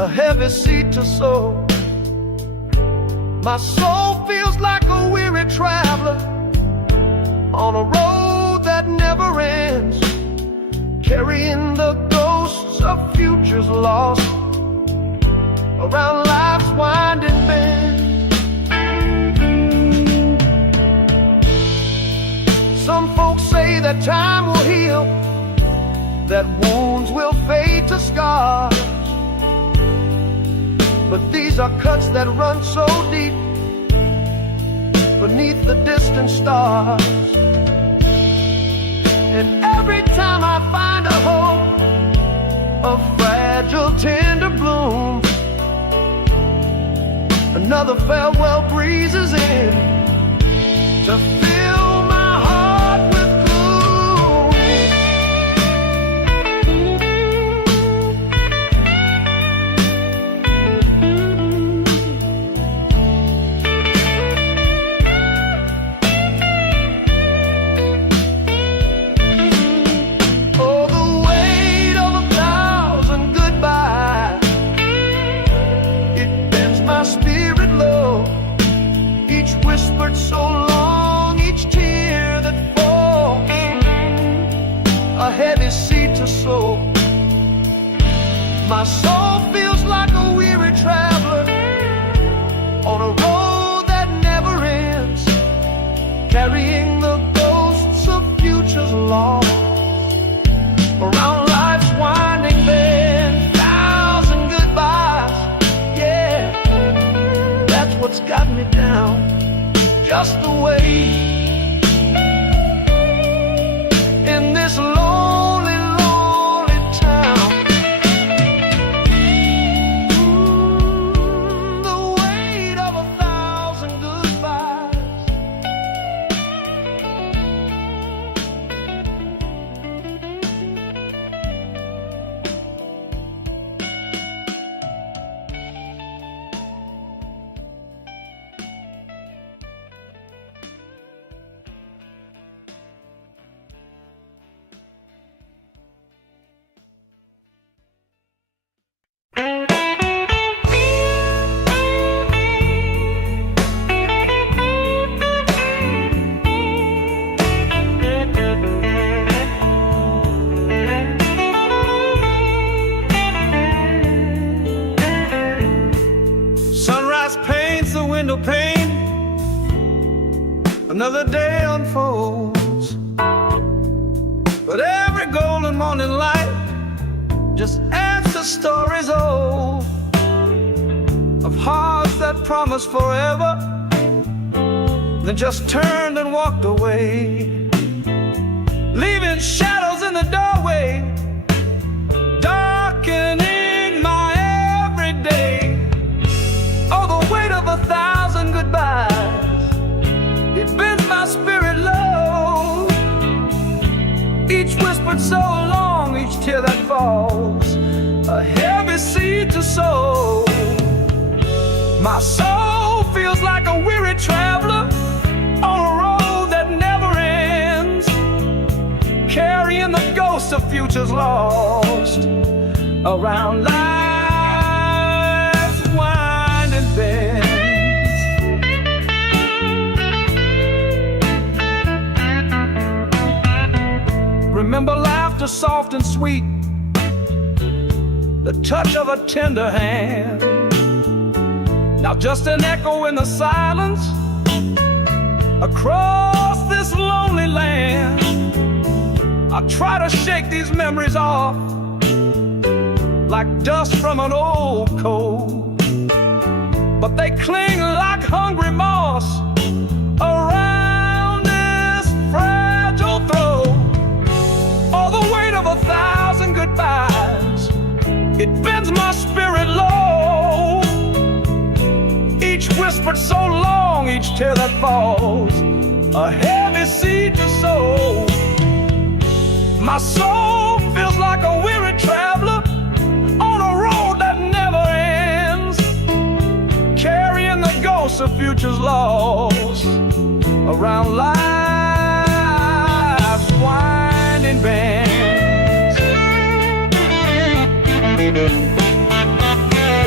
a heavy seed to sow. My soul feels like a weary traveler on a road that never ends, carrying the ghosts of futures lost around life's winding bend. Some folks say that time will heal, that wounds will fade to scars, but these are cuts that run so deep beneath the distant stars. And every time I find a hope, a fragile tender bloom, another farewell breezes in to fill my heart with so long, each tear that falls, a heavy seed to sow. My soul feels like a weary traveler on a road that never ends, carrying the ghosts of futures lost around life's winding bend. Thousand goodbyes, yeah, that's what's got me down. Just the way in this lonely, lonely town. The weight of 1,000 goodbyes. Pane, another day unfolds, but every golden morning light just adds to stories old of hearts that promised forever, then just turned and walked away, leaving shadows in the doorway, darkening my everyday. Oh, the weight of 1,000 goodbyes, it bends my spirit low. Each whispered so long, each tear that falls, a heavy seed to sow. My soul feels like a weary traveler on a road that never ends, carrying the ghosts of futures lost around life's winding bends. Remember laughter soft and sweet, the touch of a tender hand. Now just an echo in the silence across this lonely land. I try to shake these memories off like dust from an old coat, but they cling like hungry moss around this fragile throat. All the weight of 1,000 goodbyes, it bends my spirit low. Each whispered so long, each tear that falls, a heavy seed to sow. My soul feels like a weary traveler on a road that never ends, carrying the ghosts of futures lost around life's winding bends.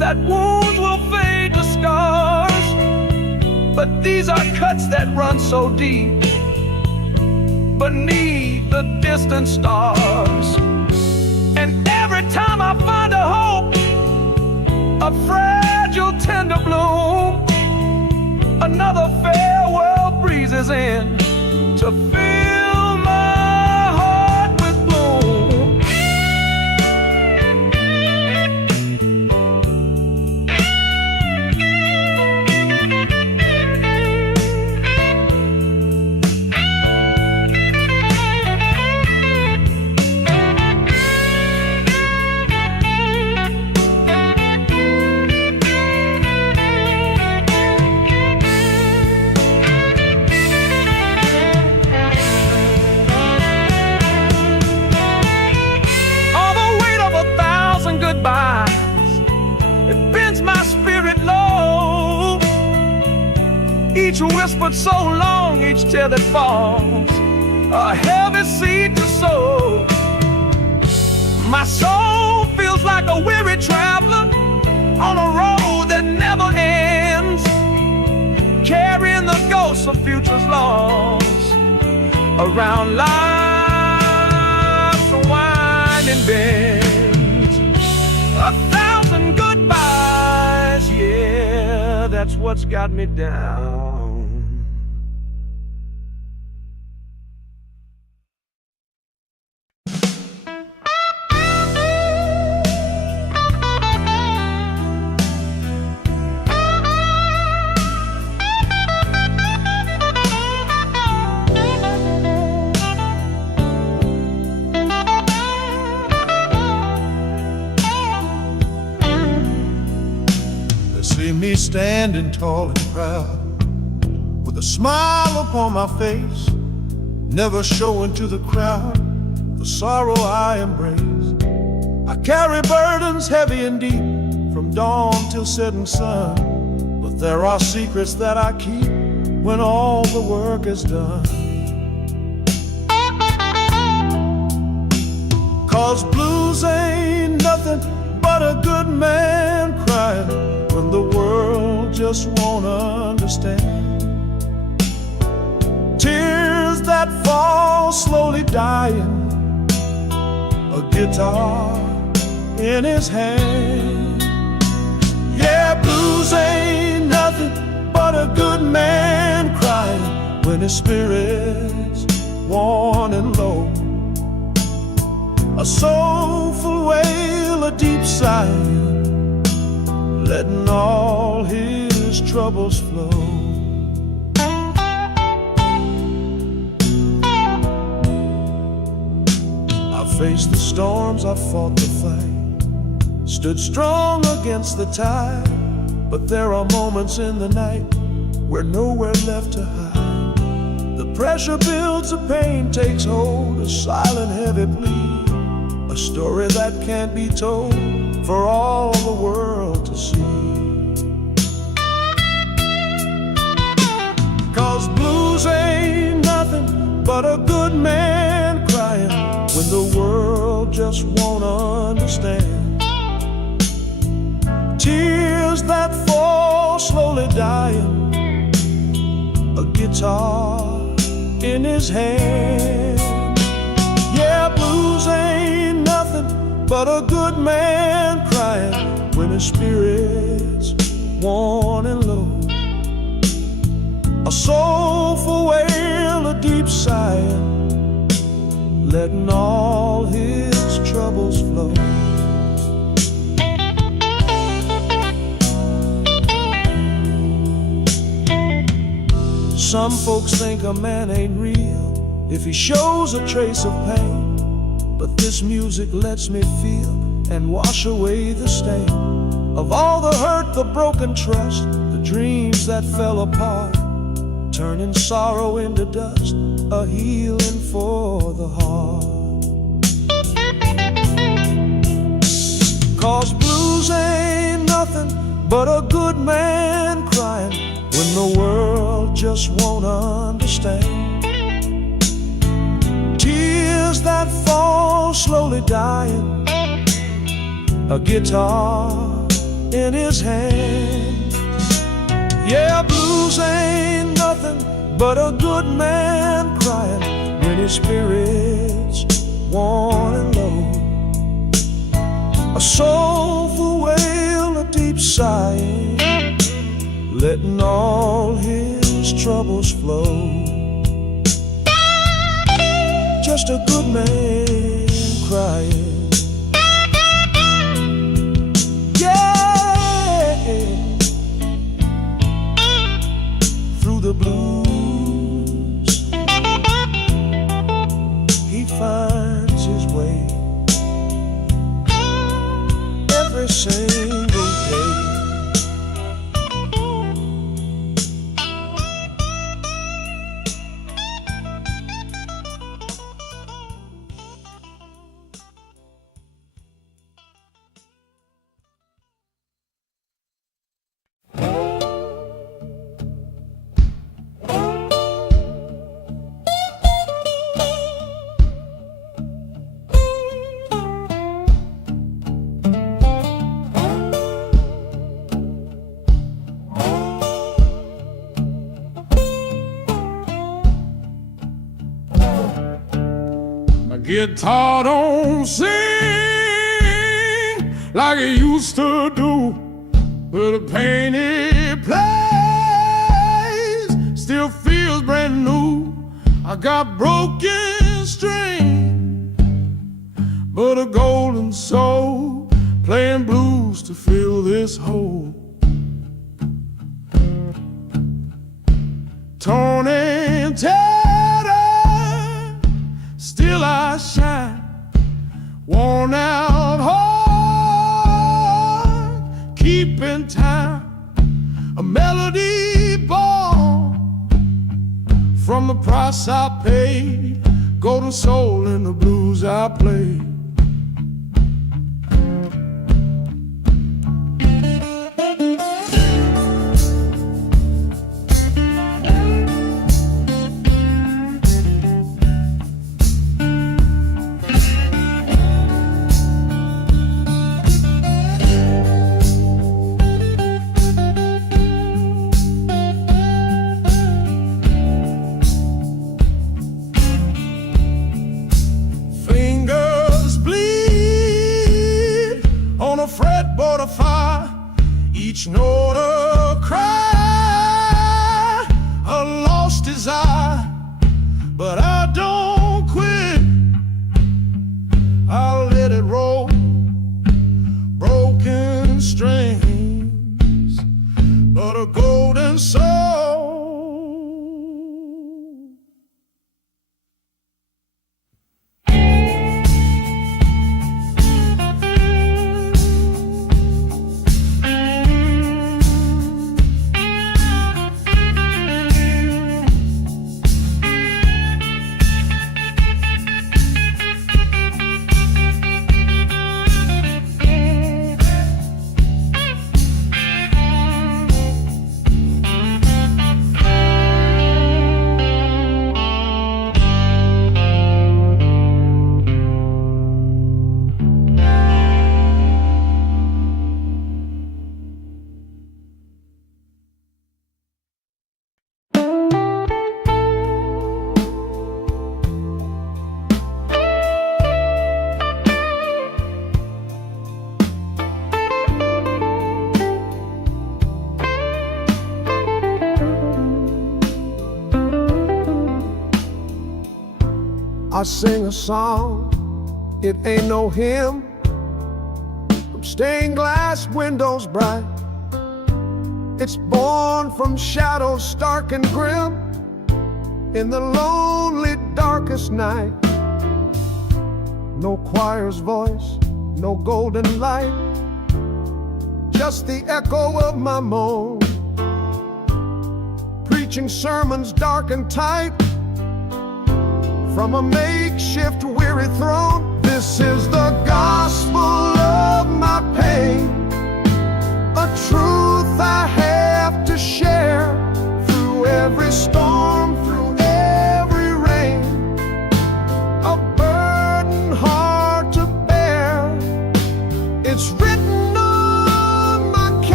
that wounds will fade to scars, but these are cuts that run so deep beneath the distant stars. And every time I find a hope, a fragile tender bloom, another farewell breezes in to fill my heart with gloom. It bends my spirit low. Each whispered so long, each tear that falls, a heavy seed to sow. My soul feels like a weary traveler on a road that never ends, carrying the ghosts of futures lost around life's winding bend. 1,000 goodbyes, yeah, that's what's got me down. See me standing tall and proud, with a smile upon my face, never showing to the crowd the sorrow I embrace. I carry burdens heavy and deep, from dawn till setting sun, but there are secrets that I keep when all the work is done. 'Cause blues ain't nothing but a good man crying when the world just won't understand. Tears that fall slowly dying, a guitar in his hand. Yeah, blues ain't nothing but a good man crying when his spirit's worn and low. A soulful wail, a deep sigh, letting all his troubles flow. I faced the storms, I fought the fight, stood strong against the tide, but there are moments in the night where nowhere left to hide. The pressure builds, the pain takes hold, a silent heavy plea, a story that can't be told for all the world to see. 'Cause blues ain't nothing but a good man crying when the world just won't understand. Tears that fall slowly dying, a guitar in his hand. Yeah, blues ain't nothing but a good man crying when his spirit's worn and low. A soulful wail, a deep sigh, letting all his troubles flow. Some folks think a man ain't real if he shows a trace of pain, but this music lets me feel and wash away the stain of all the hurt, the broken trust, the dreams that fell apart, turning sorrow into dust, a healing for the heart. 'Cause blues ain't nothing but a good man crying when the world just won't understand. Tears that fall slowly dying, a guitar in his hand. Yeah, blues ain't nothing but a good man crying when his spirit's worn and low. A soulful wail, a deep sighing, letting all his troubles flow. Just a good man crying. Yeah, through the blues he finds his way every single day. Guitar don't sing like it used to do, but the pain it plays still feels brand new. I got broken string, but a golden soul playing blues to fill this hole. Torn and tattered, still I shine. Worn out heart, keeping time. A melody born from the price I paid. Golden soul in the blues I play. Fretboard of fire, each note a cry, a lost desire, but I don't quit. I'll let it roll, broken strings, but a golden soul. I sing a song, it ain't no hymn, from stained glass windows bright. It's born from shadows stark and grim, in the lonely darkest night. No choir's voice, no golden light, just the echo of my moan, preaching sermons dark and tight from a makeshift weary throne. This is the gospel of my pain, a truth I have to share through every storm, through every rain, a burden hard to bear. It's written on my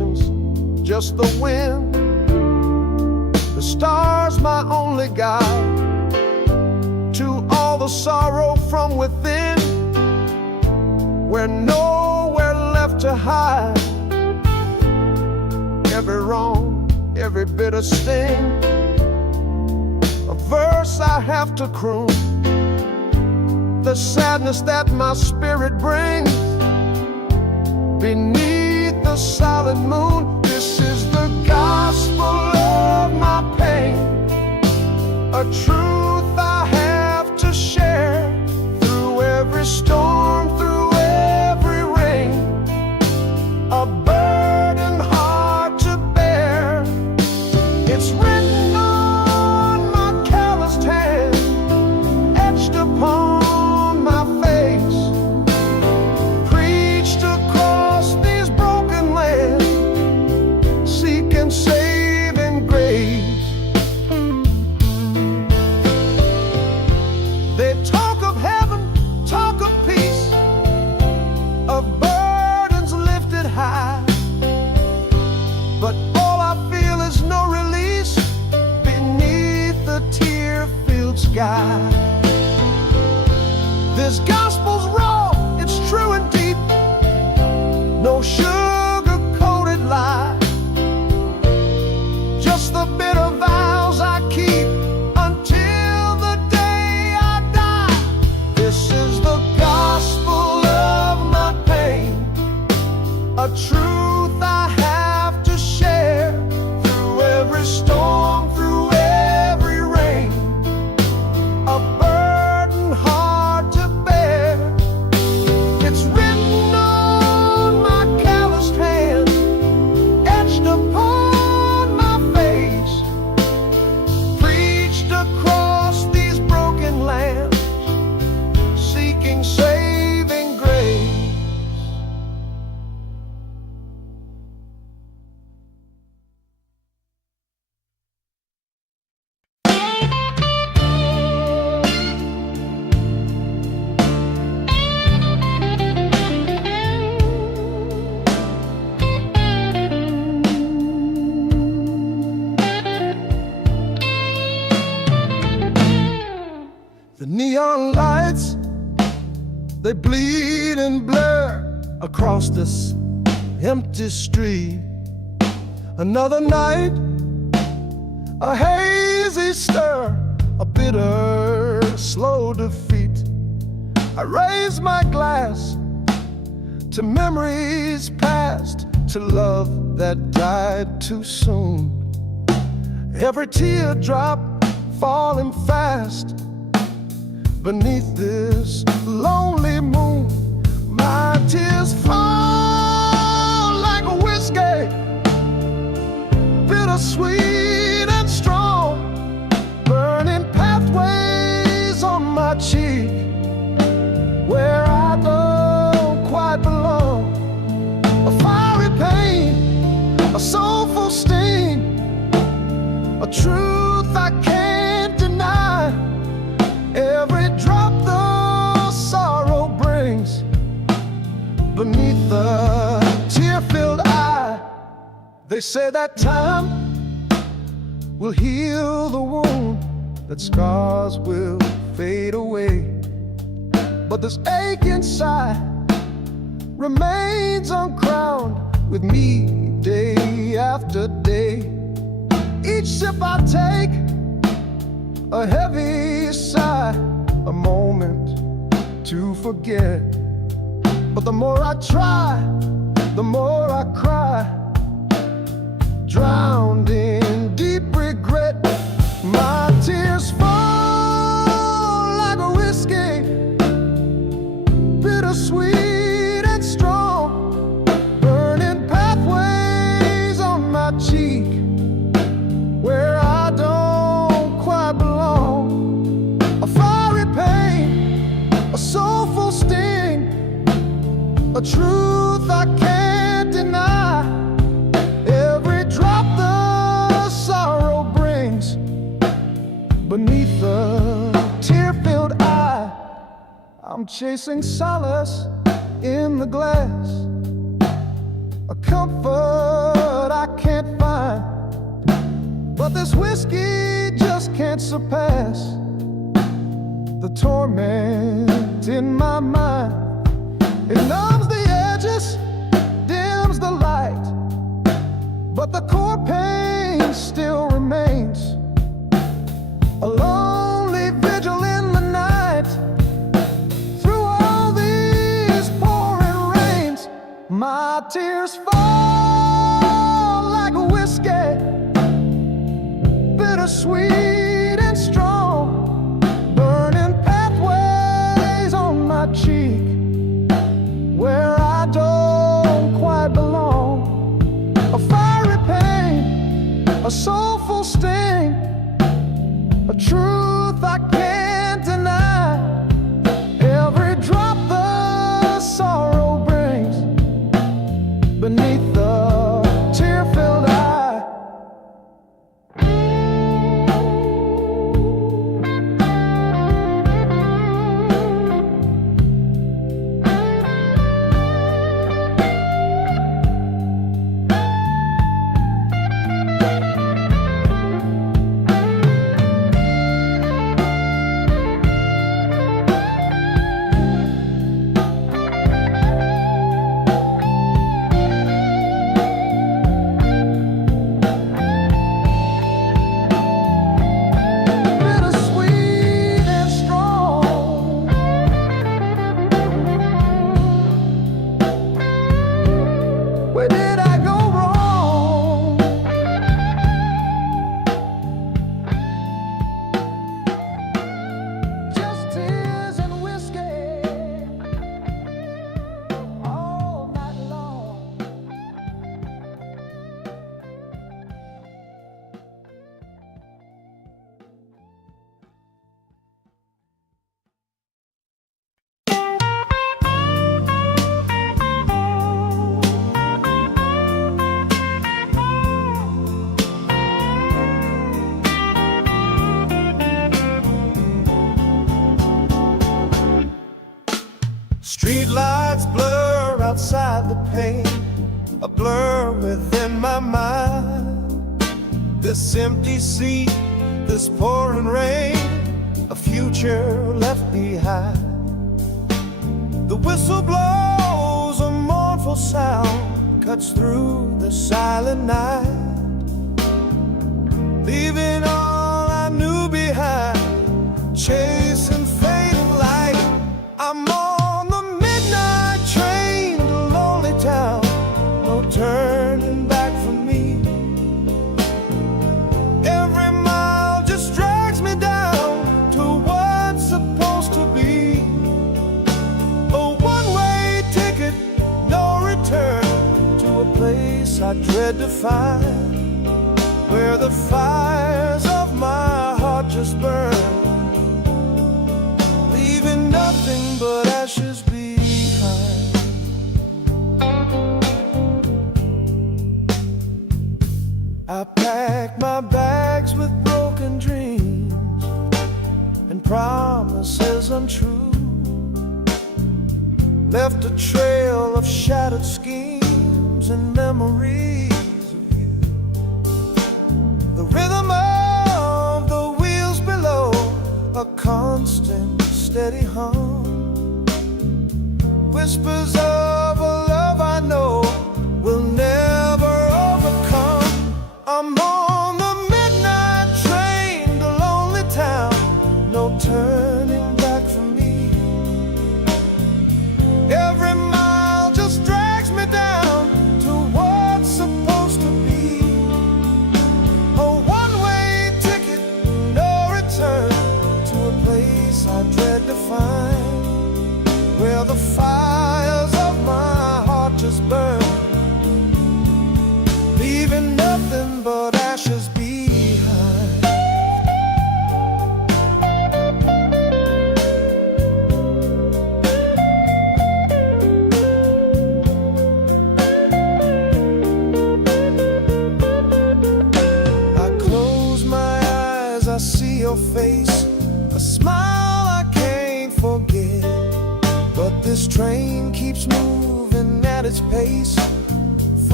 oceans, just the wind. The stars my only guide to all the sorrow from within, where nowhere left to hide. Every wrong, every bitter sting, a verse I have to croon. The sadness that my spirit brings beneath the silent moon. This is the gospel of my pain, a truth I have to share. Through every storm, through every rain, a burden hard to bear. It's written on my calloused hand, etched upon my face, preached across these broken lands, seeking saving grace. They talk of heaven, talk of peace, of burdens lifted high, but all I feel is no release beneath the tear-filled sky. This gospel's raw, it's true and deep, no sugar-coated lie, just the bitter vows I keep until the day I die. This is the gospel of my pain, a truth I have to share. Through every storm, through every rain, a burden hard to bear. It's written on my calloused hand, etched upon my face, preached across these broken lands, seeking saving grace. The neon lights, they bleed and blur across this empty street. Another night, a hazy stir, a bitter, slow defeat. I raise my glass to memories past, to love that died too soon. Every teardrop falling fast beneath this lonely moon. My tears fall like a whiskey, bittersweet and strong, burning pathways on my cheek, where I don't quite belong. A fiery pain, a soulful sting, a truth I can't deny. Every drop the sorrow brings beneath the tear-filled eye. They say that time will heal the wound, that scars will fade away, but this ache inside remains uncrowned with me day after day. Each sip I take, a heavy sigh, a moment to forget. But the more I try, the more I cry, drowned in deep regret. My tears fall like a whiskey, bittersweet and strong, burning pathways on my cheek, where I don't quite belong. A fiery pain, a soulful sting, a truth I can't deny. Every drop the sorrow brings beneath the tear-filled eye. I'm chasing solace in the glass, a comfort I can't find. But this whiskey just can't surpass the torment in my mind. It numbs the edges, dims the light, but the core pain still remains. A lonely vigil in the night. Through all these pouring rains, my tears fall like a whiskey, bittersweet and strong, burning pathways on my cheek where I don't quite belong. A fiery pain, a soulful sting, a truth I can't deny. Every drop the sorrow brings beneath the tear-filled eye. Where did I go wrong? Just tears and whiskey all night long. Street lights blur outside the pane, a blur within my mind. This empty seat, this pouring rain, a future left behind. The whistle blows, a mournful sound cuts through the silent night, leaving all I knew behind, chasing fading light. I'm on the midnight train to lonely town, no turning back for me. Every mile just drags me down to what's supposed to be. A one-way ticket, no return, to a place I dread to find, where the fires of my heart just burn, leaving nothing but ashes behind. I packed my bags with broken dreams and promises untrue, left a trail of shattered schemes and memories of you. The rhythm of the wheels below, a constant steady hum, whispers of a love I know will never overcome. I'm on the midnight train to lonely town, no turning back for me. Every mile just drags me down to what's supposed to be. A one-way ticket, no return, to a place I dread to find, where the fires of my heart just burn, leaving nothing but ashes behind. I close my eyes, I see your face, a smile I can't forget. But this train keeps moving at its pace,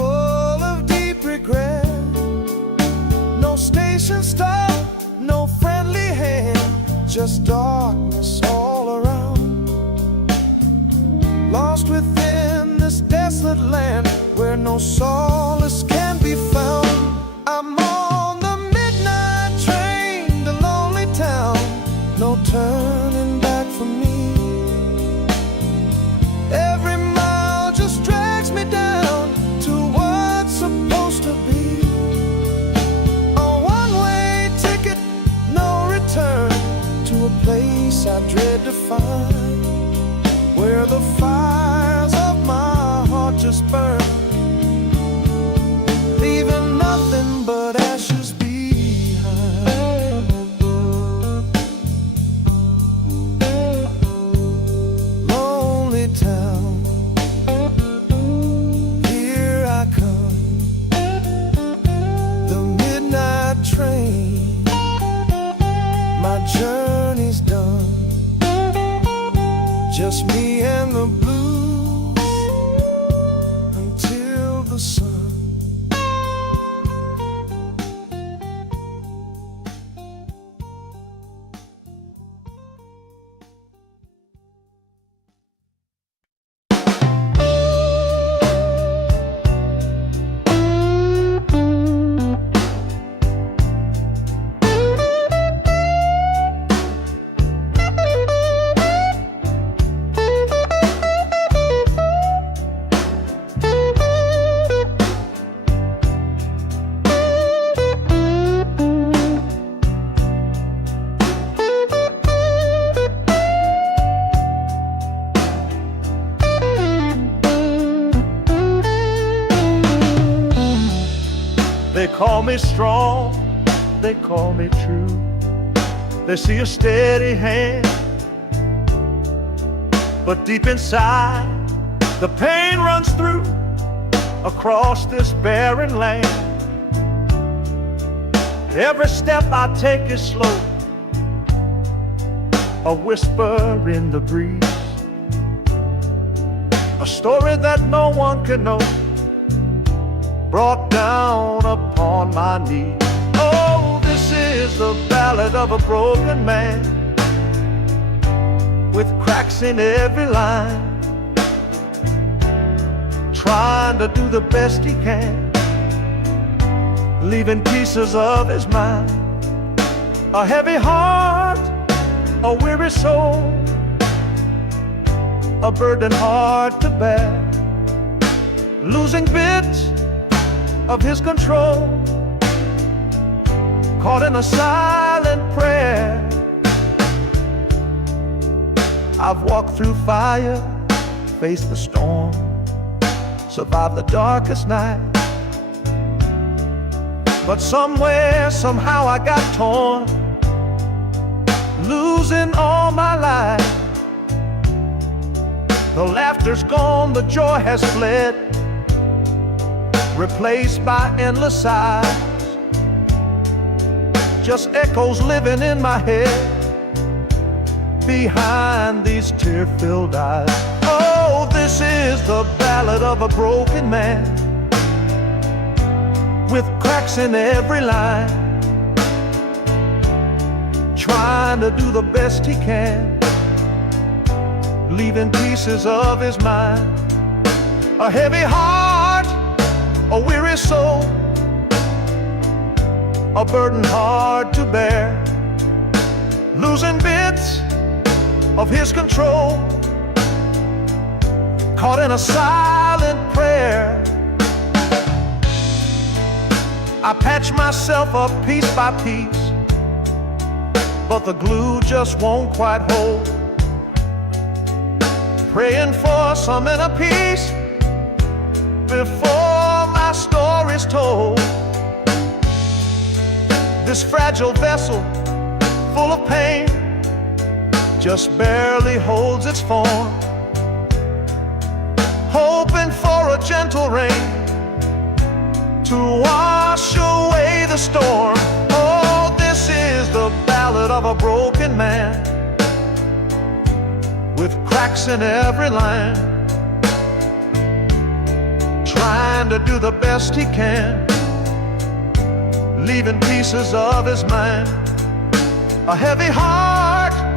just darkness all around. Lost within this desolate land where no solace can be found. I'm on the midnight train to lonely town, no turning back for me. Every mile just drags me down to what's supposed to be. A one-way ticket, no return, to a place I dread to find, where the fires of my heart just burn, leaving nothing but ashes behind. Lonely town, here I come, the midnight train, my journey's done, just me and the blues until the sun. They call me strong, they call me true. They see a steady hand, but deep inside the pain runs through across this barren land. Every step I take is slow, a whisper in the breeze, a story that no one can know, brought down upon my knees. Oh, this is the ballad of a broken man, with cracks in every line, trying to do the best he can, leaving pieces of his mind. A heavy heart, a weary soul, a burden hard to bear, losing bits of his control, caught in a silent prayer. I've walked through fire, faced the storm, survived the darkest night, but somewhere, somehow I got torn, losing all my life. The laughter's gone, the joy has fled, replaced by endless sighs, just echoes living in my head behind these tear-filled eyes. Oh, this is the ballad of a broken man, with cracks in every line, trying to do the best he can, leaving pieces of his mind. A heavy heart, a weary soul, a burden hard to bear, losing bits of his control, caught in a silent prayer. I patch myself up piece by piece, but the glue just won't quite hold, praying for some inner peace before my story's told. This fragile vessel, full of pain, just barely holds its form, hoping for a gentle rain to wash away the storm. Oh, this is the ballad of a broken man, with cracks in every line, trying to do the best he can, leaving pieces of his mind. A heavy heart,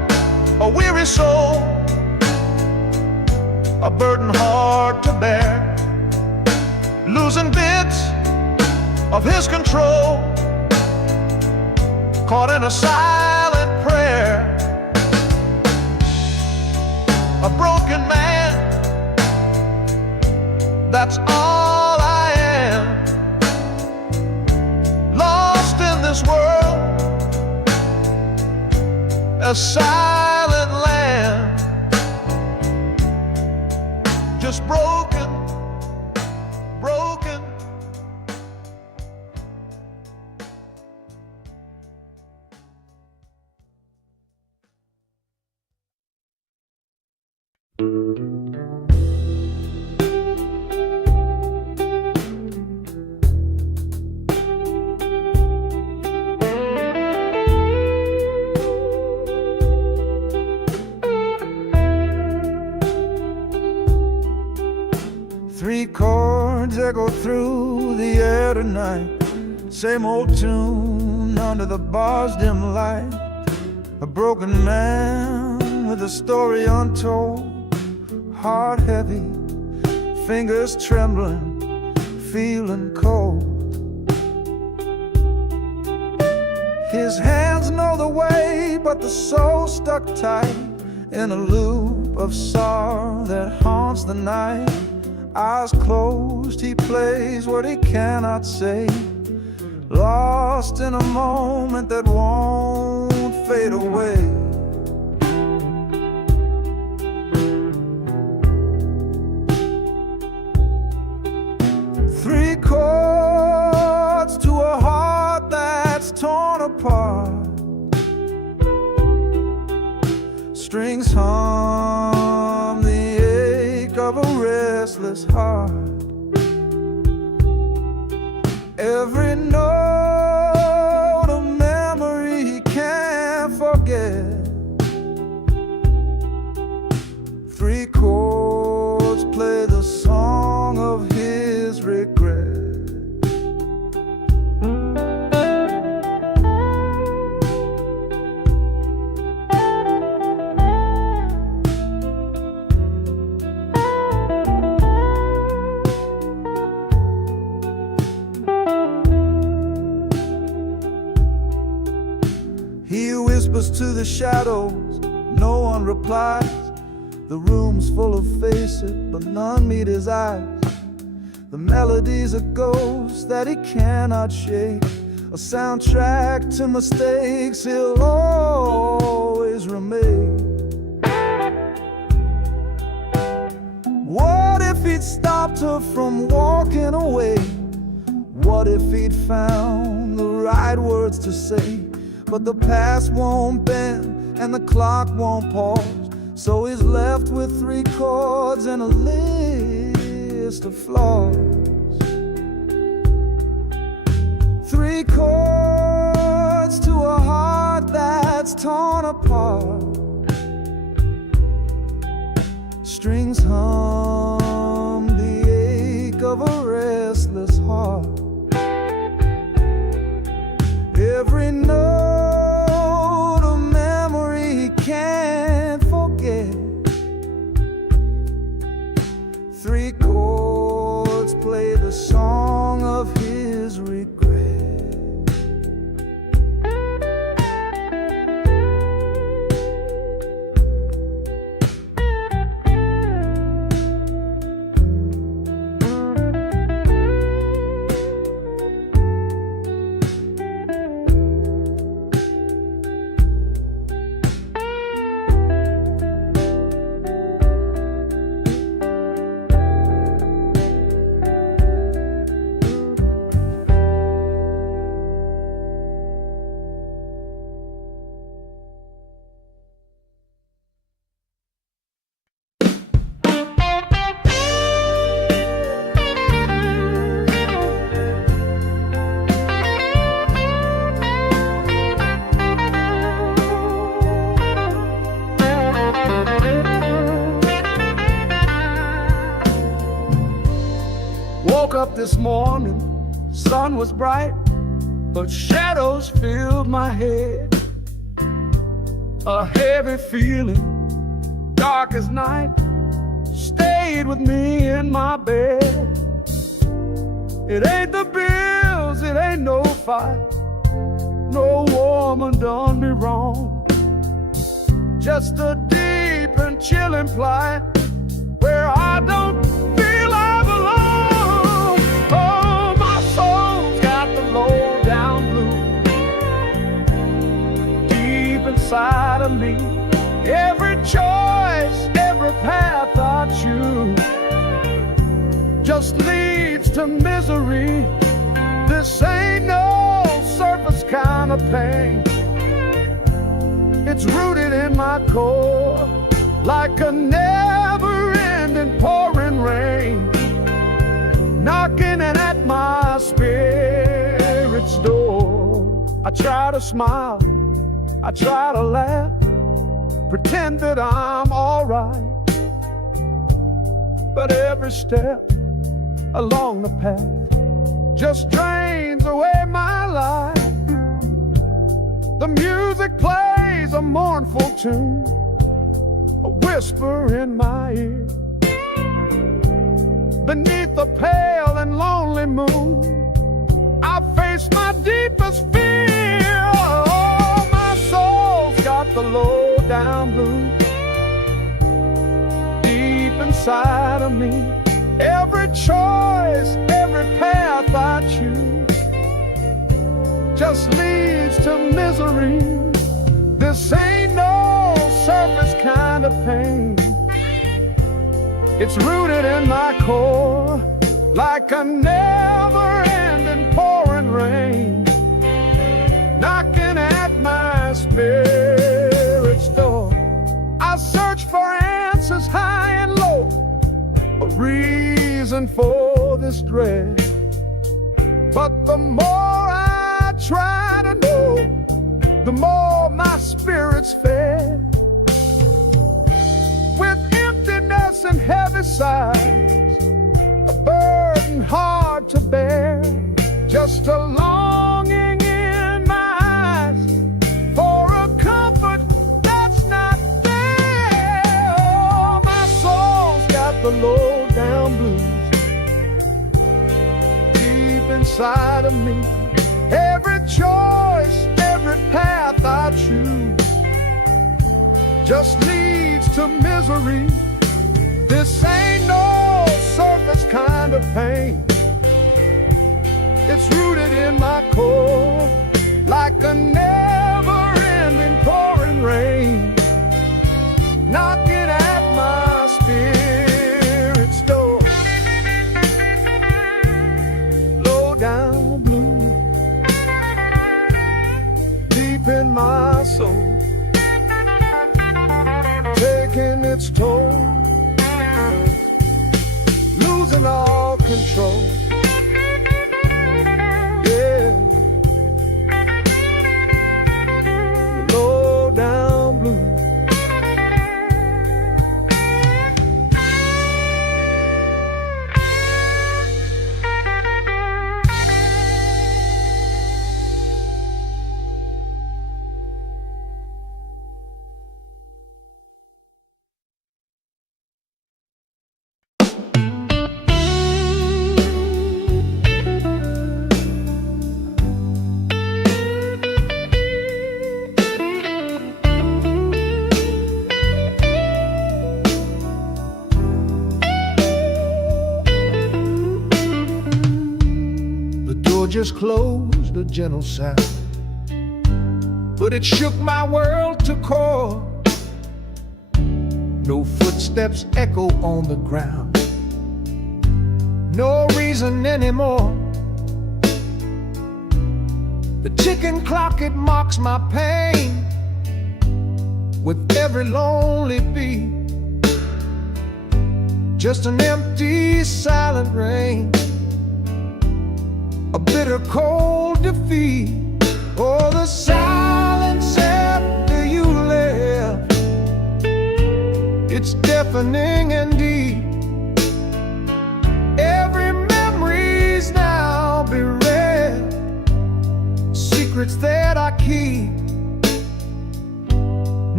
weary soul, a burden hard to bear, losing bits of his control, caught in a silent prayer. A broken man, that's all I am. Lost in this world, a silent land, just broken, broken. Three chords echo through the air tonight. Same old tune under the bar's dim light. A broken man with a story untold. Heart heavy, fingers trembling, feeling cold. His hands know the way, but the soul stuck tight in a loop of sorrow that haunts the night. Eyes closed, he plays what he cannot say, lost in a moment that won't fade away. Three chords to a heart that's torn apart. Strings hum the ache of a restless heart. Every note a memory he can't forget. Three chords play the song of his regret. He whispers to the shadows, no one replies. The room's full of faces, but none meet his eyes. The melody's a ghost that he cannot shake, a soundtrack to mistakes he'll always remake. What if he'd stopped her from walking away? What if he'd found the right words to say? But the past won't bend and the clock won't pause, so he's left with three chords and a list of flaws. Three chords to a heart that's torn apart. Strings hum the ache of a restless heart. Every note a memory he can't forget. Three chords play the song of his regret. Woke up this morning, sun was bright, but shadows filled my head. A heavy feeling, dark as night, stayed with me in my bed. It ain't the bills, it ain't no fight, no woman done me wrong. Just a deep and chilling plight where I don't feel I belong. Oh, my soul's got the low down blues deep inside of me. Every choice, every path I choose just leads to misery. This ain't no surface kind of pain. It's rooted in my core like a never-ending pouring rain, knocking at my spirit's door. I try to smile, I try to laugh, pretend that I'm alright, but every step along the path just drains away my life. The music plays a mournful tune, a whisper in my ear. Beneath the pale and lonely moon, I face my deepest fear. Oh, my soul's got the low down blues deep inside of me. Every choice, every path I choose just leads to misery. This ain't no surface kind of pain. It's rooted in my core like a never-ending pouring rain, knocking at my spirit's door. I search for answers high and low, a reason for this dread, but the more I try to know, the more my spirit's fed. With emptiness and heavy sighs, a burden hard to bear, just a longing in my eyes for a comfort that's not there. Oh, my soul's got the low down blues deep inside of me. Every choice, every path I choose just leads to misery. This ain't no surface kind of pain. It's rooted in my core like a never-ending pouring rain, knocking at my spirit's door. Low down blue deep in my soul, taking its toll, losing all control. Yeah, low down blue. Just closed, a gentle sound, but it shook my world to core. No footsteps echo on the ground, no reason anymore. The ticking clock, it mocks my pain with every lonely beat. Just an empty, silent rain, a bitter cold defeat. Oh, the silence after you left, it's deafening and deep. Every memory's now bereft, secrets that I keep.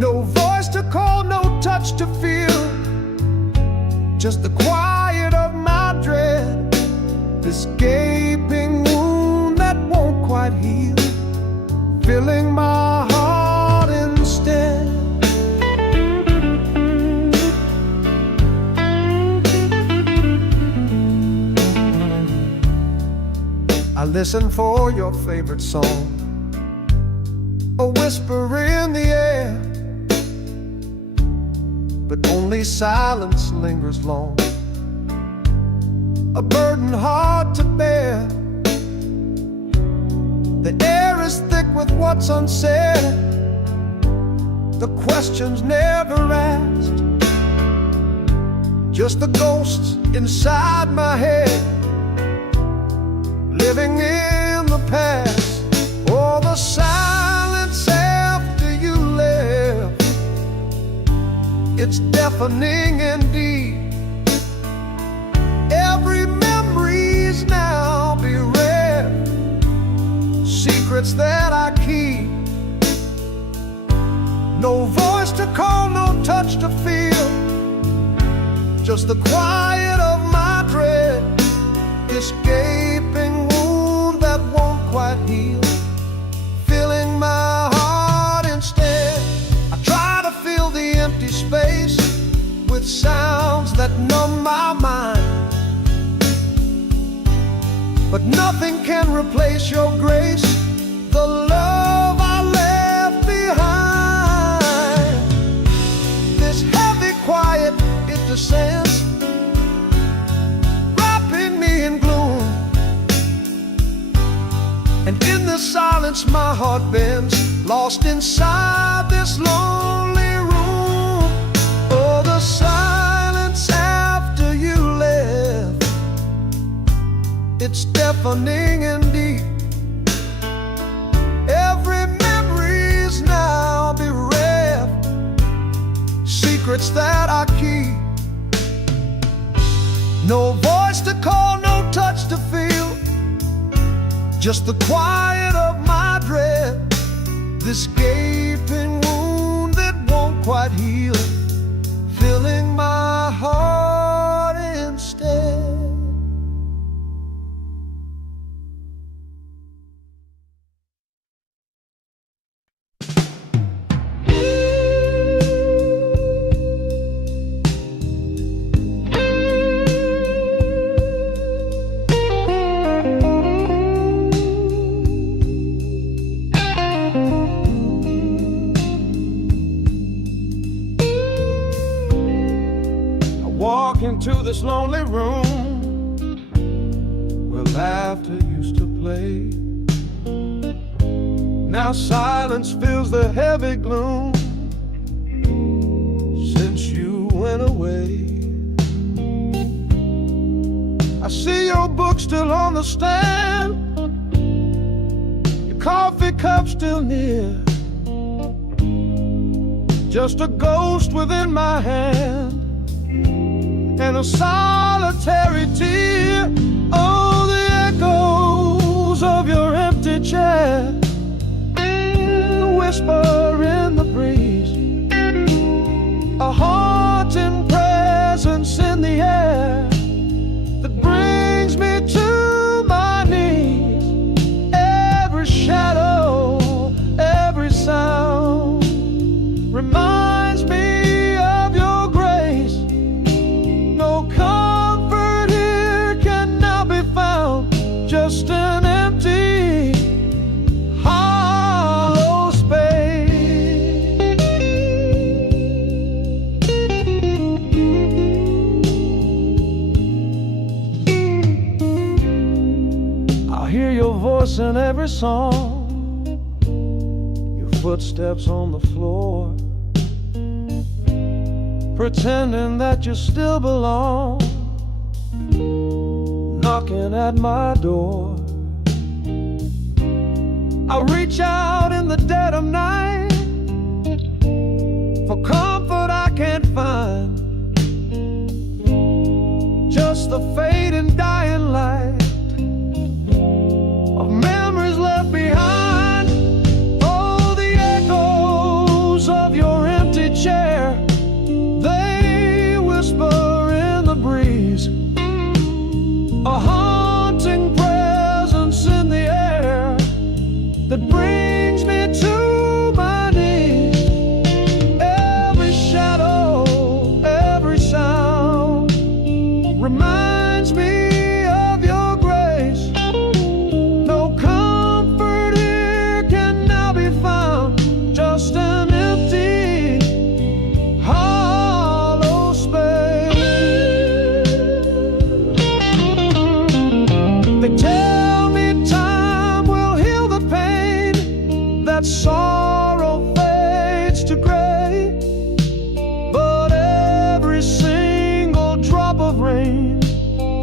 No voice to call, no touch to feel, just the quiet of my dread, this gaping wound that won't quite heal, filling my heart instead. I listen for your favorite song, a whisper in the air, but only silence lingers long, a burden hard to bear. The air is thick with what's unsaid, the questions never asked, just the ghosts inside my head, living in the past. Oh, the silence after you left, it's deafening indeed. Every memory's now bereft, secrets that I keep. No voice to call, no touch to feel, just the quiet of my dread, this gaping wound that won't quite heal, filling my heart instead. I try to fill the empty space with sounds that numb my mind, but nothing can replace your grace, the love I left behind. This heavy quiet, it descends, wrapping me in gloom, and in the silence my heart bends, lost inside this lonely room. Oh, the silence after you left, it's deafening indeed. Every memory's now bereft, secrets that I keep. No voice to call, no touch to feel, just the quiet of my dread, this gaping wound that won't quite heal, filling my heart instead. Walk into this lonely room where laughter used to play. Now silence fills the heavy gloom since you went away. I see your book still on the stand, your coffee cup still near, just a ghost within my hand and a solitary tear. Oh, the echoes of your empty chair, the whisper in the breeze, a haunting presence in the air that brings me to my knees. Every shadow, every sound reminds me of your grace. No comfort here can now be found, just an empty, hollow space. I hear your voice in every song, your footsteps on the floor, pretending that you still belong, knocking at my door. I reach out in the dead of night for comfort I can't find, just the fading dying light of memories left behind. Oh, the echoes of your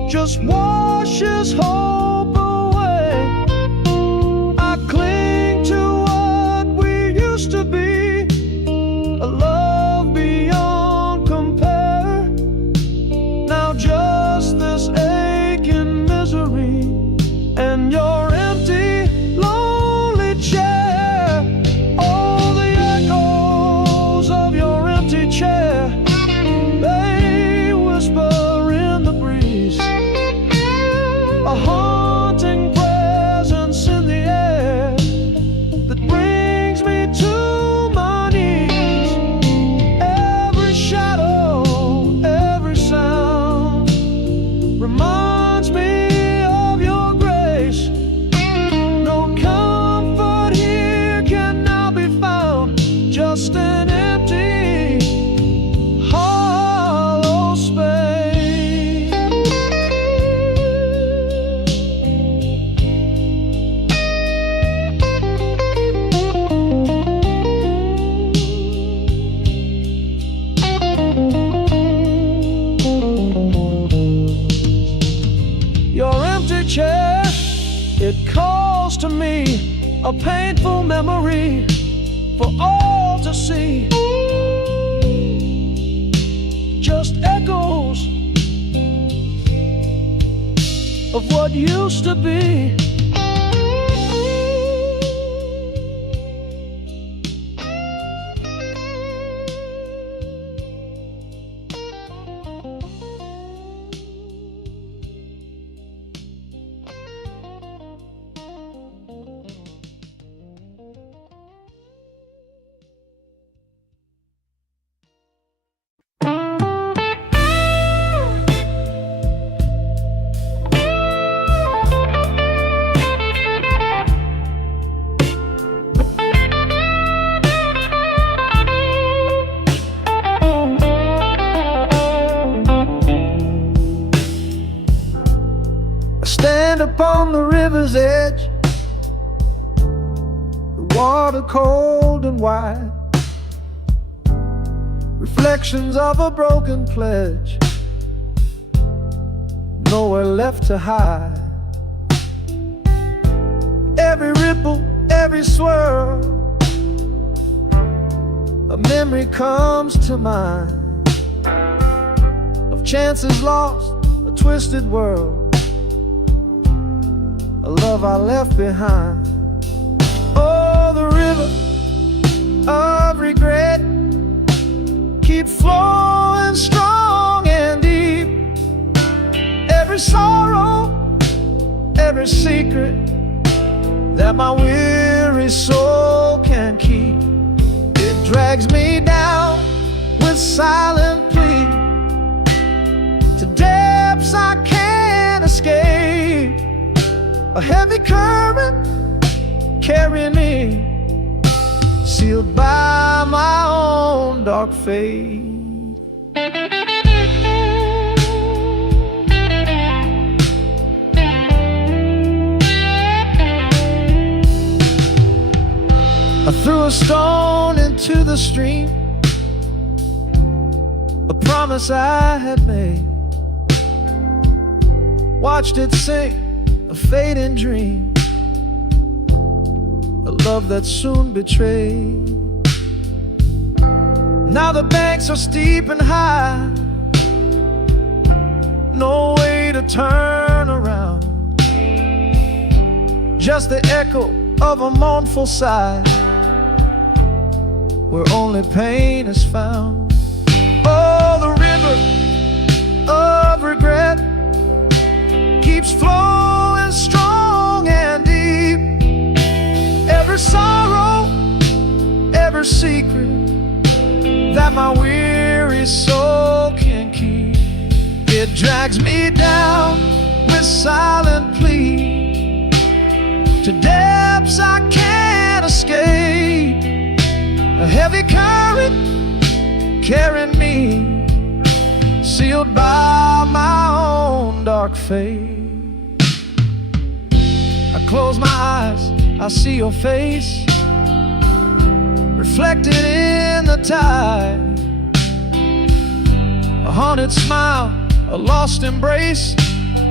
just washes hope away. I cling to what we used to be, a love beyond compare. Now just this aching misery and your empty, lonely chair. Oh, the echoes of your empty chair, they whisper in the breeze, a haunting presence in the air that brings me to my knees. Every shadow, every sound reminds me of your grace. No comfort here can now be found, just an empty, hollow space. Your empty chair, it calls to me, a painful memory for all to see. Just echoes of what used to be. Stand upon the river's edge, the water cold and wide, reflections of a broken pledge, nowhere left to hide. Every ripple, every swirl, a memory comes to mind of chances lost, a twisted world, a love I left behind. Oh, the river of regret keeps flowing strong and deep. Every sorrow, every secret that my weary soul can keep, it drags me down with silent plea to depths I can't escape. A heavy current carrying me, sealed by my own dark fate. I threw a stone into the stream, a promise I had made, watched it sink, a fading dream, a love that soon betrayed. Now the banks are steep and high, no way to turn around, just the echo of a mournful sigh, where only pain is found. Oh, the river of regret keeps flowing strong and deep. Every sorrow, every secret that my weary soul can keep, it drags me down with silent plea to depths I can't escape. A heavy current carrying me, sealed by my own dark fate. I close my eyes, I see your face reflected in the tide, a haunted smile, a lost embrace,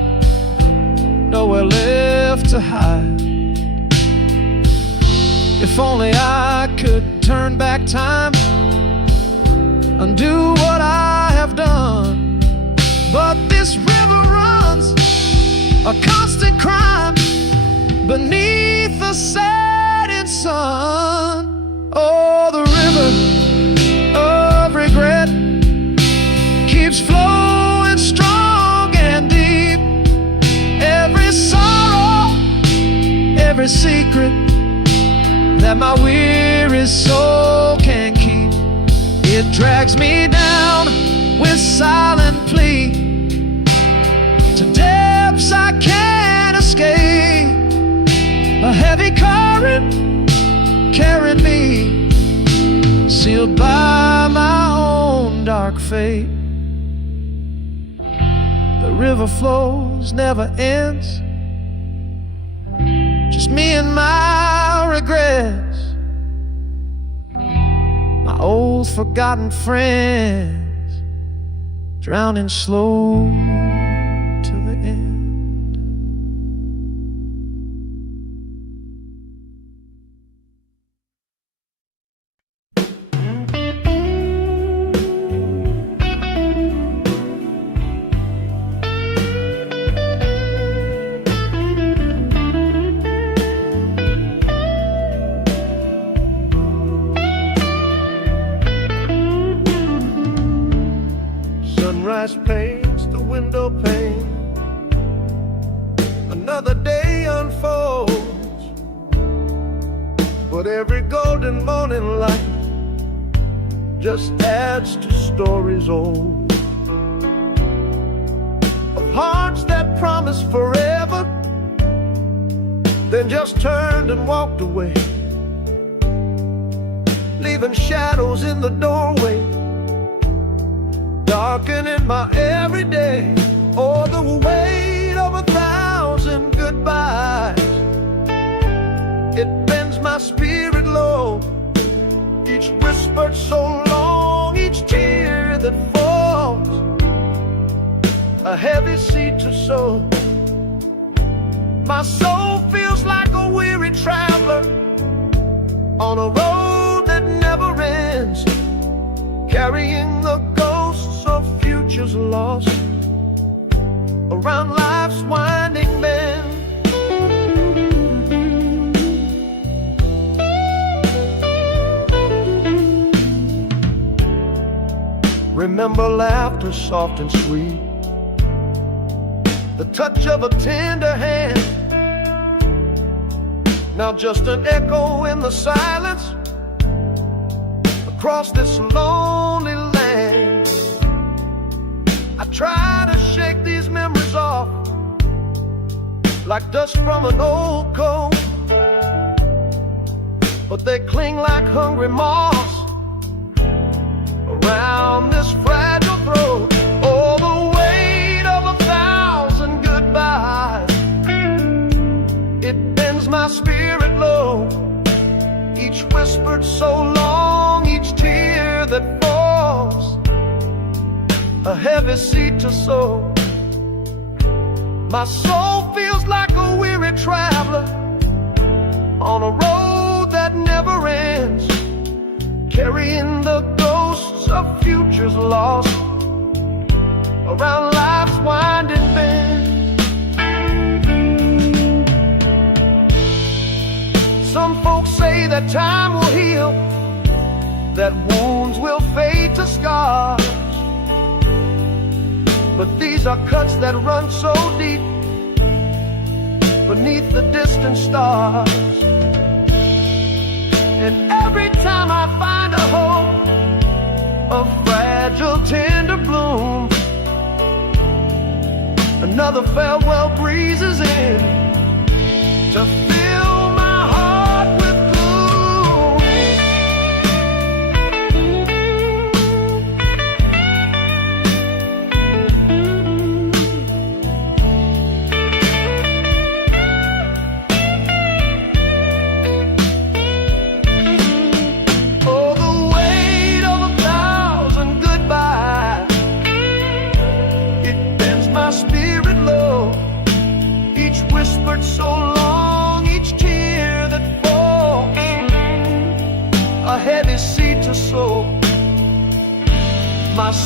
nowhere left to hide. If only I could turn back time, undo what I have done. But this river runs a constant crime beneath the setting sun. Oh, the river of regret keeps flowing strong and deep. Every sorrow, every secret that my weary soul can keep, it drags me down with silent plea to depths I can't escape. A heavy current carrying me, sealed by my own dark fate. The river flows, never ends, just me and my regrets, my old forgotten friends, drowning slow to the end. Sunrise paints the window pane, another day unfolds, but every golden morning light just adds to stories old, of hearts that promised forever, then just turned and walked away, leaving shadows in the doorway, darkening my everyday. Oh, the weight of 1,000 goodbyes, it bends my spirit low. Each whispered so long, each tear that falls, a heavy seed to sow. My soul feels like a weary traveler on a road that never ends, carrying the ghosts of futures lost around life's winding bend. Remember laughter soft and sweet, the touch of a tender hand, now just an echo in the silence across this lonely land. I try to shake these memories off like dust from an old coat, but they cling like hungry moths around this fragile throat. Oh, the weight of 1,000 goodbyes, it bends my spirit low. Each whispered so long, each tear that falls, a heavy seed to sow. My soul feels like a weary traveler on a road that never ends, carrying the ghosts of futures lost around life's winding bend. Some folks say that time will heal, that wounds will fade to scars, but these are cuts that run so deep beneath the distant stars. And every time I find a hope, a fragile tender bloom, another farewell breezes in to fill my heart with gloom. Oh, the weight of 1,000 goodbyes, it bends my spirit low. Each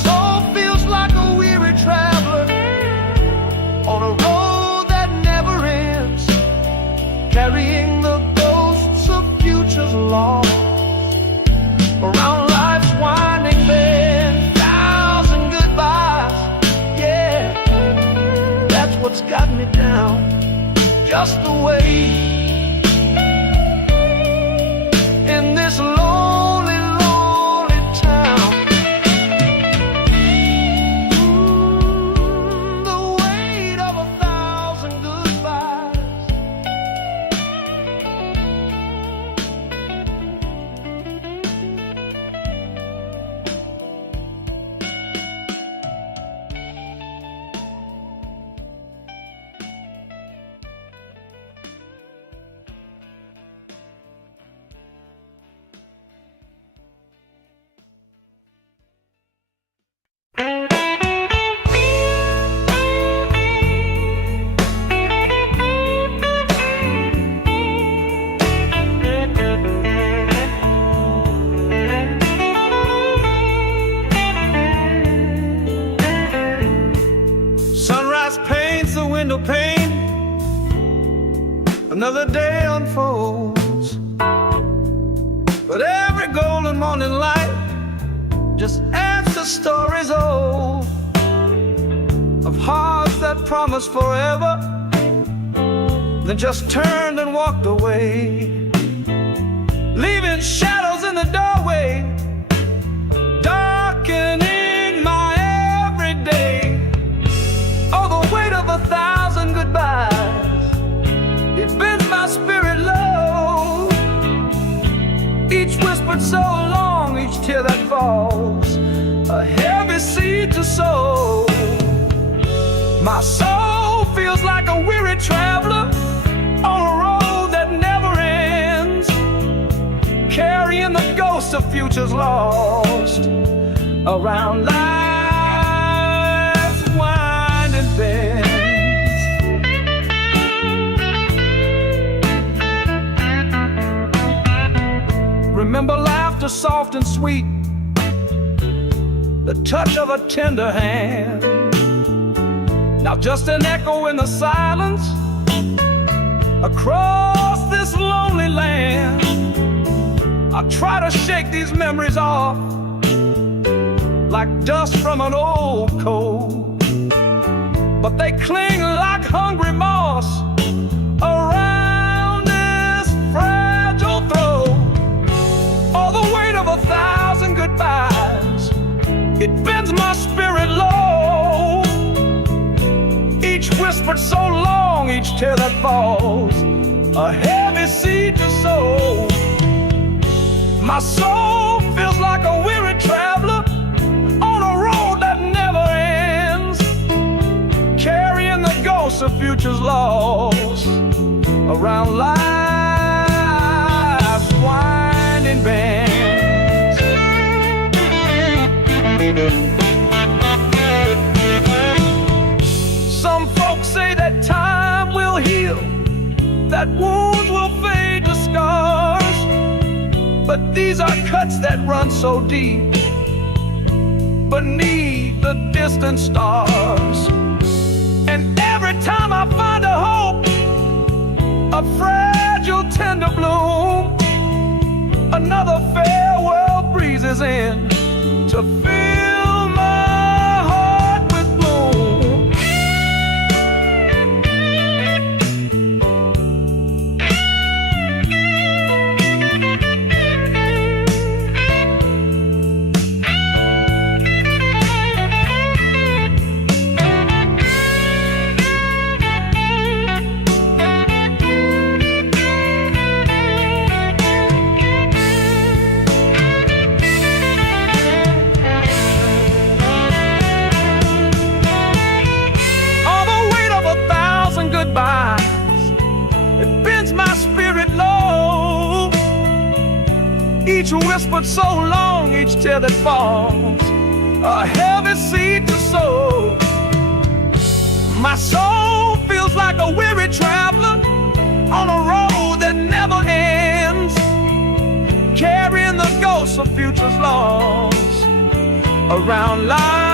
soul feels like a weary traveler on a road that never ends, carrying the ghosts of futures lost around life's winding bend. Thousand goodbyes, yeah, that's what's got me down. Just the way in this lonely, lonely town. The weight of 1,000 goodbyes. Sunrise paints the window pane, another day unfolds, but every golden morning light just adds to stories old of hearts that promised forever, then just turned and walked away, leaving shadows in the doorway, darkening my everyday. Oh, the weight of 1,000 goodbyes, it bends my spirit low. Each whispered so long, each tear that falls, a heavy seed to sow. My soul feels like a weary traveler on a road that never ends, carrying the ghosts of futures lost around life's winding bends. Remember laughter soft and sweet, the touch of a tender hand. Now just an echo in the silence across this lonely land. I try to shake these memories off like dust from an old coat, but they cling like hungry moss around this fragile throat. All the weight of 1,000 goodbyes, it bends my spirit low. Each whispered so long, each tear that falls, a heavy seed to sow. My soul feels like a weary traveler on a road that never ends, carrying the ghosts of futures lost around life's winding bends. Some folks say that time will heal, that wounds will fade to scars, but these are cuts that run so deep beneath the distant stars. And every time I find a hope, a fragile tender bloom, another farewell breezes in to fill my heart with gloom. It bends my spirit low. Each whispered so long, each tear that falls, a heavy seed to sow. My soul feels like a weary traveler on a road that never ends, carrying the ghosts of futures lost around life.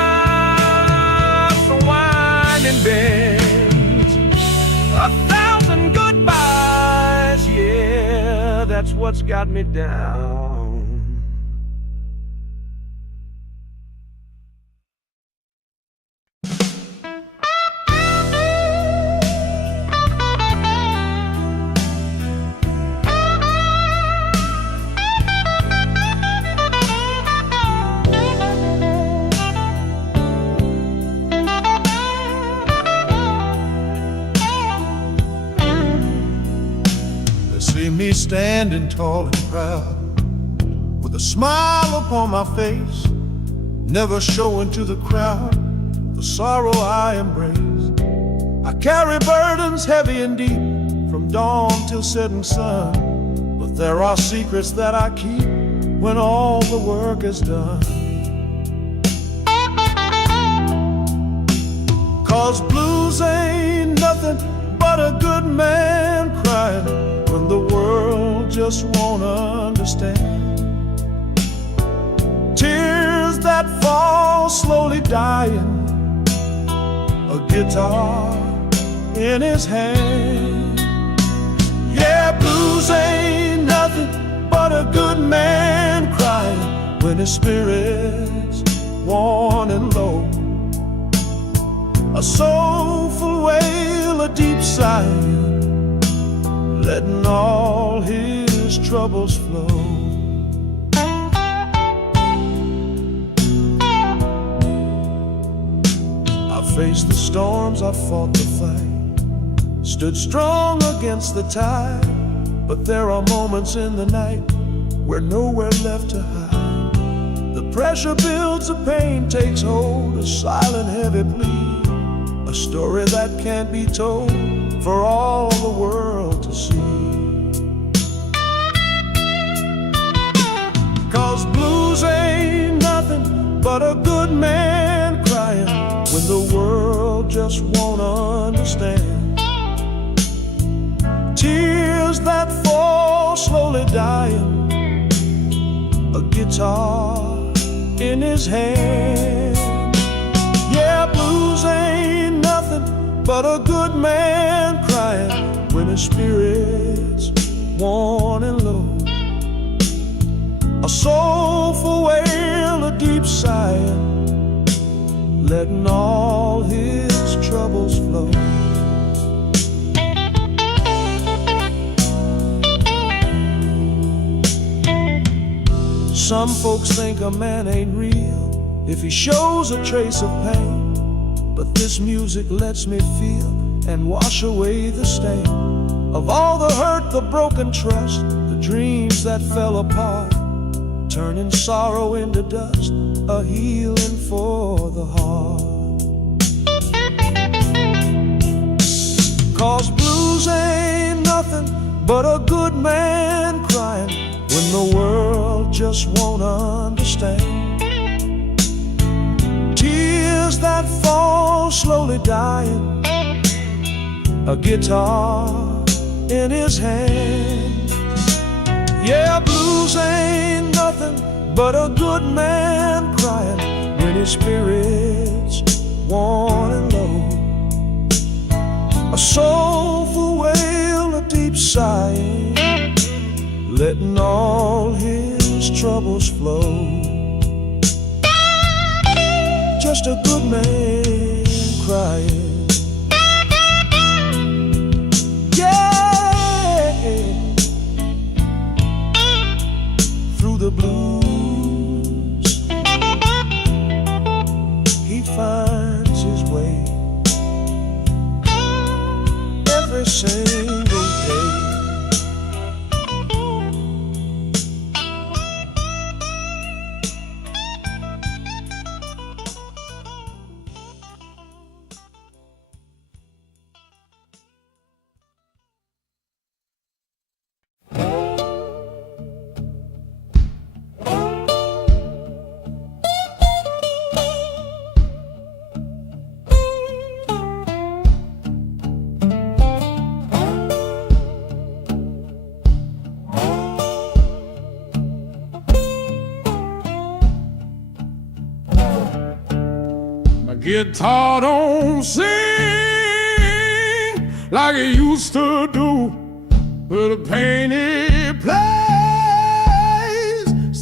what's got me down. See me standing tall and proud, with a smile upon my face, never showing to the crowd the sorrow I embrace. I carry burdens heavy and deep, from dawn till setting sun, but there are secrets that I keep when all the work is done. 'Cause blues ain't nothing but a good man crying when the world just won't understand. Tears that fall slowly dying, a guitar in his hand. Yeah, blues ain't nothing but a good man crying when his spirit's worn and low. A soulful wail, a deep sigh, letting all his troubles flow. I faced the storms, I fought the fight, stood strong against the tide, but there are moments in the night where nowhere left to hide. The pressure builds, the pain takes hold, a silent heavy plea, a story that can't be told for all the world to see. 'Cause blues ain't nothing but a good man crying when the world just won't understand. Tears that fall slowly dying, a guitar in his hand. Yeah, blues ain't nothing but a good man crying when his spirit's worn and low. A soulful wail, a deep sigh, letting all his troubles flow. Some folks think a man ain't real if he shows a trace of pain, but this music lets me feel and wash away the stain of all the hurt, the broken trust, the dreams that fell apart, turning sorrow into dust, a healing for the heart. 'Cause blues ain't nothing but a good man crying when the world just won't understand. Tears that fall slowly dying, a guitar in his hand. Yeah, blues ain't nothing but a good man crying when his spirit's worn and low. A soulful wail, a deep sigh, letting all his troubles flow. Just a good man crying. Yeah, through the blues he finds his way every single day. Guitar don't sing like it used to do, but the pain it plays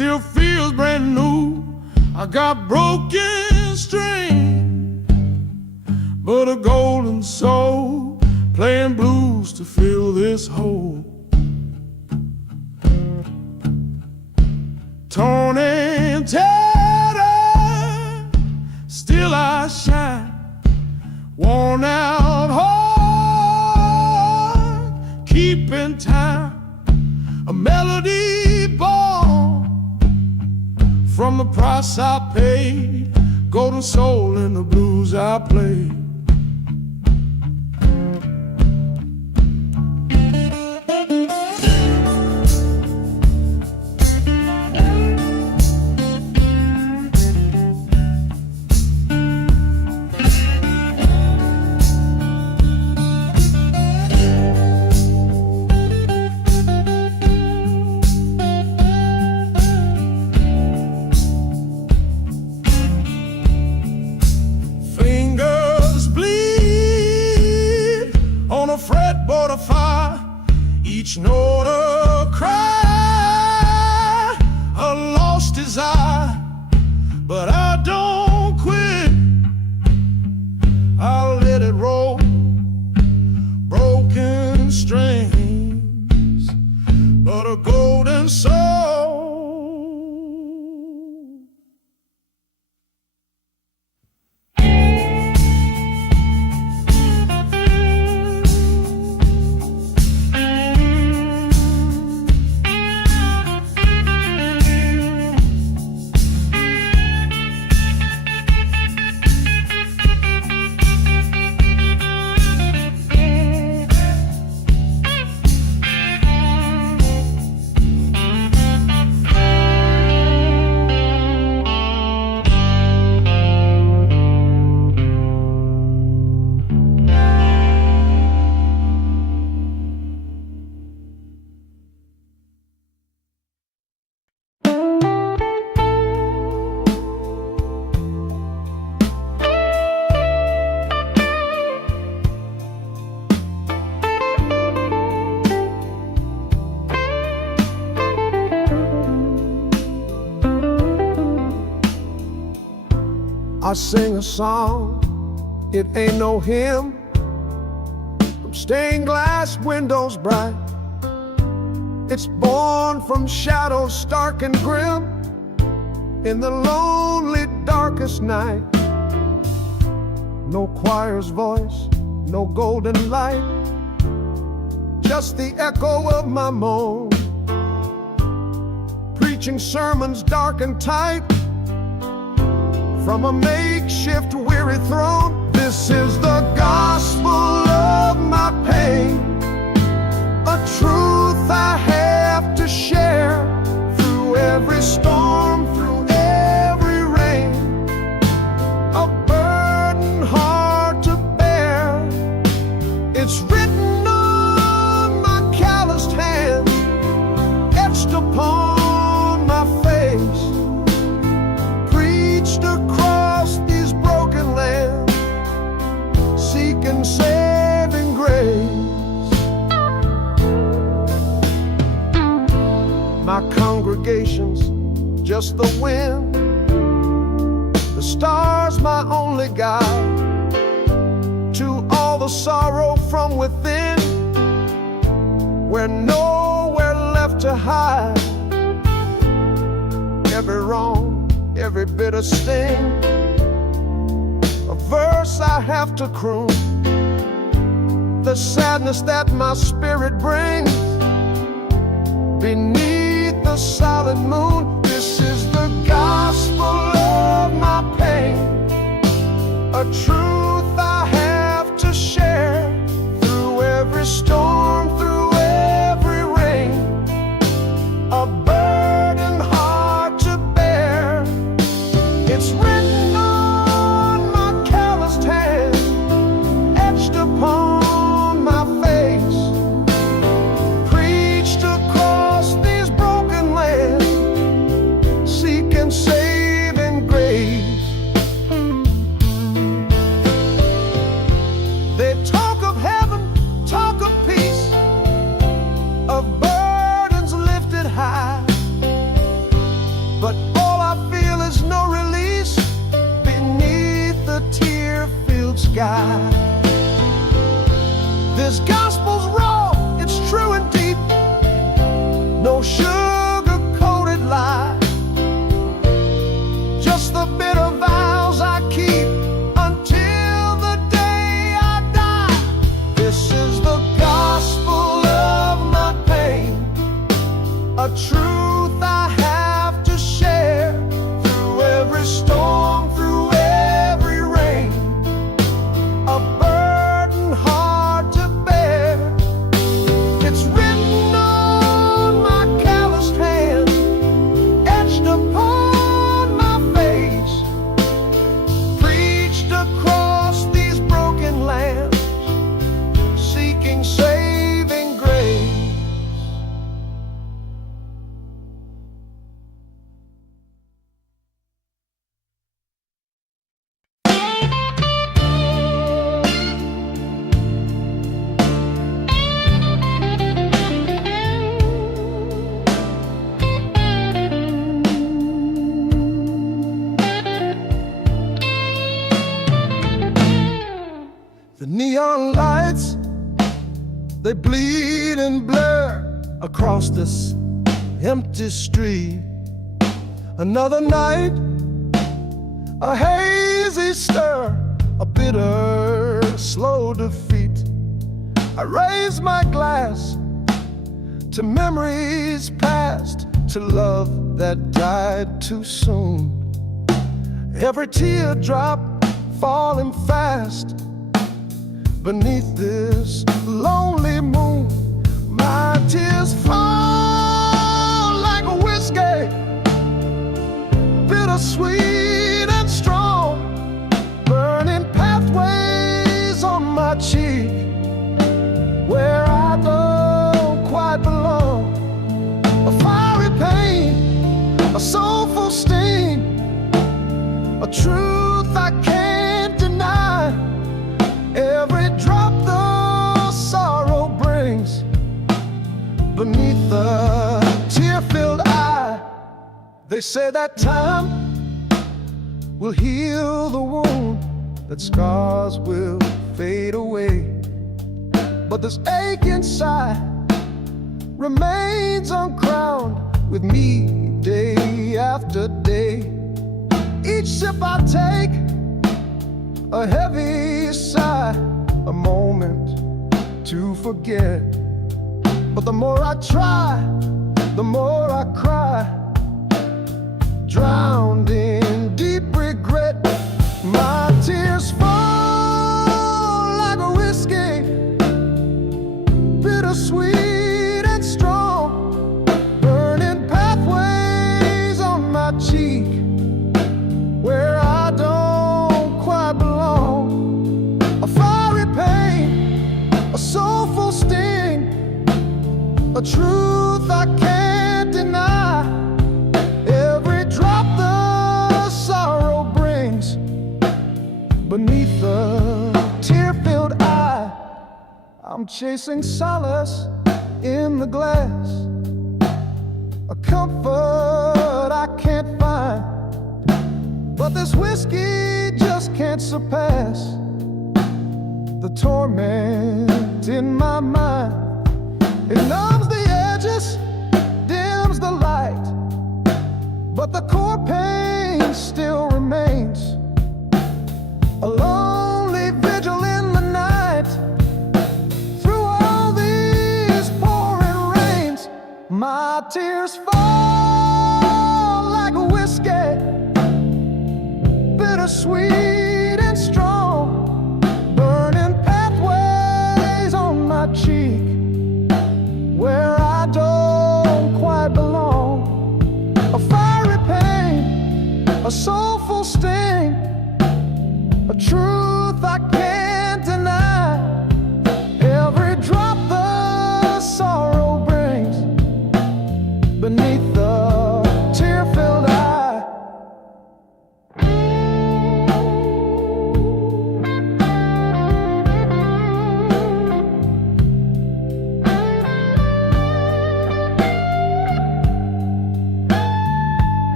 still feels brand new. I got broken strings, but a golden soul playing blues to fill this hole. Torn and tattered, still I shine. Worn out heart, keeping time. A melody born from the price I paid. Golden soul in the blues I played. Fretboard of fire, each note a cry, a lost desire, but I don't quit. I'll let it roll, broken strings, but a golden soul. I sing a song, it ain't no hymn, from stained glass windows bright. It's born from shadows stark and grim, in the lonely darkest night. No choir's voice, no golden light, just the echo of my moan, preaching sermons dark and tight from a makeshift weary throne. This is the gospel of my pain, a truth I have to share through every storm, through every rain, a burden hard to bear. It's written on my calloused hand, etched upon my face, preached across these broken lands, seeking saving grace. My congregation's just the wind, the stars my only guide to all the sorrow from within, where nowhere left to hide. Every wrong, every bitter sting, a verse I have to croon, the sadness that my spirit brings beneath the solid moon. This is the gospel of my pain, a truth I have to share through every storm, through every rain, a burden hard to bear. It's written on my calloused hand, etched upon my face, preached across these broken lands, seeking saving grace. sky. This gospel's raw, it's true and deep, no sugar-coated lie. Just the bitter vows I keep until the day I die. This is the gospel of my pain, a truth I have to share. Through every storm, through every rain, a burden hard to bear. It's written on my calloused hand, etched upon my face, preached across these broken lands, seeking saving grace. The neon lights, they bleed and blur across this empty street. Another night, a hazy stir, a bitter, slow defeat. I raise my glass to memories past, to love that died too soon. Every teardrop falling fast beneath this lonely moon. My tears fall like a whiskey, bittersweet and strong, burning pathways on my cheek where I don't quite belong. A fiery pain, a soulful sting, a truth I can't deny. Every drop the sorrow brings beneath the tear-filled eye. They say that time will heal the wound, that scars will fade away, but this ache inside remains uncrowned with me day after day. Each sip I take, a heavy sigh, a moment to forget. But the more I try, the more I cry, drowned in deep regret. My tears fall like a whiskey, bittersweet and strong, burning pathways on my cheek where I don't quite belong. A fiery pain, a soulful sting, a truth I can't deny. Every drop the sorrow brings beneath the tear-filled eye. I'm chasing solace in the glass, a comfort I can't find, but this whiskey just can't surpass the torment in my mind. It numbs the edges, dims the light, but the core pain still remains. A lonely vigil in the night, through all these pouring rains. My tears fall like a whiskey, bittersweet and strong, burning pathways on my cheek where I don't quite belong. A fiery pain, a soulful sting,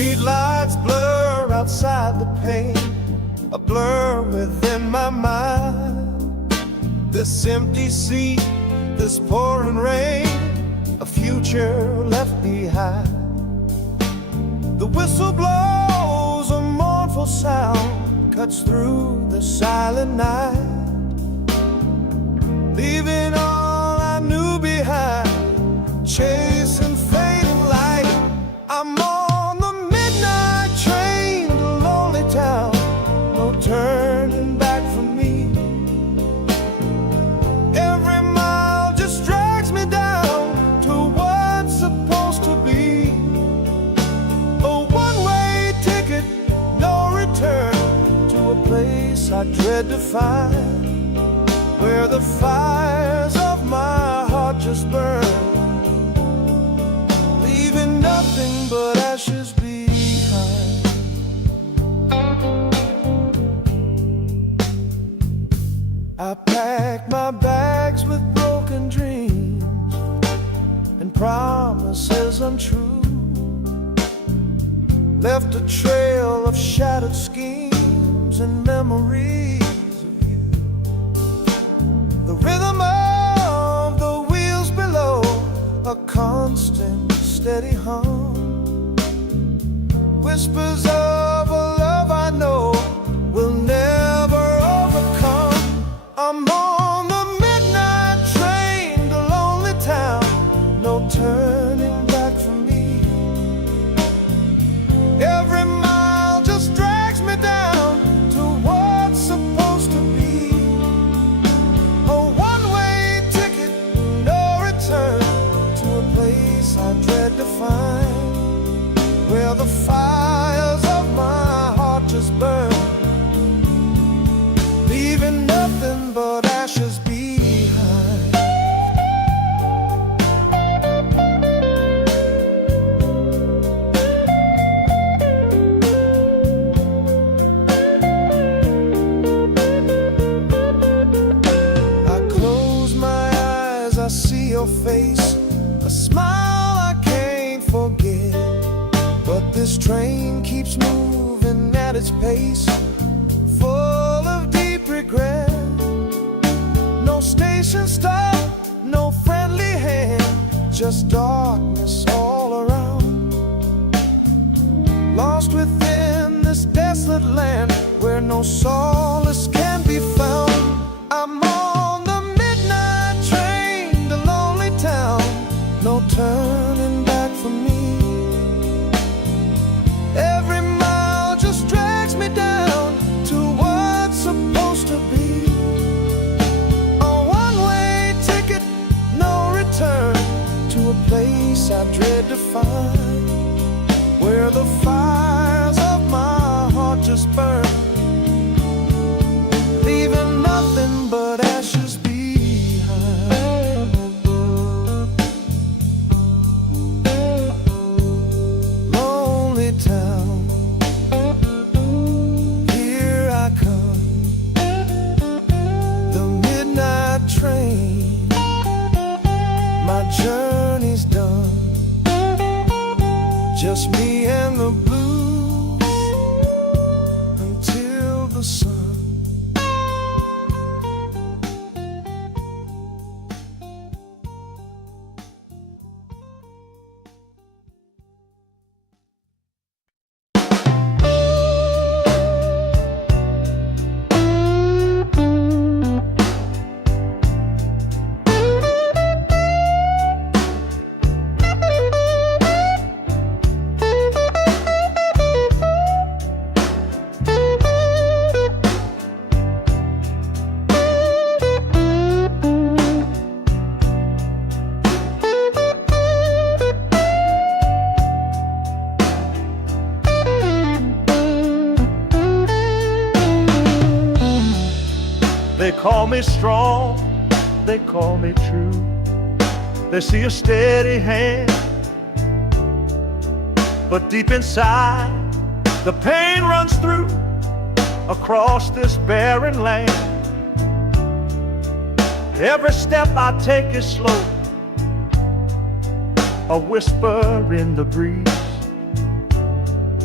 Streetlights blur outside the pane, a blur within my mind. This empty seat, this pouring rain, a future left behind. The whistle blows, a mournful sound cuts through the silent night, leaving all I knew behind, chasing fading light. I'm on the midnight train to lonely town, no turning back for me. Every mile just drags me down to what's supposed to be. A one-way ticket, no return, to a place I dread to find, where the fires of my heart just burn, leaving nothing but ashes behind. I packed my bags with broken dreams and promises untrue, left a trail of shattered schemes and memories of you. The rhythm of the wheels below, a constant steady hum, whispers of a love I know will never overcome. I'm on the midnight train to lonely town, no turning back for me. Every mile just drags me down to what's supposed to be. A one-way ticket, no return, to a place I dread to find, where the fires of my heart just burn, leaving nothing but ashes behind. I close my eyes, I see your face, a smile I can't forget. But this train keeps moving at its pace, full of deep regret. No station stop, no friendly hand, just darkness all around. Lost within this desolate land, where no solace can be found. I'm on the midnight train to lonely town, no turning back for me. Every mile just drags me down to what's supposed to be. A one-way ticket, no return, to a place I dread to find, where the fires of my heart just burn, leaving nothing but ashes behind. Lonely town, here I come, the midnight train, my journey's done, just me and the blues until the sun. They call me strong, they call me true. They see a steady hand, but deep inside the pain runs through across this barren land. Every step I take is slow, a whisper in the breeze.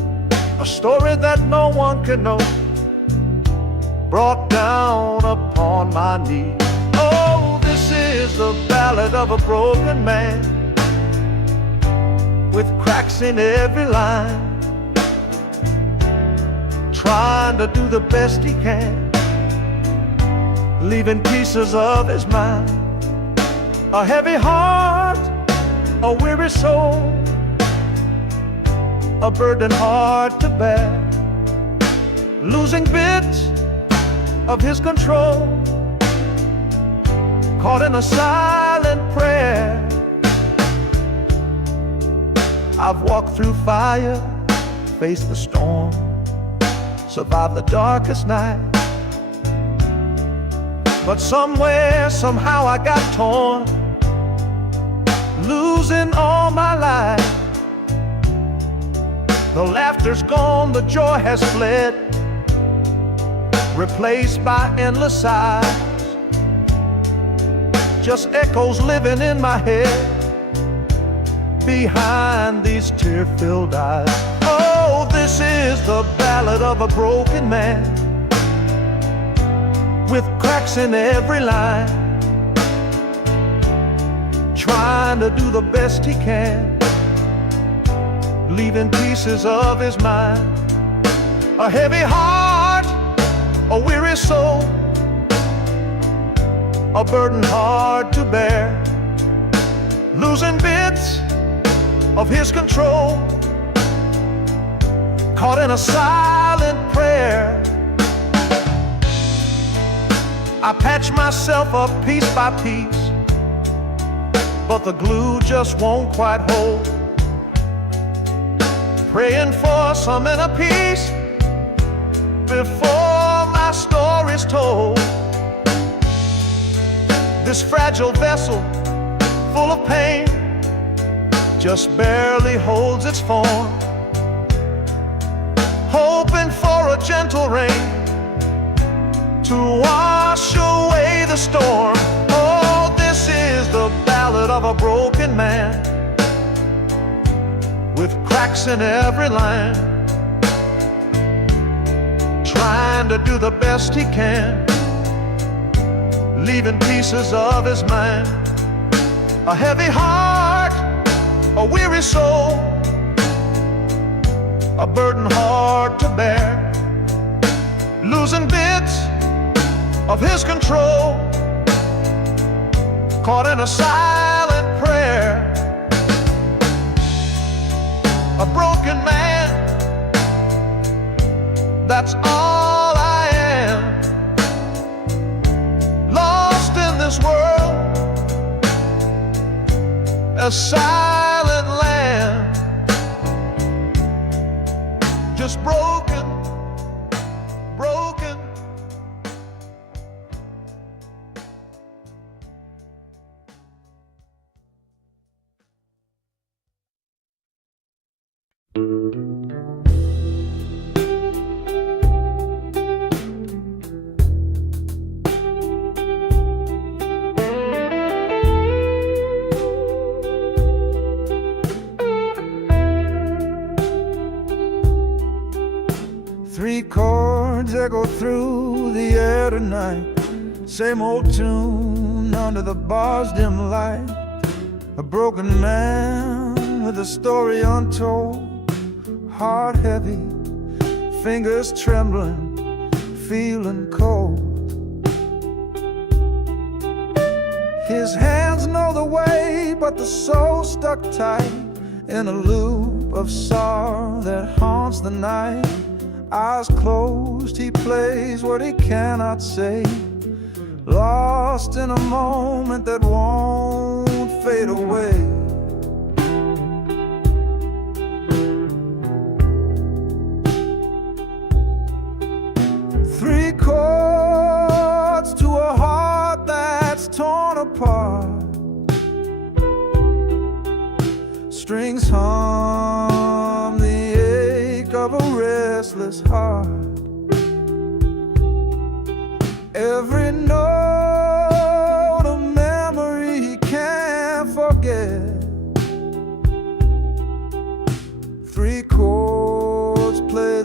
a story that no one can know, brought down upon my knee. Oh, this is the ballad of a broken man, with cracks in every line, trying to do the best he can, leaving pieces of his mind. A heavy heart, a weary soul, a burden hard to bear, losing bits of his control, caught in a silent prayer. I've walked through fire, faced the storm, survived the darkest night, but somewhere, somehow I got torn, losing all my life. The laughter's gone, the joy has fled, replaced by endless sighs, just echoes living in my head behind these tear-filled eyes. Oh, this is the ballad of a broken man, with cracks in every line, trying to do the best he can, leaving pieces of his mind. A heavy heart, a weary soul, a burden hard to bear, losing bits of his control, caught in a silent prayer. I patch myself up piece by piece, but the glue just won't quite hold, praying for some inner peace before my story's told. This fragile vessel, full of pain, just barely holds its form, hoping for a gentle rain to wash away the storm. Oh, this is the ballad of a broken man, with cracks in every line, trying to do the best he can, leaving pieces of his mind. A heavy heart, a weary soul, a burden hard to bear, losing bits of his control, caught in a silent prayer. A broken man, that's all I am, lost in this world, a silent land, just broken, broken. Three chords echo through the air tonight, same old tune under the bar's dim light. A broken man with a story untold, heart heavy, fingers trembling, feeling cold. His hands know the way, but the soul stuck tight in a loop of sorrow that haunts the night. Eyes closed, he plays what he cannot say, lost in a moment that won't fade away. Three chords to a heart that's torn apart, strings hum the ache of a restless heart. Every note a memory he can't forget. Three chords play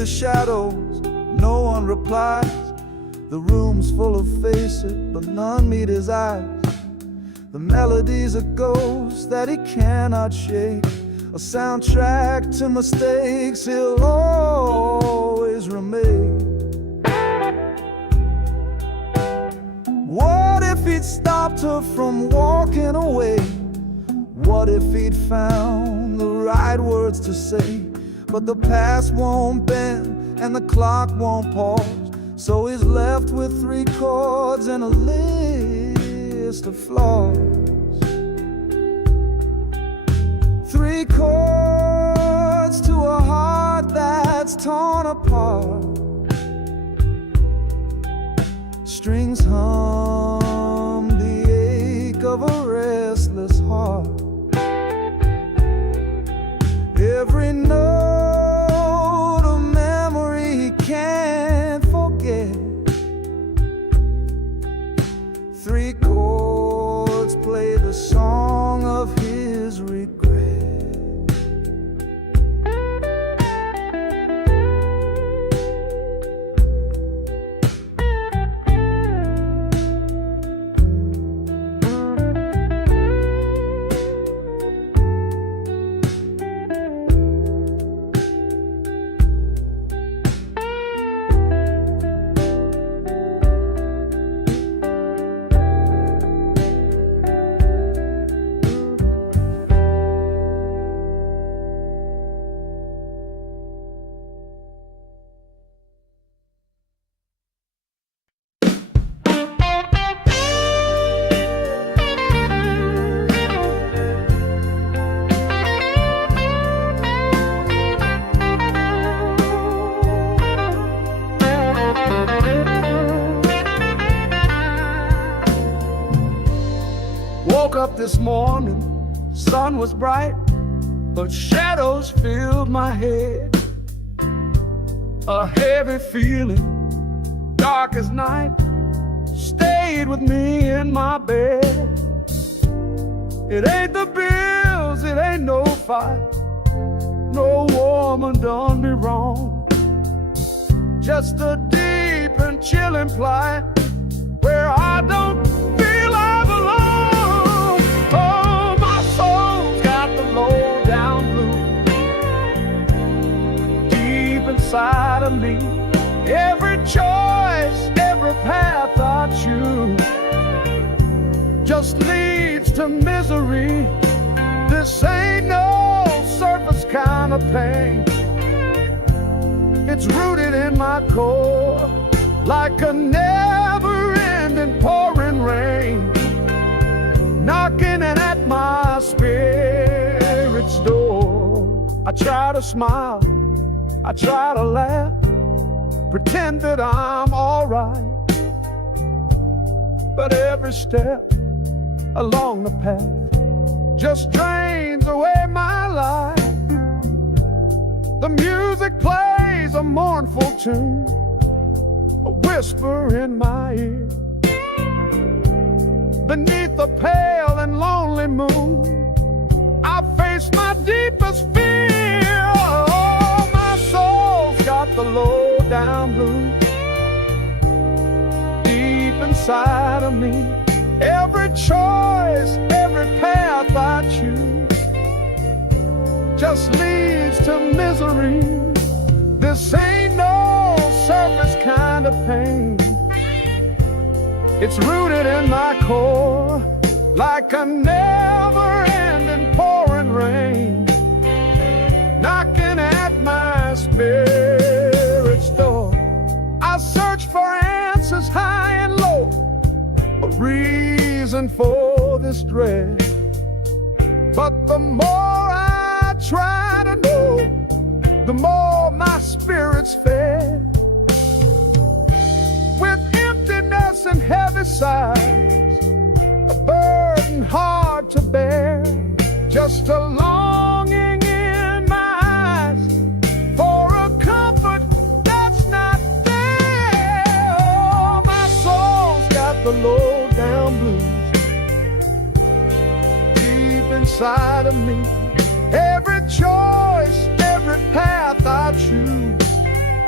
the shadows, no one replies. The room's full of faces, but none meet his eyes. The melody's a ghost that he cannot shake, a soundtrack to mistakes he'll always remake. What if he'd stopped her from walking away? What if he'd found the right words to say? But the past won't bend and the clock won't pause, so he's left with 3 chords and a list of flaws. 3 chords to a heart that's torn apart. Strings hum the ache of a restless heart. Every note a memory he can't forget. 3 chords play the song of his regret. Woke up this morning, sun was bright, but shadows filled my head. A heavy feeling, dark as night, stayed with me in my bed. It ain't the bills, it ain't no fight, no woman done me wrong. Just a deep and chilling plight where I don't feel I belong. Oh, my soul's got the low down blues deep inside of me. Every choice, every path I choose just leads to misery. This ain't no surface kind of pain. It's rooted in my core like a never-ending pouring rain, knocking at my spirit's door. I try to smile, I try to laugh, pretend that I'm alright, but every step along the path just drains away my life. The music plays a mournful tune, a whisper in my ear. Beneath the pale and lonely moon, I face my deepest fear. Oh, my soul's got the low down blues deep inside of me. Every choice, every path I choose just leads to misery. This ain't no surface kind of pain. It's rooted in my core like a never-ending pouring rain, knocking at my spirit's door. I search for answers high and low, a reason for this dread, but the more I try to know, the more my spirit's fed. With emptiness and heavy sighs, a burden hard to bear, just a longing in my eyes for a comfort that's not there. Oh, my soul's got the low down blues deep inside of me. Every choice, every path I choose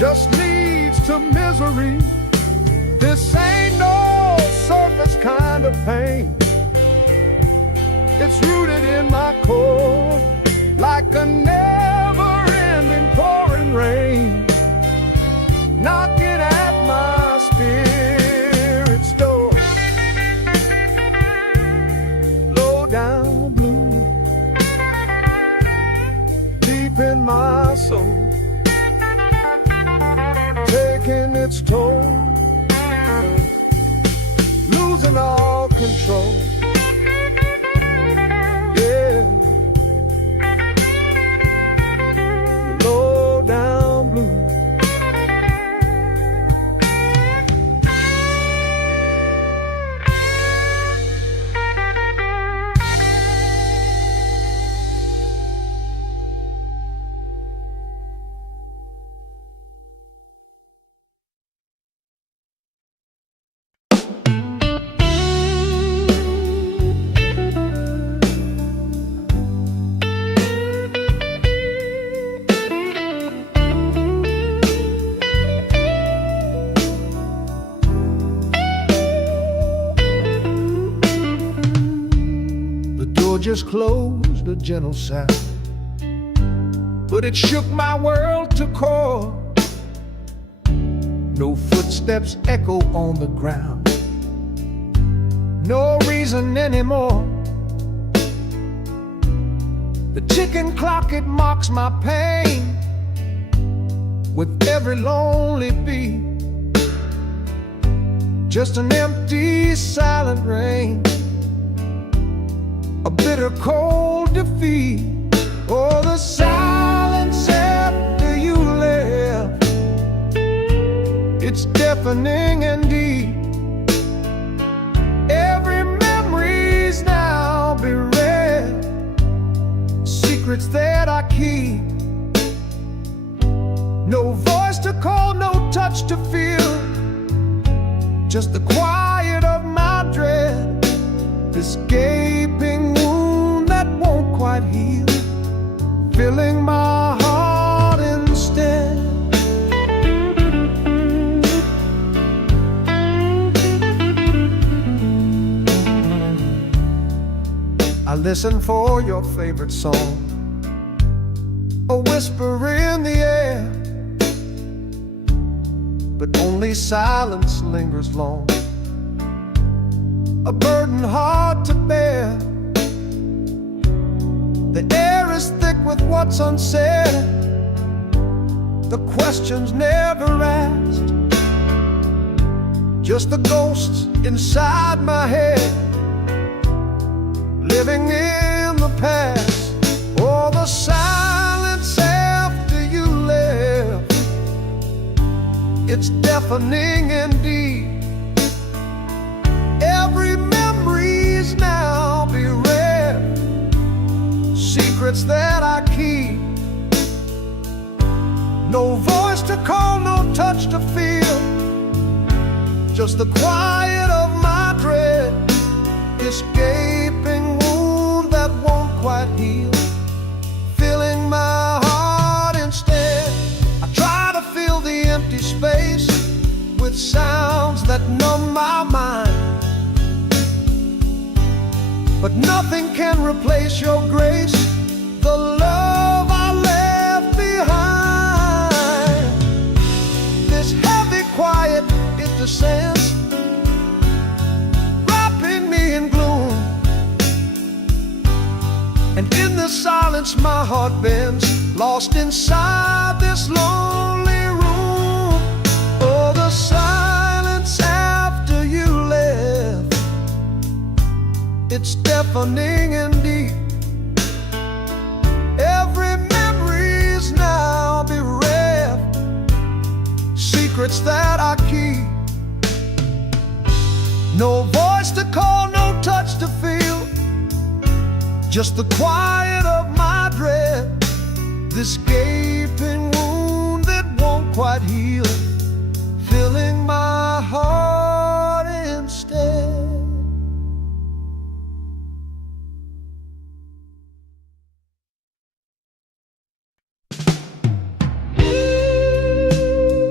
just leads to misery. This ain't no surface kind of pain. It's rooted in my core, like a never-ending pouring rain, knocking at my spirit's door. Low down blue, deep in my soul, taking its toll, losing all control. Yeah, low down blue. Just closed, a gentle sound, but it shook my world to core. No footsteps echo on the ground, no reason anymore. The ticking clock, it mocks my pain with every lonely beat. Just an empty, silent rain, a bitter cold defeat. Oh, the silence after you left, it's deafening indeed. Every memory's now bereft, secrets that I keep. No voice to call, no touch to feel, just the quiet of my dread. This gaping wound that won't quite heal, filling my heart instead. I listen for your favorite song, a whisper in the air, but only silence lingers long, a burden hard to bear. The air is thick with what's unsaid, the questions never asked, just the ghosts inside my head, living in the past. Oh, the silence after you left, it's deafening indeed. Every memory's now bereft, secrets that I keep. No voice to call, no touch to feel, just the quiet of my dread. This gaping wound that won't quite heal, filling my heart instead. I try to fill the empty space with sounds that numb my mind, but nothing can replace your grace, the love I left behind. This heavy quiet, it descends, wrapping me in gloom, and in the silence my heart bends, lost inside this lonely room. Oh, the silence after you left, it's deafening indeed. Every memory's now bereft, secrets that I keep. No voice to call, no touch to feel, just the quiet of my dread. This gaping wound that won't quite heal, filling my heart instead.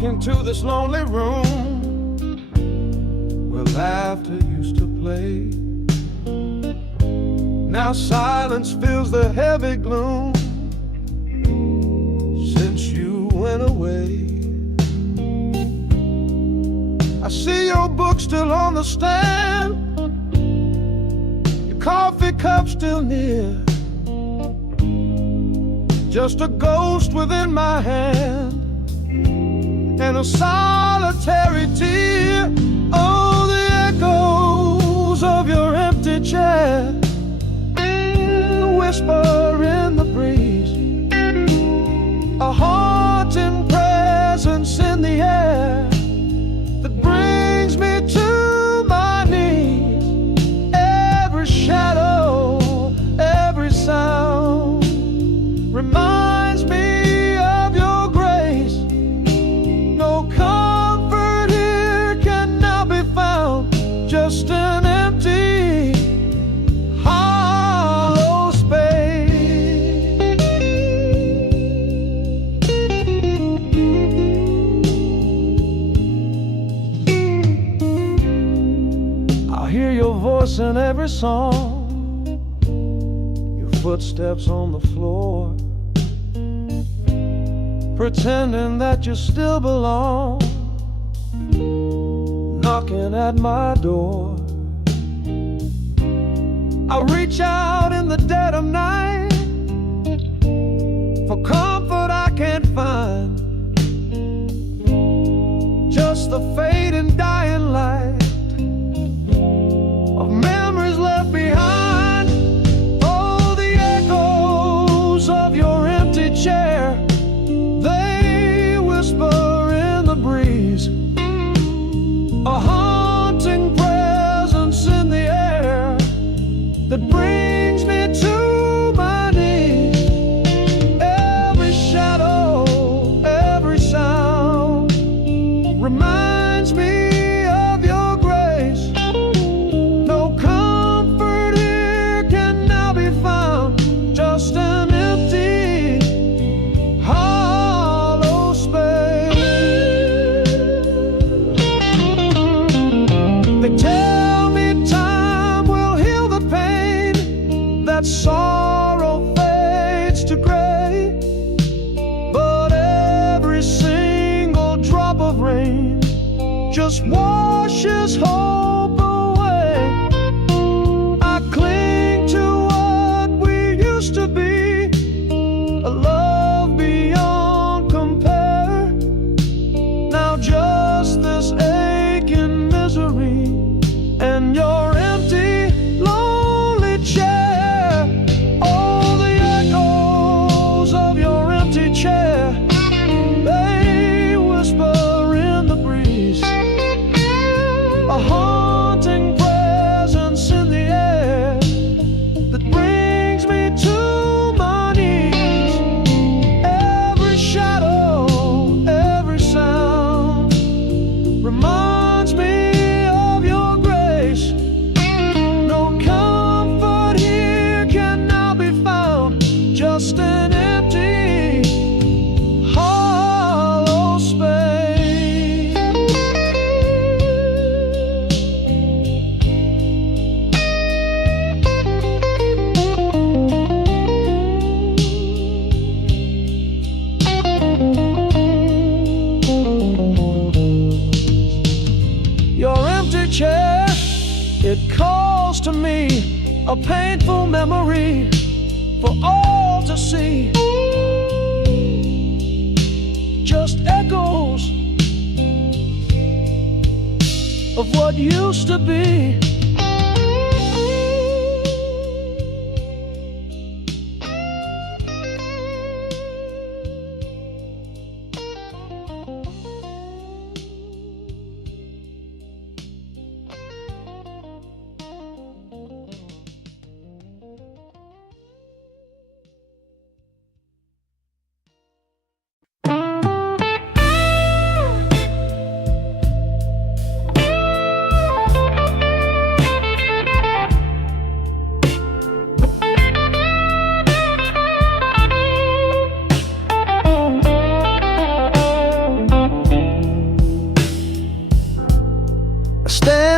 walk into this lonely room where laughter used to play. Now silence fills the heavy gloom since you went away. I see your book still on the stand, your coffee cup still near, just a ghost within my hand and a solitary tear. Oh, the echoes of your empty chair, the whisper in the breeze, a haunting presence in the air that brings me to my knees. Every shadow, every sound reminds me of your grace. No comfort here can now be found, just an empty, hollow space. I hear your voice in every song, your footsteps on the floor, pretending that you still belong, knocking at my door. I reach out in the dead of night for comfort I can't find, just the fading dying light of memories left behind. Oh, the echoes of your empty chair, they whisper in the breeze, a haunting presence in the air that brings me to my knees. Every shadow, every sound reminds me of your grace. No comfort here can now be found, just an empty, hollow space. They tell me time will heal the pain, that sorrow fades to gray, but every single drop of rain just washes hope away. I cling to what we used to be, a love beyond compare. Now just this aching misery and your empty, lonely chair. Oh, the echoes of your empty chair, they whisper in the breeze, a haunting presence in the air that brings me to my knees. Every shadow, every sound reminds me of your grace. No comfort here can now be found, just an empty, hollow space. Your empty chair, it calls to me, a painful memory for all to see. Just echoes of what used to be.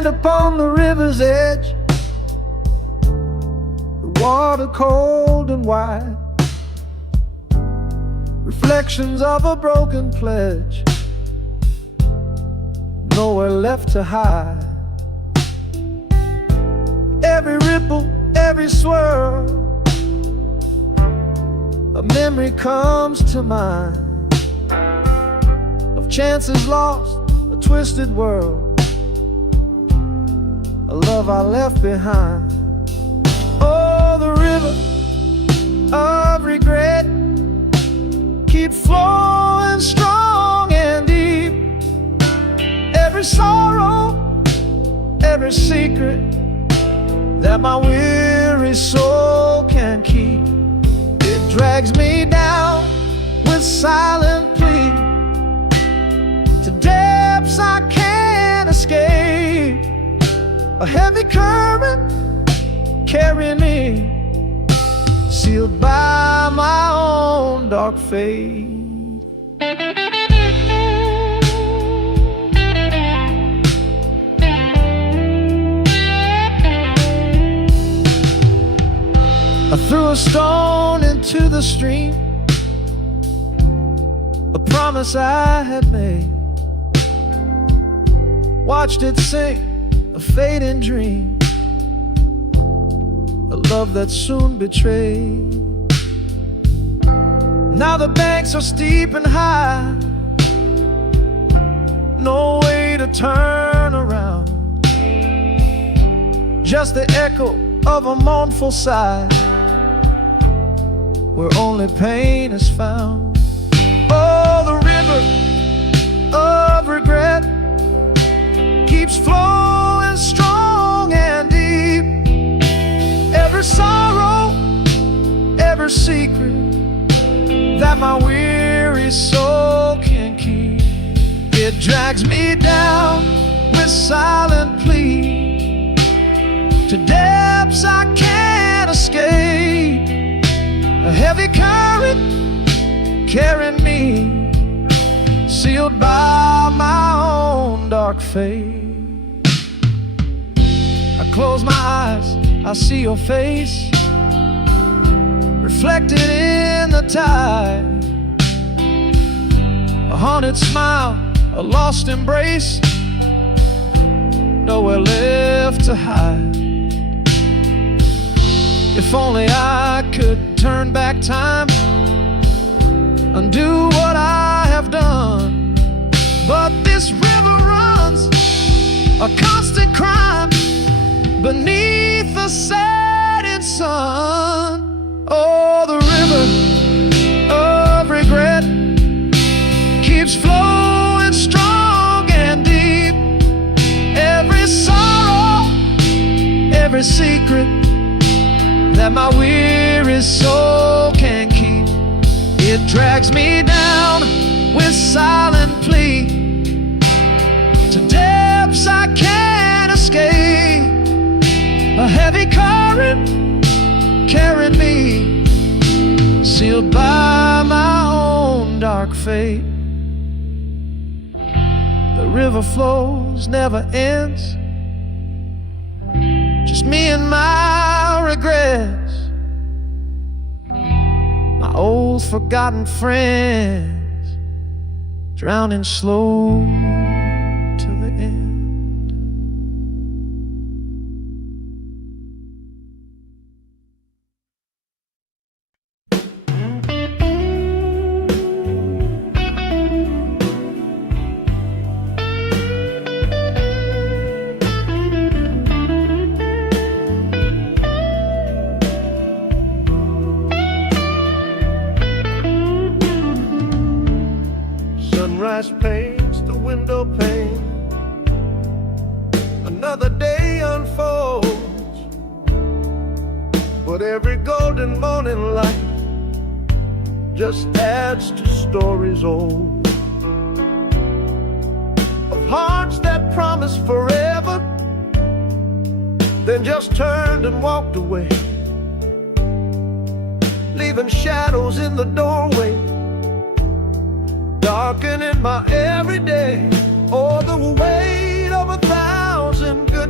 stand upon the river's edge, the water cold and wide, reflections of a broken pledge, nowhere left to hide. Every ripple, every swirl, a memory comes to mind of chances lost, a twisted world, a love I left behind. Oh, the river of regret keep flowing strong and deep. Every sorrow, every secret that my weary soul can keep, it drags me down with silent plea to depths I can't escape. A heavy current carrying me, sealed by my own dark fate. I threw a stone into the stream, a promise I had made, watched it sink, a fading dream, a love that soon betrayed. Now the banks are steep and high, no way to turn around, just the echo of a mournful sigh, where only pain is found. Oh, the river of regret keeps flowing strong and deep. Every sorrow, every secret that my weary soul can keep, it drags me down with silent plea to depths I can't escape. A heavy current carrying me, sealed by my own dark fate. I close my eyes, I see your face reflected in the tide, a haunted smile, a lost embrace, nowhere left to hide. If only I could turn back time, undo what I have done, but this river runs a constant crime beneath the setting sun. Oh, the river of regret keeps flowing strong and deep. Every sorrow, every secret that my weary soul can keep, it drags me down with silent plea to depths I can't escape. A heavy current carrying me, sealed by my own dark fate. The river flows, never ends, just me and my regrets, my old forgotten friends, drowning slow to the end. Sunrise paints the window pane, another day unfolds, but every golden morning light just adds to stories old, of hearts that promised forever, then just turned and walked away, leaving shadows in the doorway, darkening my everyday. Oh, the weight of 1,000 good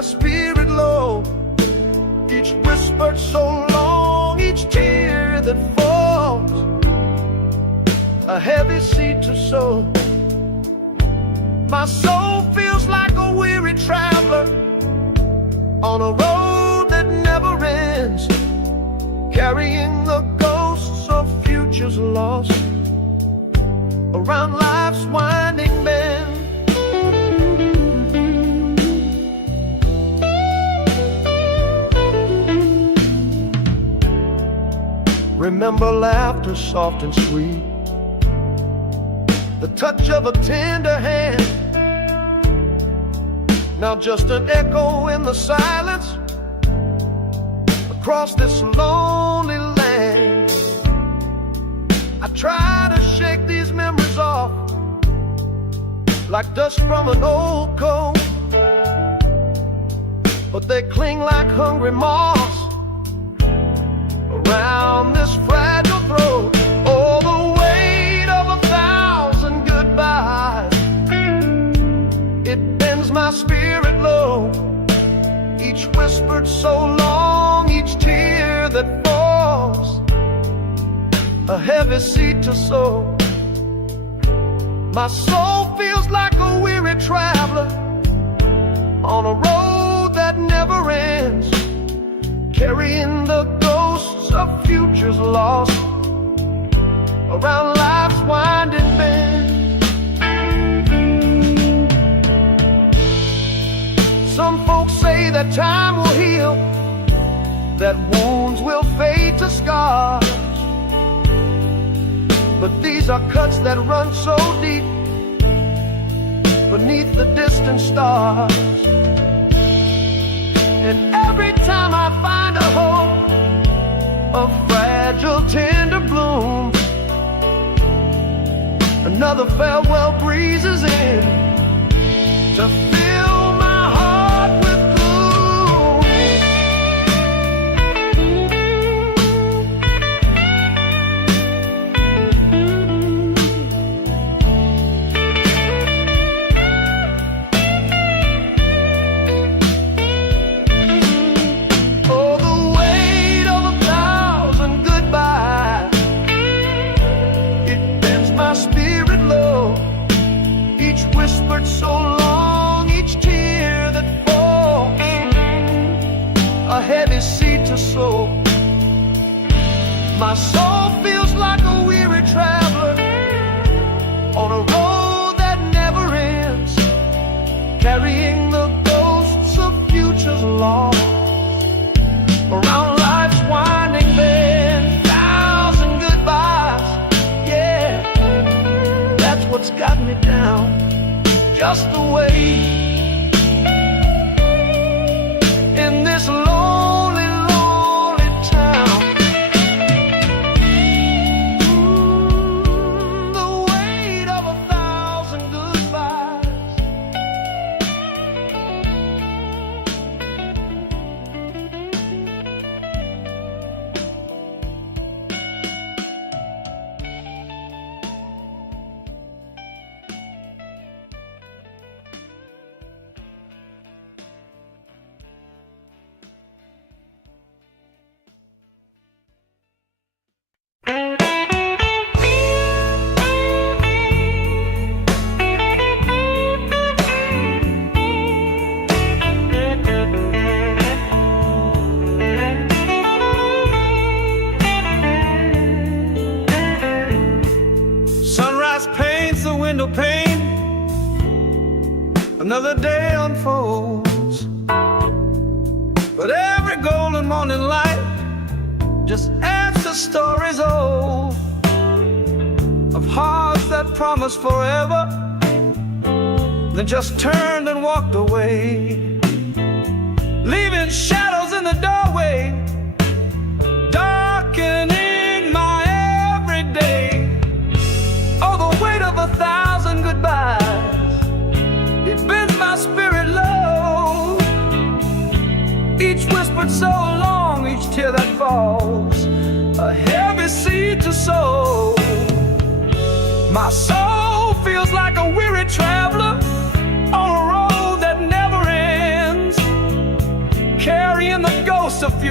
my spirit low. Each whisper so long, each tear that falls, a heavy seed to sow. My soul feels like a weary traveler on a road that never ends, carrying the ghosts of futures lost around life's winding bend. Remember laughter soft and sweet, the touch of a tender hand. Now just an echo in the silence across this lonely land. I try to shake these memories off like dust from an old coat, but they cling like hungry moths around this fragile throat. Oh, the weight of 1,000 goodbyes, it bends my spirit low. Each whispered so long, each tear that falls, a heavy seed to sow. My soul feels like a weary traveler on a road that never ends, carrying the ghosts of futures lost around life's winding bend. Some folks say that time will heal, that wounds will fade to scars, but these are cuts that run so deep beneath the distant stars. And every time I find a hope, a fragile tender bloom, another farewell breezes in to fill my heart with gloom. Oh, the weight of 1,000 goodbyes, it bends my spirit low. Each whispered so long, each tear that falls, a heavy seed to sow. My soul feels like a weary traveler on a road that never ends, carrying the ghosts of futures lost around life's winding bend. 1,000 goodbyes, yeah, that's what's got me down, just the way in this lonely, lonely town. The weight of 1,000 goodbyes. Sunrise paints the window pane, another day unfolds, but every golden morning light just adds to stories old of hearts that promised forever, then just turned and walked away, leaving shadows in the doorway, darkening my everyday. Oh, the weight of 1,000 goodbyes, it bends my spirit low. Each whispered so long, each tear that falls, a heavy seed to sow. My soul feels like a weary traveler on a road that never ends,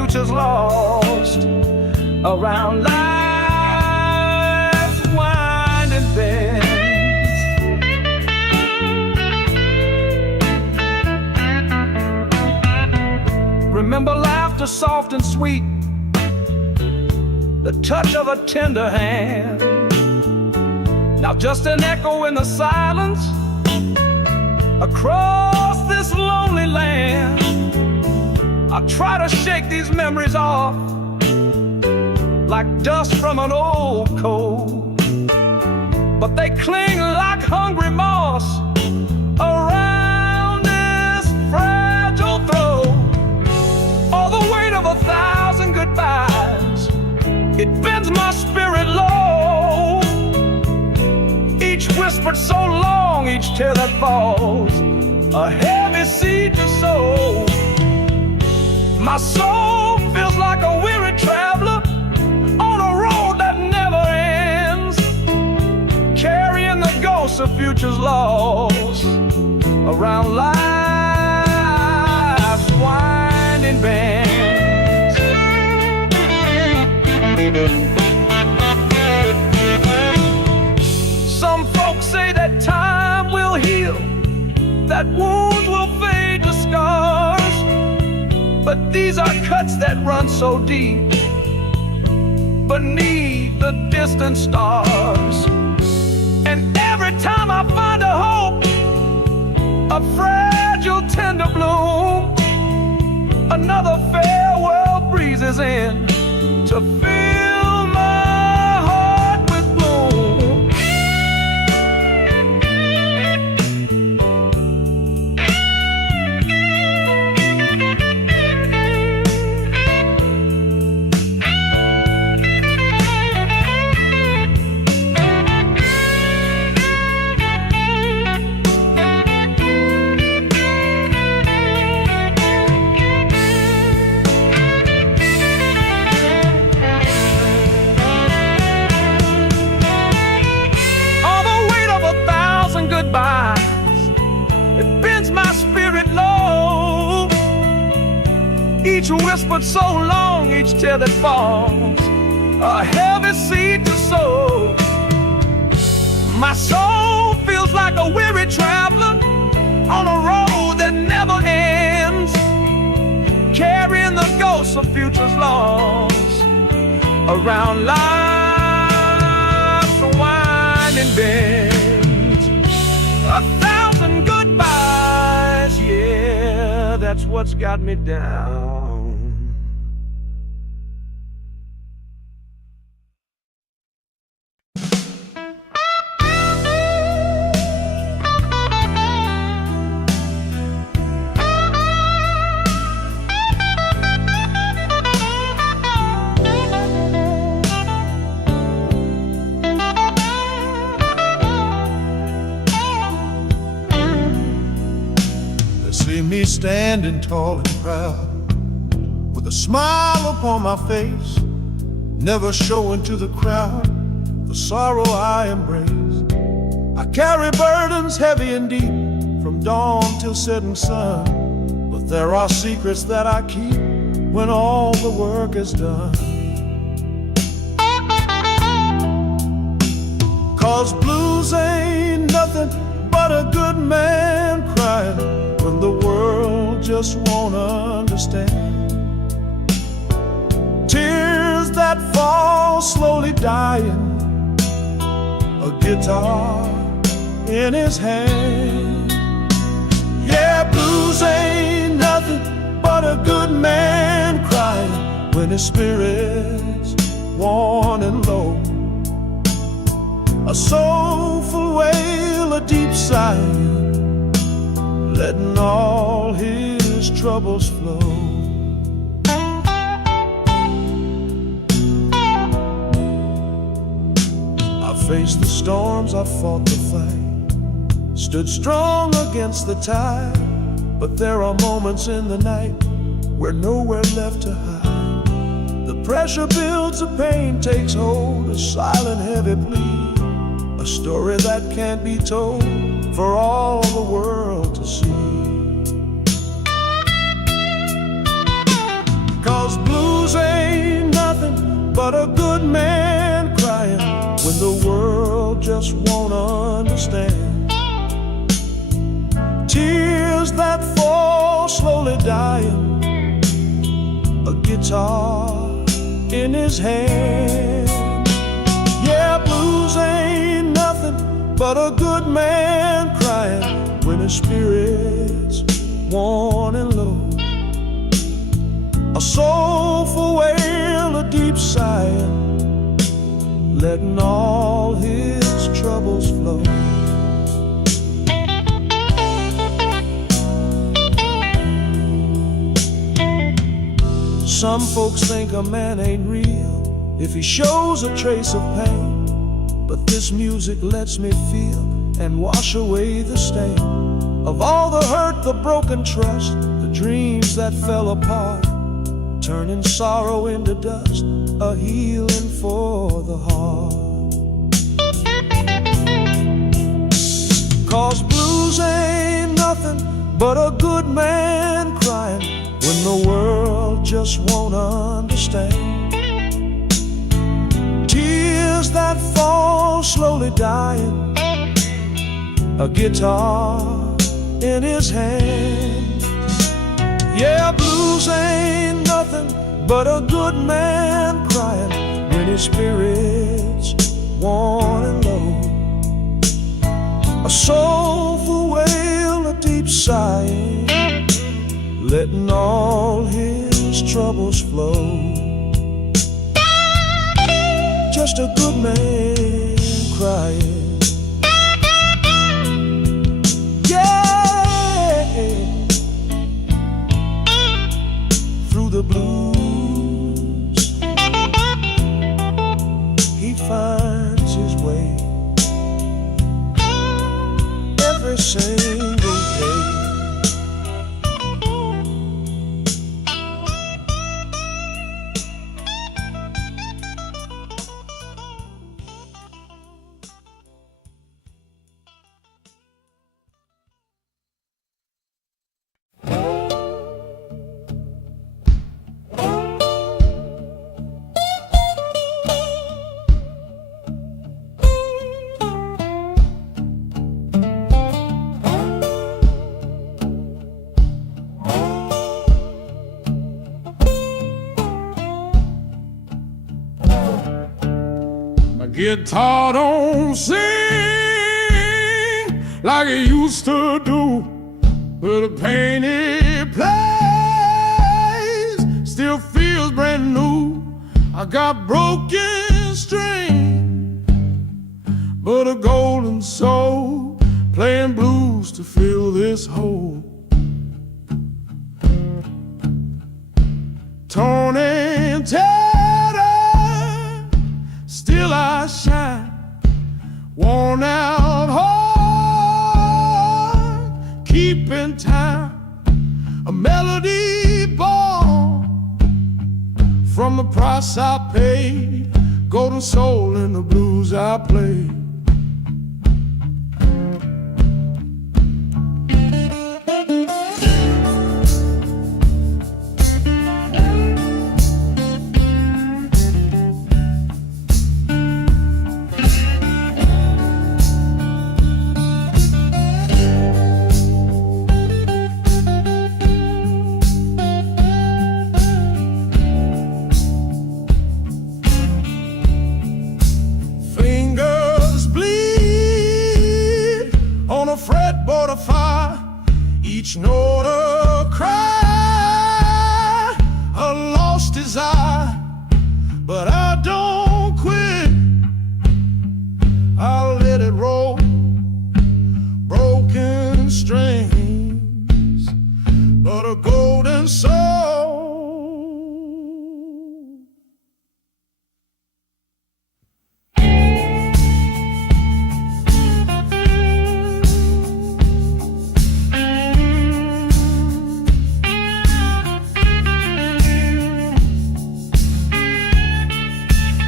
future's lost around life's winding bends. Remember laughter soft and sweet, the touch of a tender hand. Now just an echo in the silence across this lonely land. I try to shake these memories off like dust from an old coat, but they cling like hungry moss around this fragile throat. All the weight of 1,000 goodbyes, it bends my spirit low. Each whispered so long, each tear that falls, a heavy seed to sow. My soul feels like a weary traveler on a road that never ends, carrying the ghosts of futures lost around life's winding bends. Some folks say that time will heal, that wounds will fade to scars, but these are cuts that run so deep beneath the distant stars. And every time I find a hope, a fragile tender bloom, another farewell breezes in to fill my heart with gloom. It bends my spirit low. Each whispered so long, each tear that falls, a heavy seed to sow. My soul feels like a weary traveler on a road that never ends, carrying the ghosts of futures lost around life's winding bend. 1,000 goodbyes, yeah, that's what's got me down. See me standing tall and proud, with a smile upon my face, never showing to the crowd the sorrow I embrace. I carry burdens heavy and deep, from dawn till setting sun, but there are secrets that I keep when all the work is done. 'Cause blues ain't nothing but a good man crying when the world just won't understand. Tears that fall slowly dying, a guitar in his hand. Yeah, blues ain't nothing but a good man crying when his spirit's worn and low. A soulful wail, a deep sigh, letting all his troubles flow. I faced the storms, I fought the fight, stood strong against the tide, but there are moments in the night where nowhere left to hide. The pressure builds, the pain takes hold, a silent heavy plea, a story that can't be told for all the world to see. 'Cause blues ain't nothing but a good man crying when the world just won't understand. Tears that fall slowly dying, a guitar in his hand. Yeah, blues ain't nothing but a good man crying when his spirit's worn and low. A soulful wail, a deep sighing, letting all his troubles flow. Some folks think a man ain't real if he shows a trace of pain, but this music lets me feel and wash away the stain of all the hurt, the broken trust, the dreams that fell apart, turning sorrow into dust, a healing for the heart. 'Cause blues ain't nothing but a good man crying when the world just won't understand. Tears that fall slowly dying, a guitar in his hand. Yeah, blues ain't nothing but a good man crying when his spirit's worn and low. A soulful wail, a deep sighing, letting all his troubles flow. Just a good man crying. Yeah, through the blues he finds his way every single day. Guitar don't sing like it used to do, but the pain it plays still feels brand new. I got broken string, but a golden soul playing blues to fill this hole. Torn and tattered, still I shine, worn out heart, keeping time, a melody born from the price I paid, golden soul in the blues I played. Fretboard of fire, each note a cry, a lost desire, but I don't quit. I'll let it roll, broken strings, but a golden soul.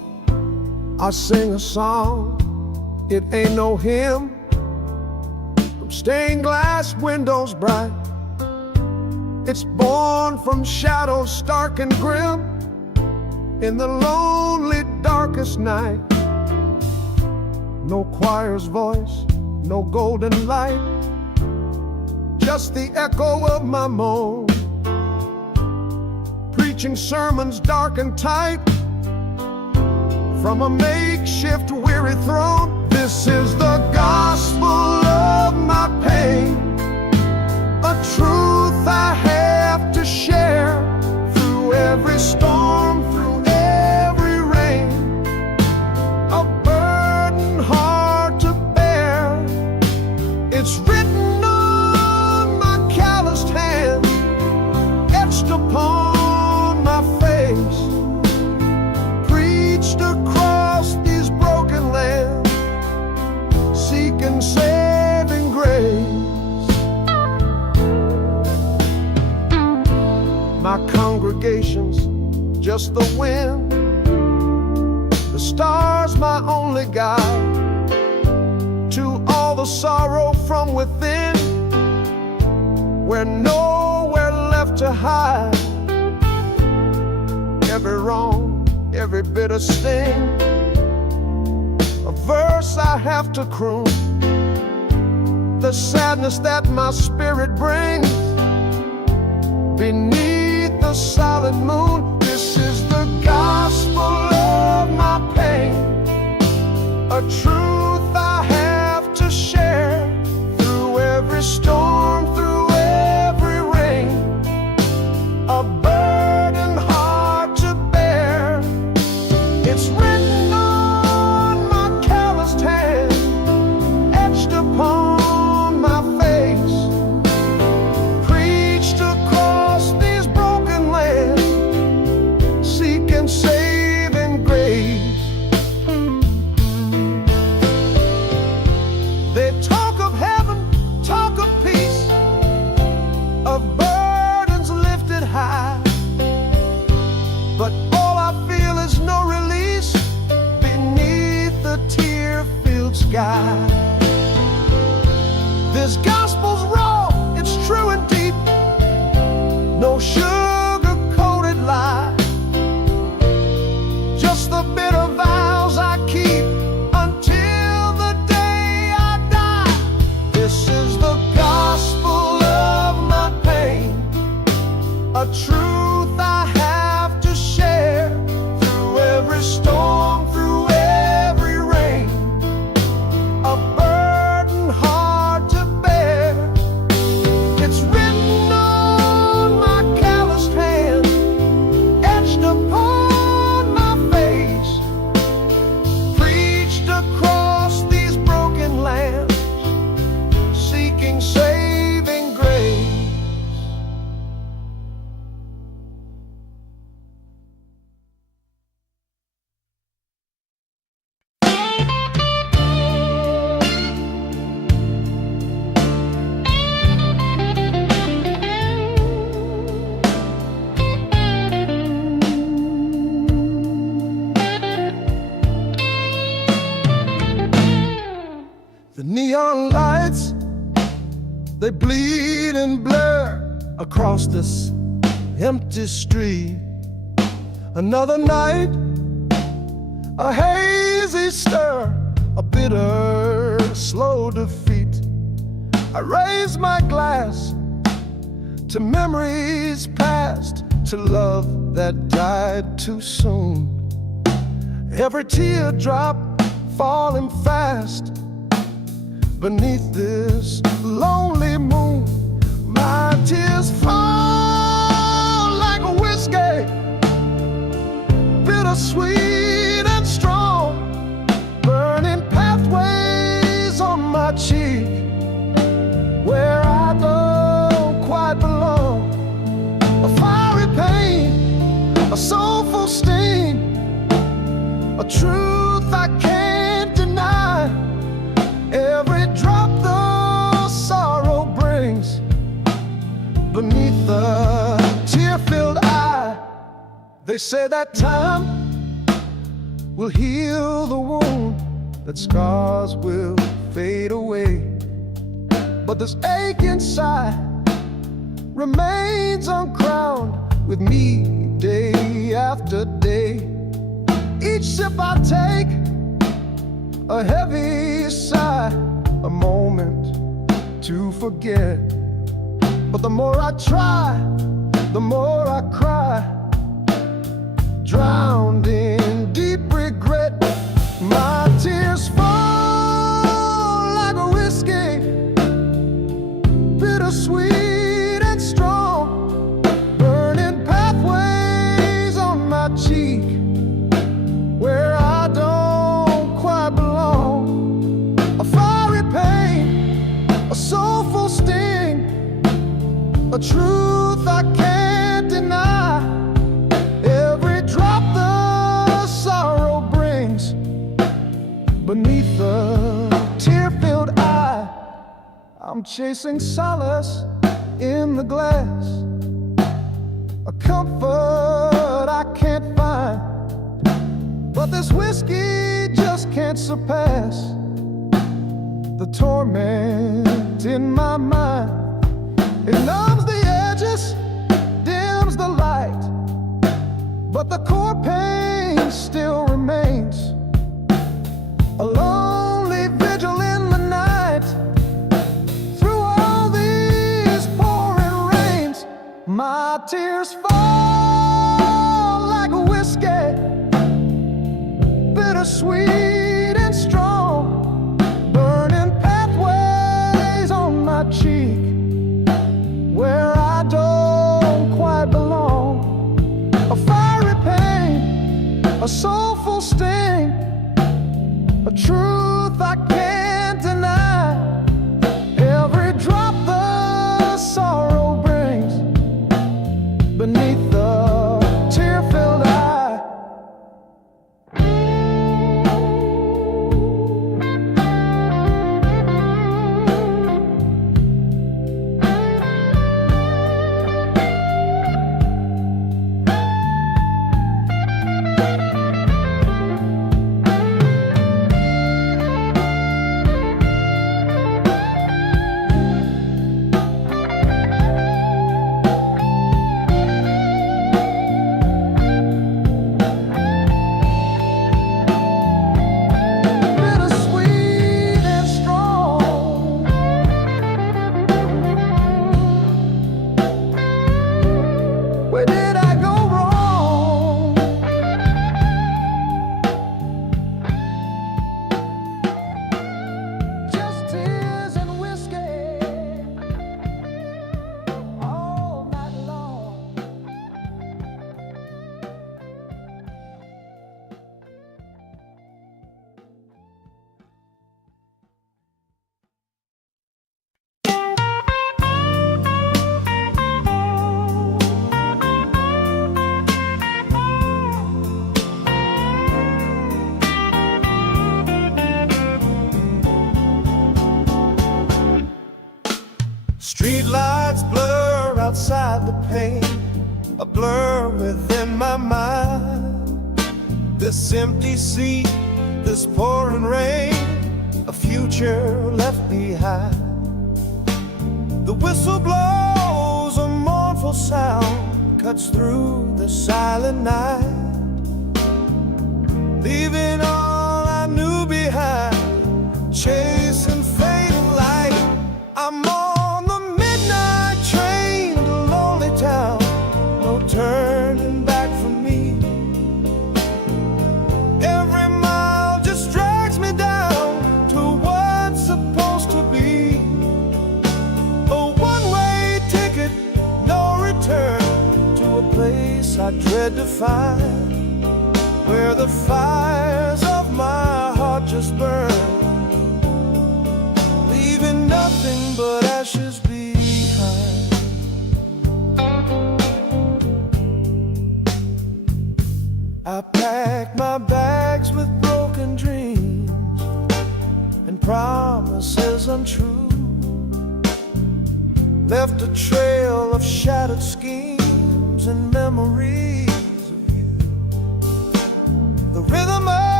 I sing a song, it ain't no hymn, from stained glass windows bright. It's born from shadows stark and grim, in the lonely darkest night. No choir's voice, no golden light, just the echo of my moan, preaching sermons dark and tight from a makeshift weary throne. This is the gospel of my pain, a truth I have to share through every storm, through every rain, a burden hard to bear. It's written on my calloused hand, etched upon my face, preached across these broken lands, seeking saving grace. My congregation's just the wind, the stars my only guide, to all the sorrow from within, where nowhere left to hide. Every wrong, every bitter sting, a verse I have to croon, the sadness that my spirit brings beneath the solid moon. This is the gospel of my pain, a truth I have to share through every storm, through every rain, a burden hard to bear. It's written on my calloused hand, etched upon my face, preached across these broken lands, seeking saving grace. They talk of heaven, talk of peace, of burdens lifted high, but all I feel is no release beneath the tear-filled sky. This gospel's raw, it's true and deep, no sugar-coated lie, just the bitter vows I keep until the day I die. This is the gospel of my pain, a truth I have to share through every storm, through every rain, a burden hard to bear. It's written on my calloused hand, etched upon my face, preached across these broken lands, seeking saving grace. The neon lights, they bleed and blur across this empty street. Another night, a hazy stir, a bitter, slow defeat. I raise my glass to memories past, to love that died too soon. Every teardrop falling fast beneath this lonely moon. My tears fall like a whiskey, bittersweet and strong, burning pathways on my cheek, where I don't quite belong. A fiery pain, a soulful sting, a truth I can't deny. Every drop the sorrow brings beneath the tear-filled eye. They say that time will heal the wound, that scars will fade away. But this ache inside remains uncrowned with me day after day. Each sip I take, a heavy sigh, a moment to forget. But the more I try, the more I cry, drowned in deep regret. My tears fall like a whiskey, bittersweet and strong, burning pathways on my cheek where I don't quite belong. A fiery pain, a soulful sting, a truth I can't deny. Every drop the sorrow brings beneath the tear-filled eye. I'm chasing solace in the glass, a comfort I can't find. But this whiskey just can't surpass the torment in my mind. It numbs the edges, dims the light, but the core pain still remains. A lonely vigil in the night, through all these pouring rains. My tears fall like a whiskey, bittersweet and strong, burning pathways on my cheek where I don't quite belong. A fiery pain, a soulful sting, a truth I can't deny. Every drop the sorrow brings beneath the tear-filled eye. Where did I go wrong? Just tears and whiskey all night long. Street lights blur outside the pane, a blur within my mind. This empty seat, this pouring rain, a future left behind. The whistle blows, a mournful sound cuts through the silent night, leaving all I knew behind, chasing fading light. I'm on the midnight train to lonely town, no turning back for me. Every mile just drags me down to what's supposed to be a one-way ticket, no return, to a place I dread to find, where the fires of my heart just burn, leaving nothing but ashes behind. I packed my bags with broken dreams and promises untrue, left a trail of shattered schemes and memories of you. The rhythm of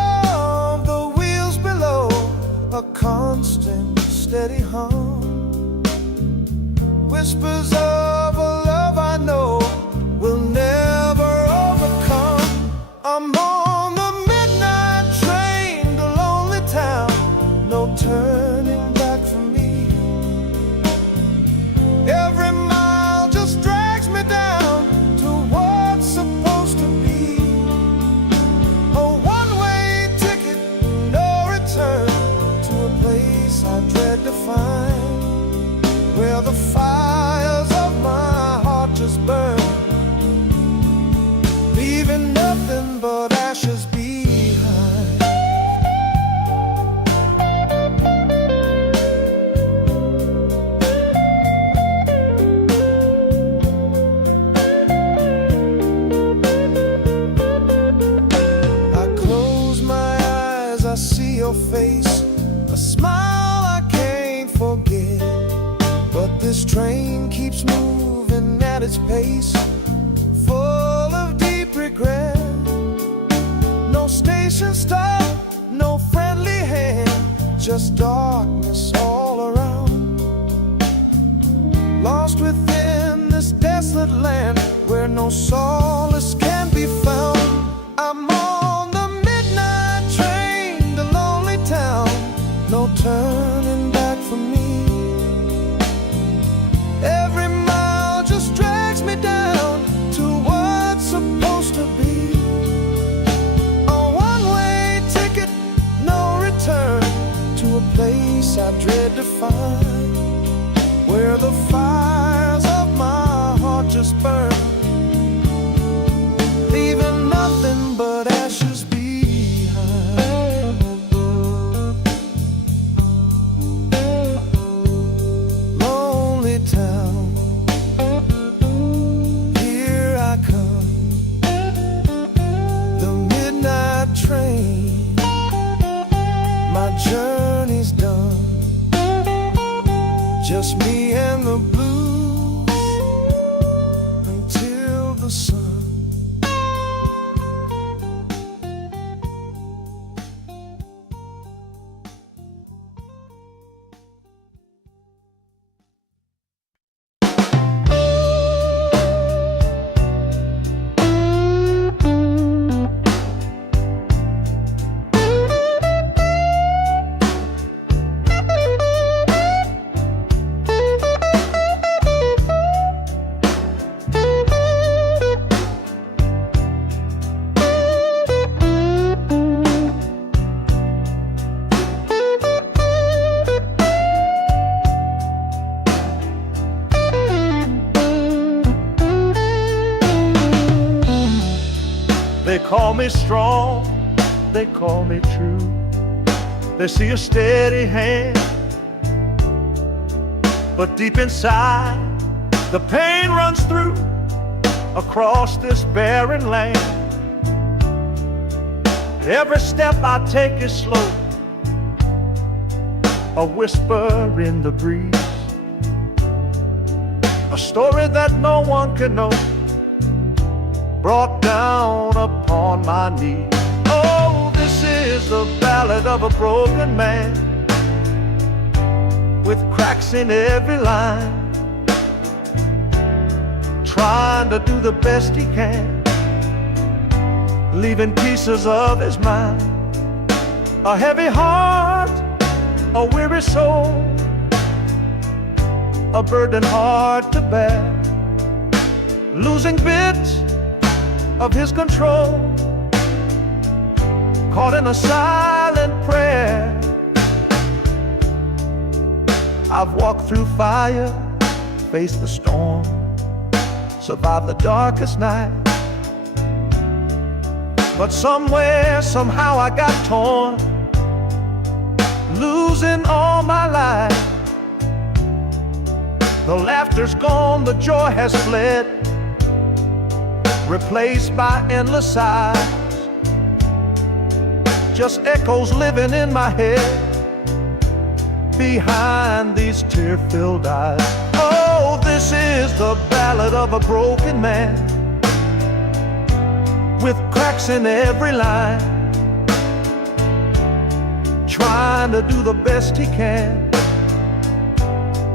steady hum. Whispers of a love I know will never overcome. I'm on the midnight train to lonely town, no turning back for me. Every mile just drags me down to what's supposed to be. A one-way ticket, no return, to a place I dread to find, where the fires of my heart just burn, leaving nothing but ashes behind. I close my eyes, I see your face, a smile I can't forget. But this train keeps moving at its pace, full of deep regret. No station stop, no friendly hand, just darkness all around. Lost within this desolate land where no solace can be found. I'm on the midnight train to lonely town, no turning back for me. Every mile just drags me down to what's supposed to be. A one-way ticket, no return, to a place I dread to find, where the fires of my heart just burn, leaving nothing but ashes behind. Lonely town, here I come, the midnight train, my journey's done, just me and the blues until the sun. They call me strong, they call me true. They see a steady hand, but deep inside the pain runs through across this barren land. Every step I take is slow, a whisper in the breeze, a story that no one can know, brought down upon my knees. Oh, this is the ballad of a broken man, with cracks in every line, trying to do the best he can, leaving pieces of his mind. A heavy heart, a weary soul, a burden hard to bear, losing bits of his control, caught in a silent prayer. I've walked through fire, faced the storm, survived the darkest night, but somewhere, somehow I got torn, losing all my life. The laughter's gone, the joy has fled, replaced by endless sighs, just echoes living in my head behind these tear-filled eyes. Oh, this is the ballad of a broken man, with cracks in every line, trying to do the best he can,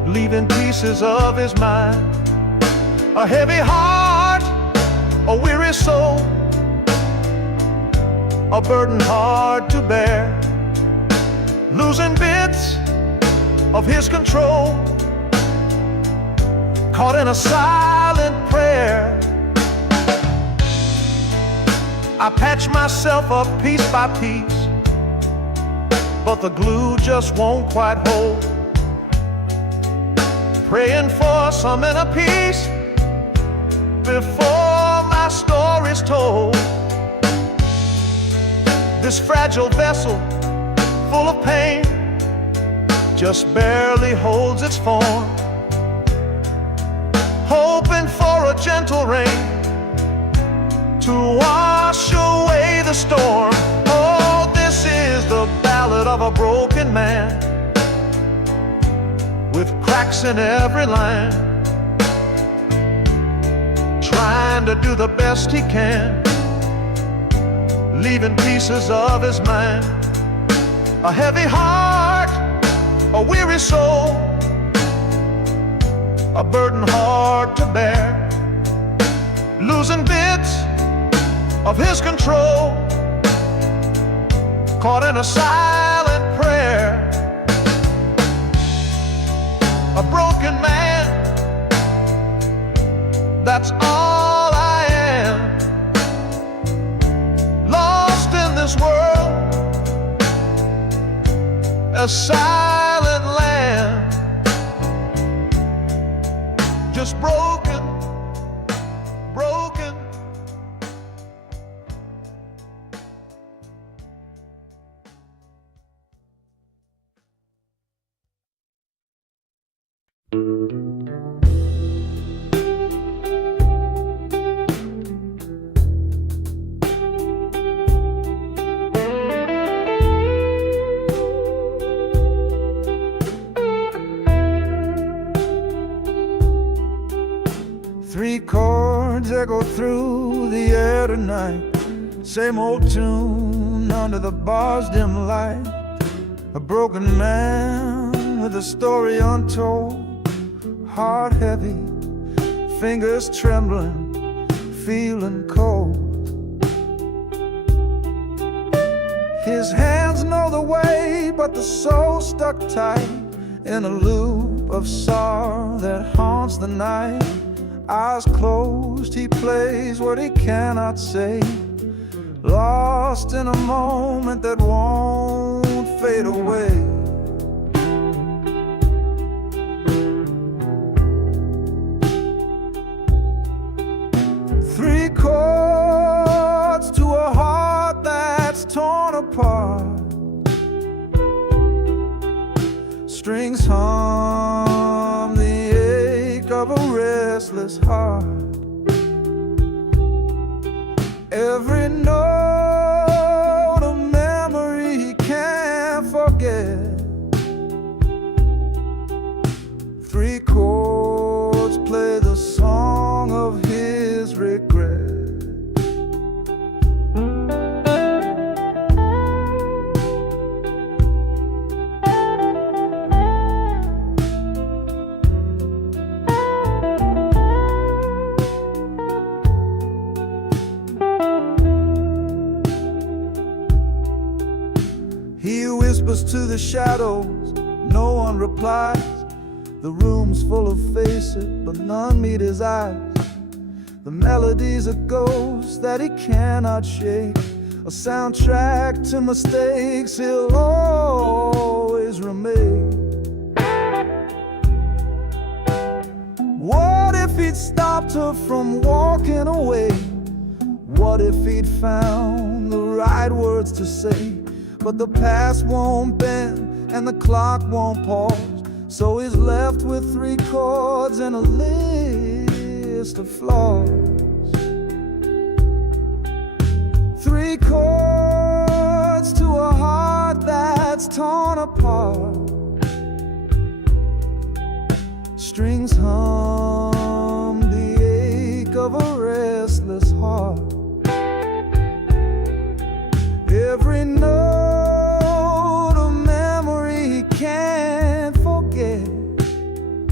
leaving pieces of his mind. A heavy heart, a weary soul, a burden hard to bear, losing bits of his control, caught in a silent prayer. I patch myself up piece by piece, but the glue just won't quite hold. Praying for some inner peace before my story's told. This fragile vessel, full of pain, just barely holds its form, hoping for a gentle rain to wash away the storm. Oh, this is the ballad of a broken man, with cracks in every line, trying to do the best he can, leaving pieces of his mind. A heavy heart, a weary soul, a burden hard to bear, losing bits of his control, caught in a silent prayer. A broken man, that's all I am, lost in this world, a silent land, just broken, broken. Three chords echo through the air tonight, same old tune under the bar's dim light. A broken man with a story untold, heart heavy, fingers trembling, feeling cold. His hands know the way, but the soul stuck tight in a loop of sorrow that haunts the night. Eyes closed, he plays what he cannot say, lost in a moment that won't fade away. Three chords to a heart that's torn apart, strings hum the ache of a restless heart. Every note a memory he can't forget. Three chords play the song of his regret. He whispers to the shadows, no one replies. The room's full of faces, but none meet his eyes. The melody's a ghost that he cannot shake, a soundtrack to mistakes he'll always remake. What if he'd stopped her from walking away? What if he'd found the right words to say? But the past won't bend and the clock won't pause, so he's left with three chords and a list of flaws. Three chords to a heart that's torn apart, strings hum the ache of a restless heart. Every note a memory he can't forget.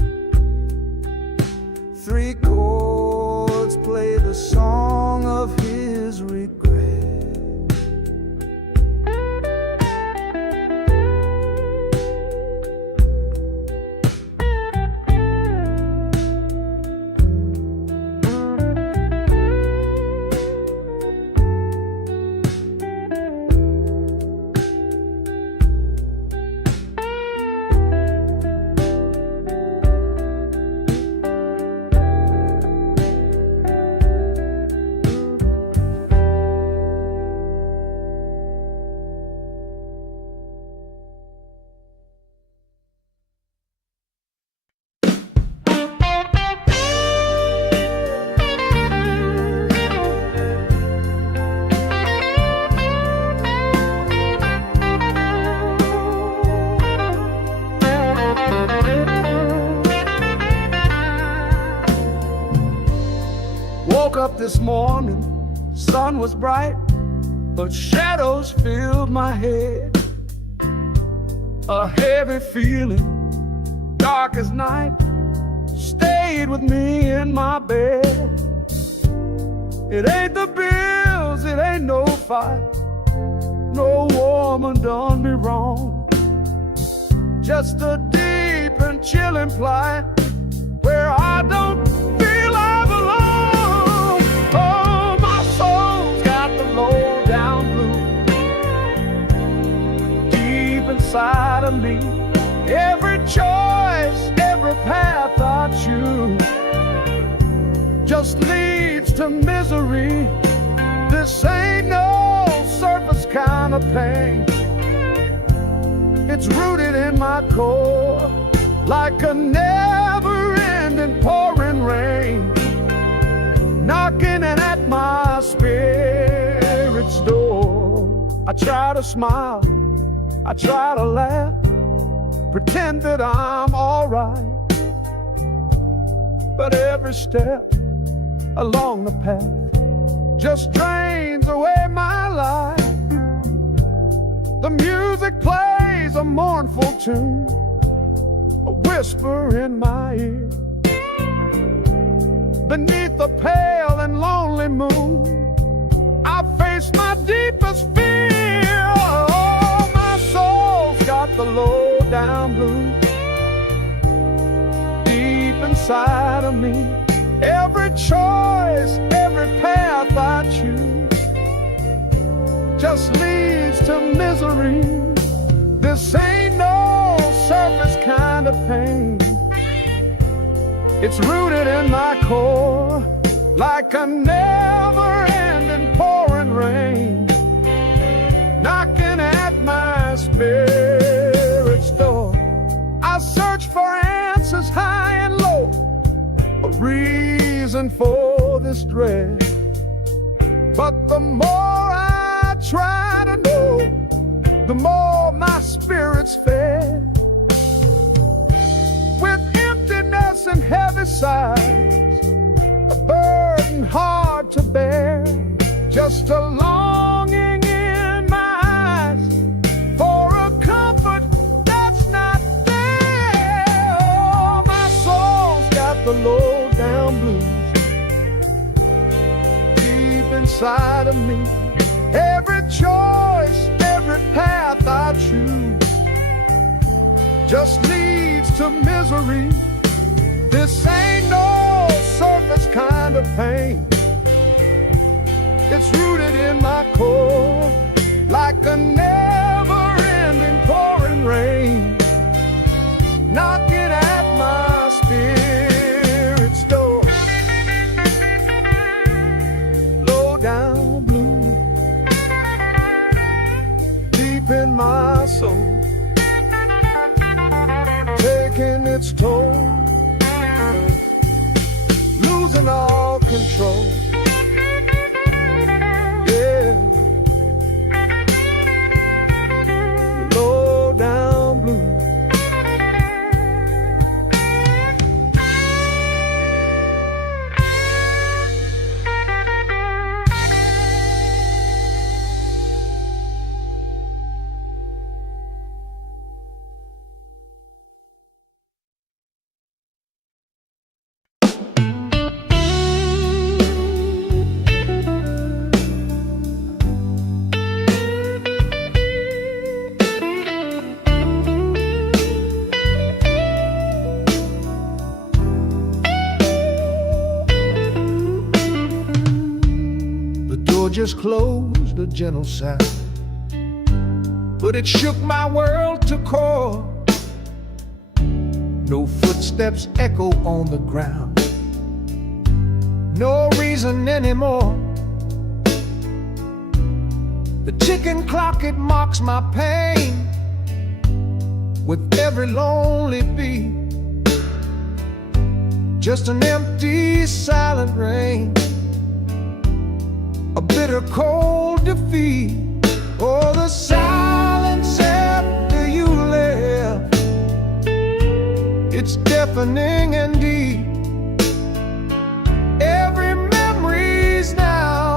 morning, sun was bright, but shadows filled my head. A heavy feeling, dark as night, stayed with me in my bed. It ain't the bills, it ain't no fight, no woman done me wrong. Just a deep and chilling plight where I don't feel I belong. Oh, my soul's got the low down blues deep inside of me. Every choice, every path I choose just leads to misery. This ain't no surface kind of pain. It's rooted in my core like a never-ending pouring rain, knocking at my spirit's door. I try to smile, I try to laugh, pretend that I'm alright, but every step along the path just drains away my life. The music plays a mournful tune, a whisper in my ear. Beneath the pale and lonely moon, I face my deepest fear. Oh, my soul's got the low down blues deep inside of me. Every choice, every path I choose just leads to misery. This ain't no surface kind of pain. It's rooted in my core like a never-ending pouring rain, knocking at my spirit's door. I search for answers high and low, a reason for this dread, but the more I try to know, the more my spirit's fed. With emptiness and heavy sighs, a burden hard to bear, just a longing in my eyes for a comfort that's not there. Oh, my soul's got the low down blues deep inside of me. Every choice, every path I choose just leads to misery. This ain't no surface kind of pain. It's rooted in my core like a never-ending pouring rain, knocking at my spirit's door. Low down blue deep in my soul, taking its toll, losing all control. Yeah, low down blue. Just closed, a gentle sound, but it shook my world to core. No footsteps echo on the ground, no reason anymore. The ticking clock, it mocks my pain with every lonely beat. Just an empty, silent rain, a bitter cold defeat. Oh, the silence after you left, it's deafening and deep. Every memory's now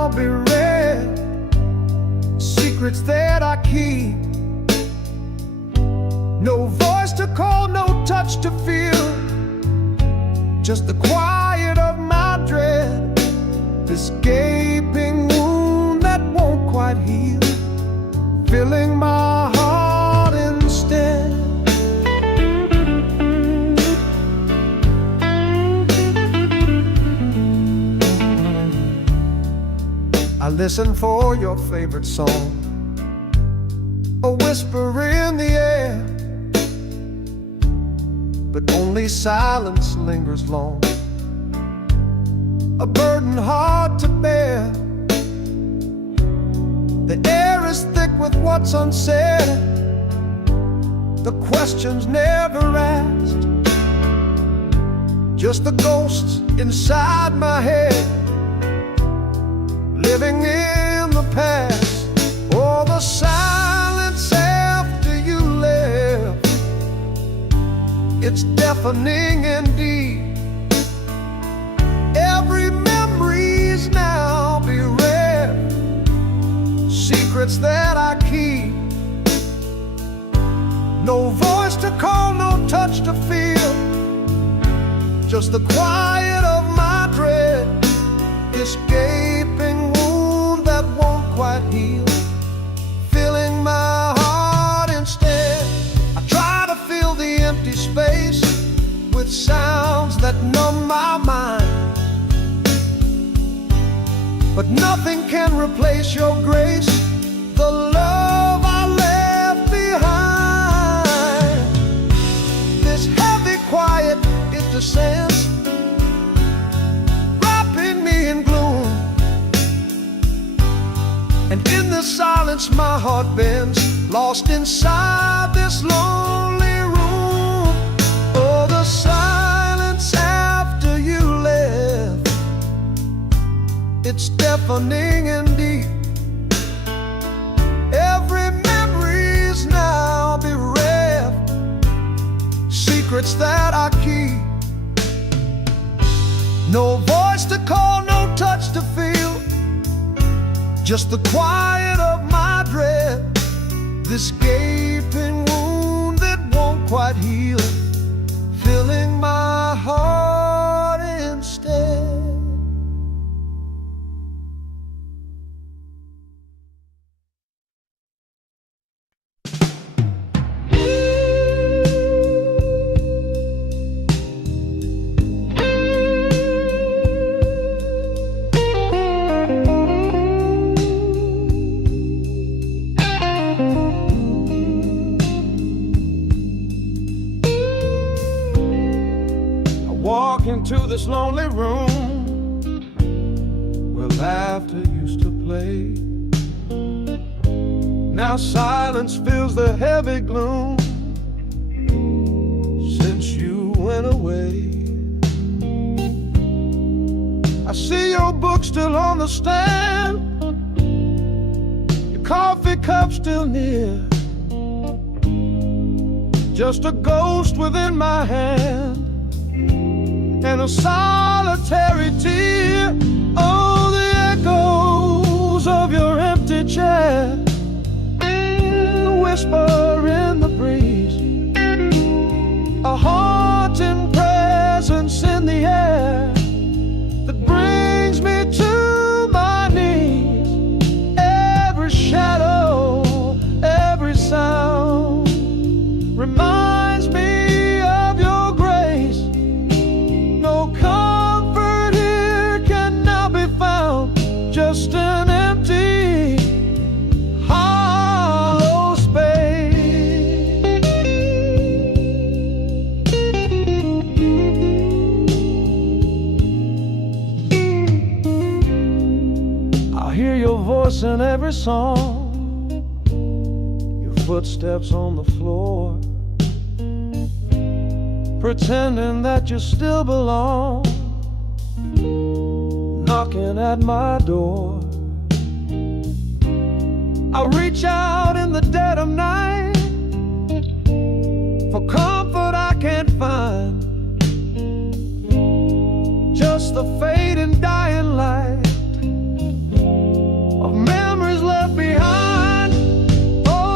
keep. No voice to call, no touch to feel, just the quiet of my dread, this gaping wound that won't quite heal, filling my heart instead. I listen for your favorite song, a whisper in the air, but only silence lingers long, a burden hard to bear. The air is thick with what's unsaid, the questions never asked, just the ghosts inside my head, living in the past. Oh, the silence after you left, it's deafening indeed. Every memory's now bereft, secrets that I keep. No voice to call, no touch to feel, just the quiet of my dread, this gaping wound that won't quite heal, filling my heart instead. I try to fill the empty space with sounds that numb my mind, but nothing can replace your grace, the love I left behind. This heavy quiet, it descends, wrapping me in gloom, and in the silence my heart bends, lost inside this lonely room. Oh, the silence after you left, it's deafening indeed. Every memory's now bereft, secrets that I keep. No voice to call, no touch to feel, just the quiet of my dread, this gaping wound that won't quite heal, filling my heart instead. Walk into this lonely room where laughter used to play. Now silence fills the heavy gloom since you went away. I see your book still on the stand, your coffee cup still near, just a ghost within my hand and a solitary tear. Oh, the echoes of your empty chair, the whisper in the breeze, a haunting presence in the air that brings me to my knees. Every shadow, every sound reminds me of your grace. No comfort here can now be found, just an empty, hollow space. I hear your voice in every song, your footsteps on the floor, pretending that you still belong, knocking at my door. I reach out in the dead of night for comfort I can't find, just the fading dying light of memories left behind. Oh,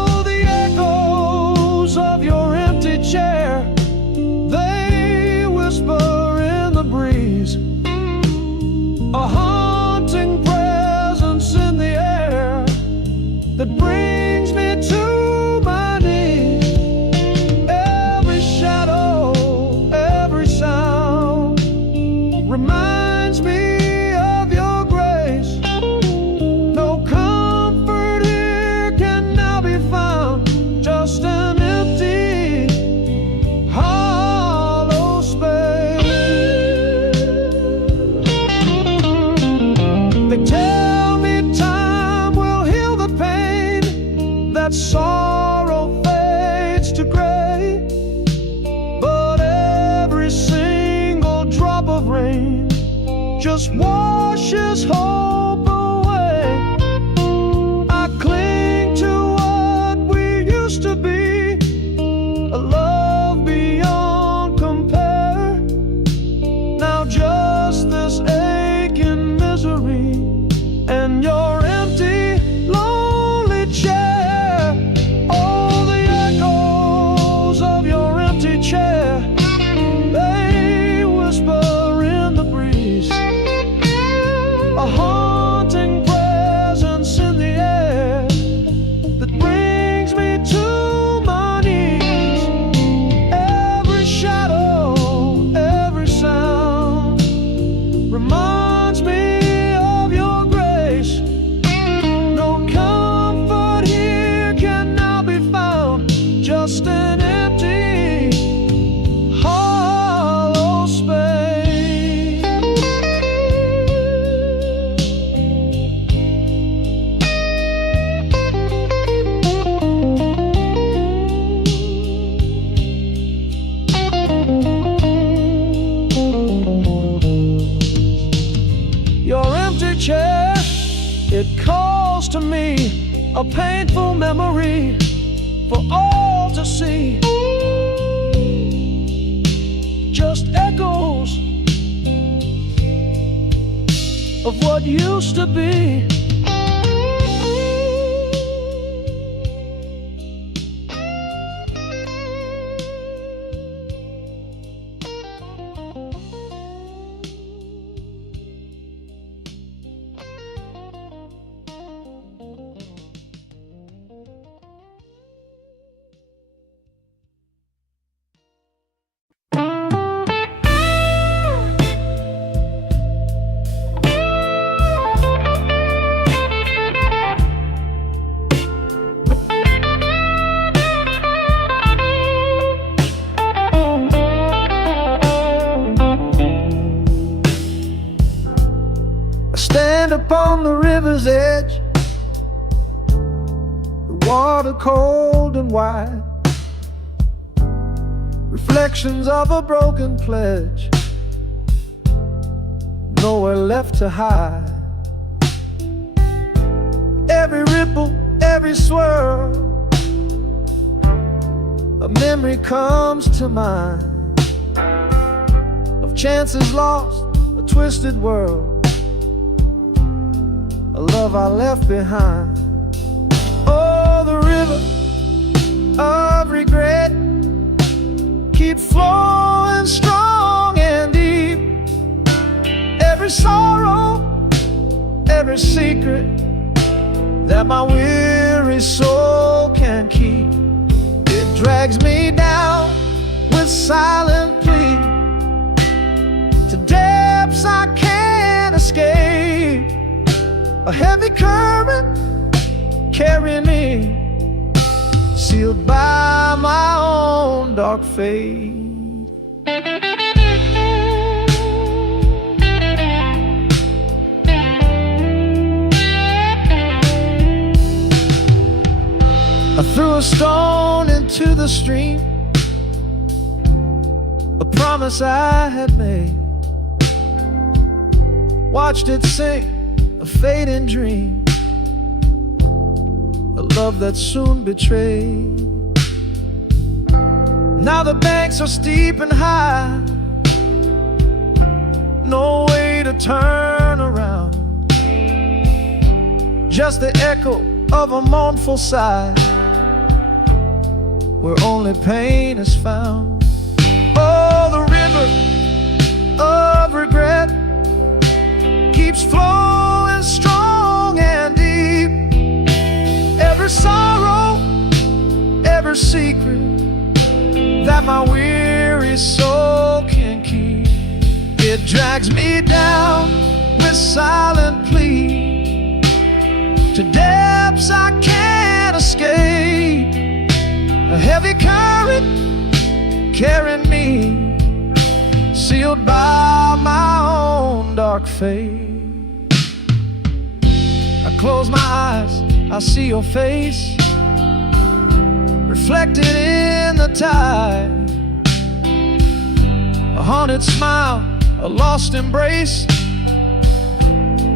washes hope away. I cling to what we used to be, a love beyond compare. Now just this aching misery and your empty, lonely chair. Oh, the echoes of your empty chair, they whisper in the breeze, a haunting presence in the air that brings me to my knees. Every shadow, every sound reminds me of your grace. No comfort here can now be found, just an empty, hollow space. Your empty chair, it calls to me, a painful memory for all to see. Just echoes of what used to be. Stand upon the river's edge, the water cold and wide, reflections of a broken pledge, nowhere left to hide. Every ripple, every swirl, a memory comes to mind of chances lost, a twisted world, a love I left behind. Oh, the river of regret keeps flowing strong and deep. Every sorrow, every secret that my weary soul can keep, it drags me down with silent plea to depths I can't escape. A heavy current carrying me, sealed by my own dark fate. I threw a stone into the stream, a promise I had made, watched it sink, a fading dream, a love that soon betrayed. Now the banks are steep and high, no way to turn around, just the echo of a mournful sigh, where only pain is found. Oh, the river of regret keeps flowing strong and deep. Every sorrow, every secret that my weary soul can keep, it drags me down with silent plea to depths I can't escape. A heavy current carrying me, sealed by my own dark fate. I close my eyes, I see your face reflected in the tide, a haunted smile, a lost embrace,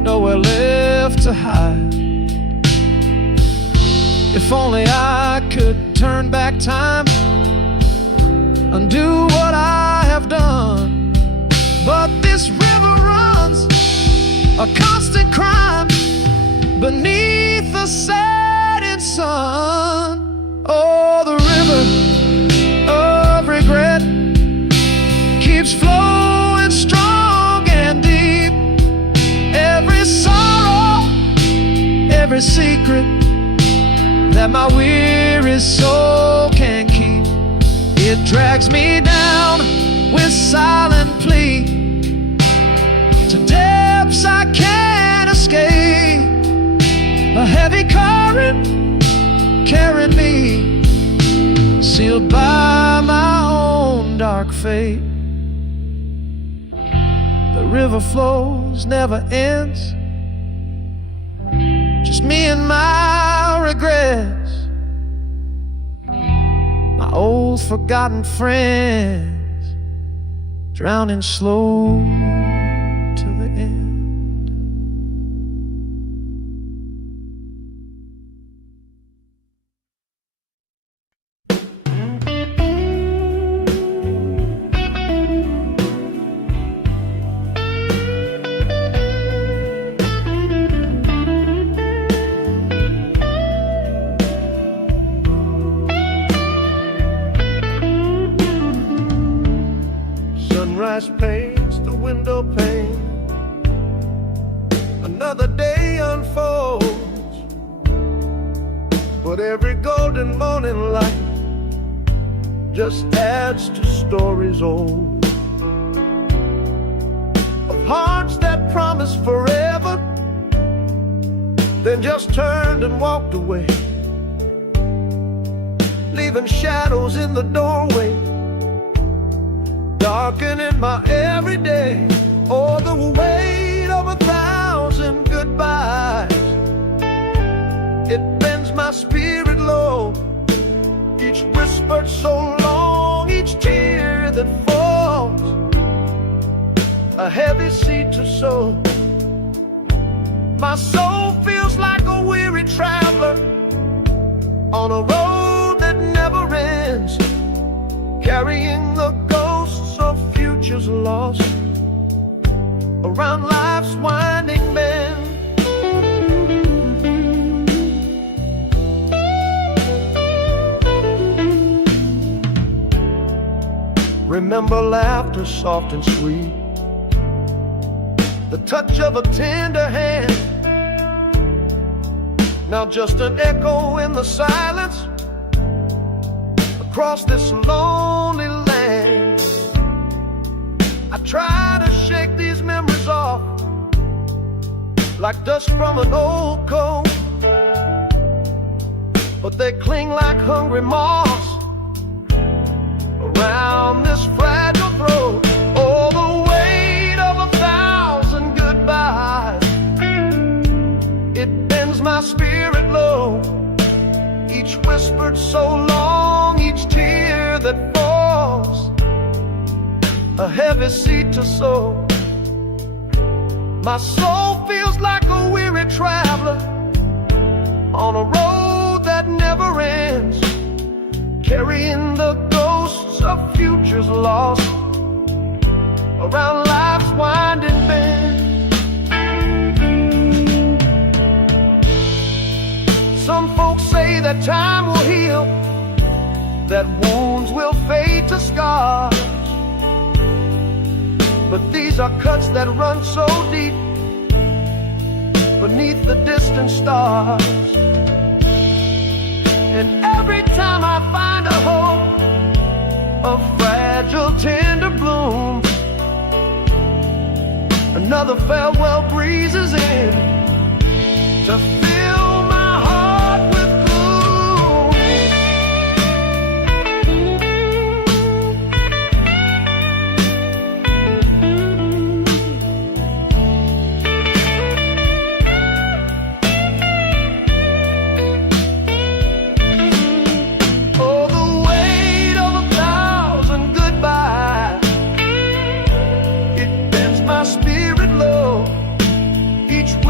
nowhere left to hide. If only I could turn back time, undo what I have done. But this river runs a constant crime beneath the setting sun. Oh, the river of regret keeps flowing strong and deep. Every sorrow, every secret that my weary soul can keep, it drags me down with silent plea to depths I can't escape. A heavy current carrying me, sealed by my own dark fate. The river flows, never ends, just me and my regrets, my old forgotten friends, drowning slow to the end. Sunrise paints the window pane, another day unfolds, but every golden morning light just adds to stories old, of hearts that promised forever, then just turned and walked away, leaving shadows in the doorway, darkening my everyday. Oh, the weight of 1,000 goodbyes, it bends my spirit low. Each whispered so long, each tear that falls, a heavy seed to sow. My soul feels like a weary traveler on a road that never ends, carrying the ghosts of futures lost around life's winding bend. Remember laughter soft and sweet, the touch of a tender hand, now just an echo in the silence across this lonely land. I try to shake these memories off like dust from an old coat, but they cling like hungry moths around this fragile throat. Oh, the weight of 1,000 goodbyes, it bends my spirit low. Each whispered so long, each tear that falls, a heavy seed to sow. My soul feels like a weary traveler on a road that never ends, carrying the ghosts of futures lost around life's winding bend. Some folks say that time will heal, that wounds will fade to scars, but these are cuts that run so deep beneath the distant stars. And every time I find a hope, a fragile tender bloom, another farewell breezes in to fill my heart with gloom. Oh, the weight of 1,000 goodbyes, it bends my spirit low. Each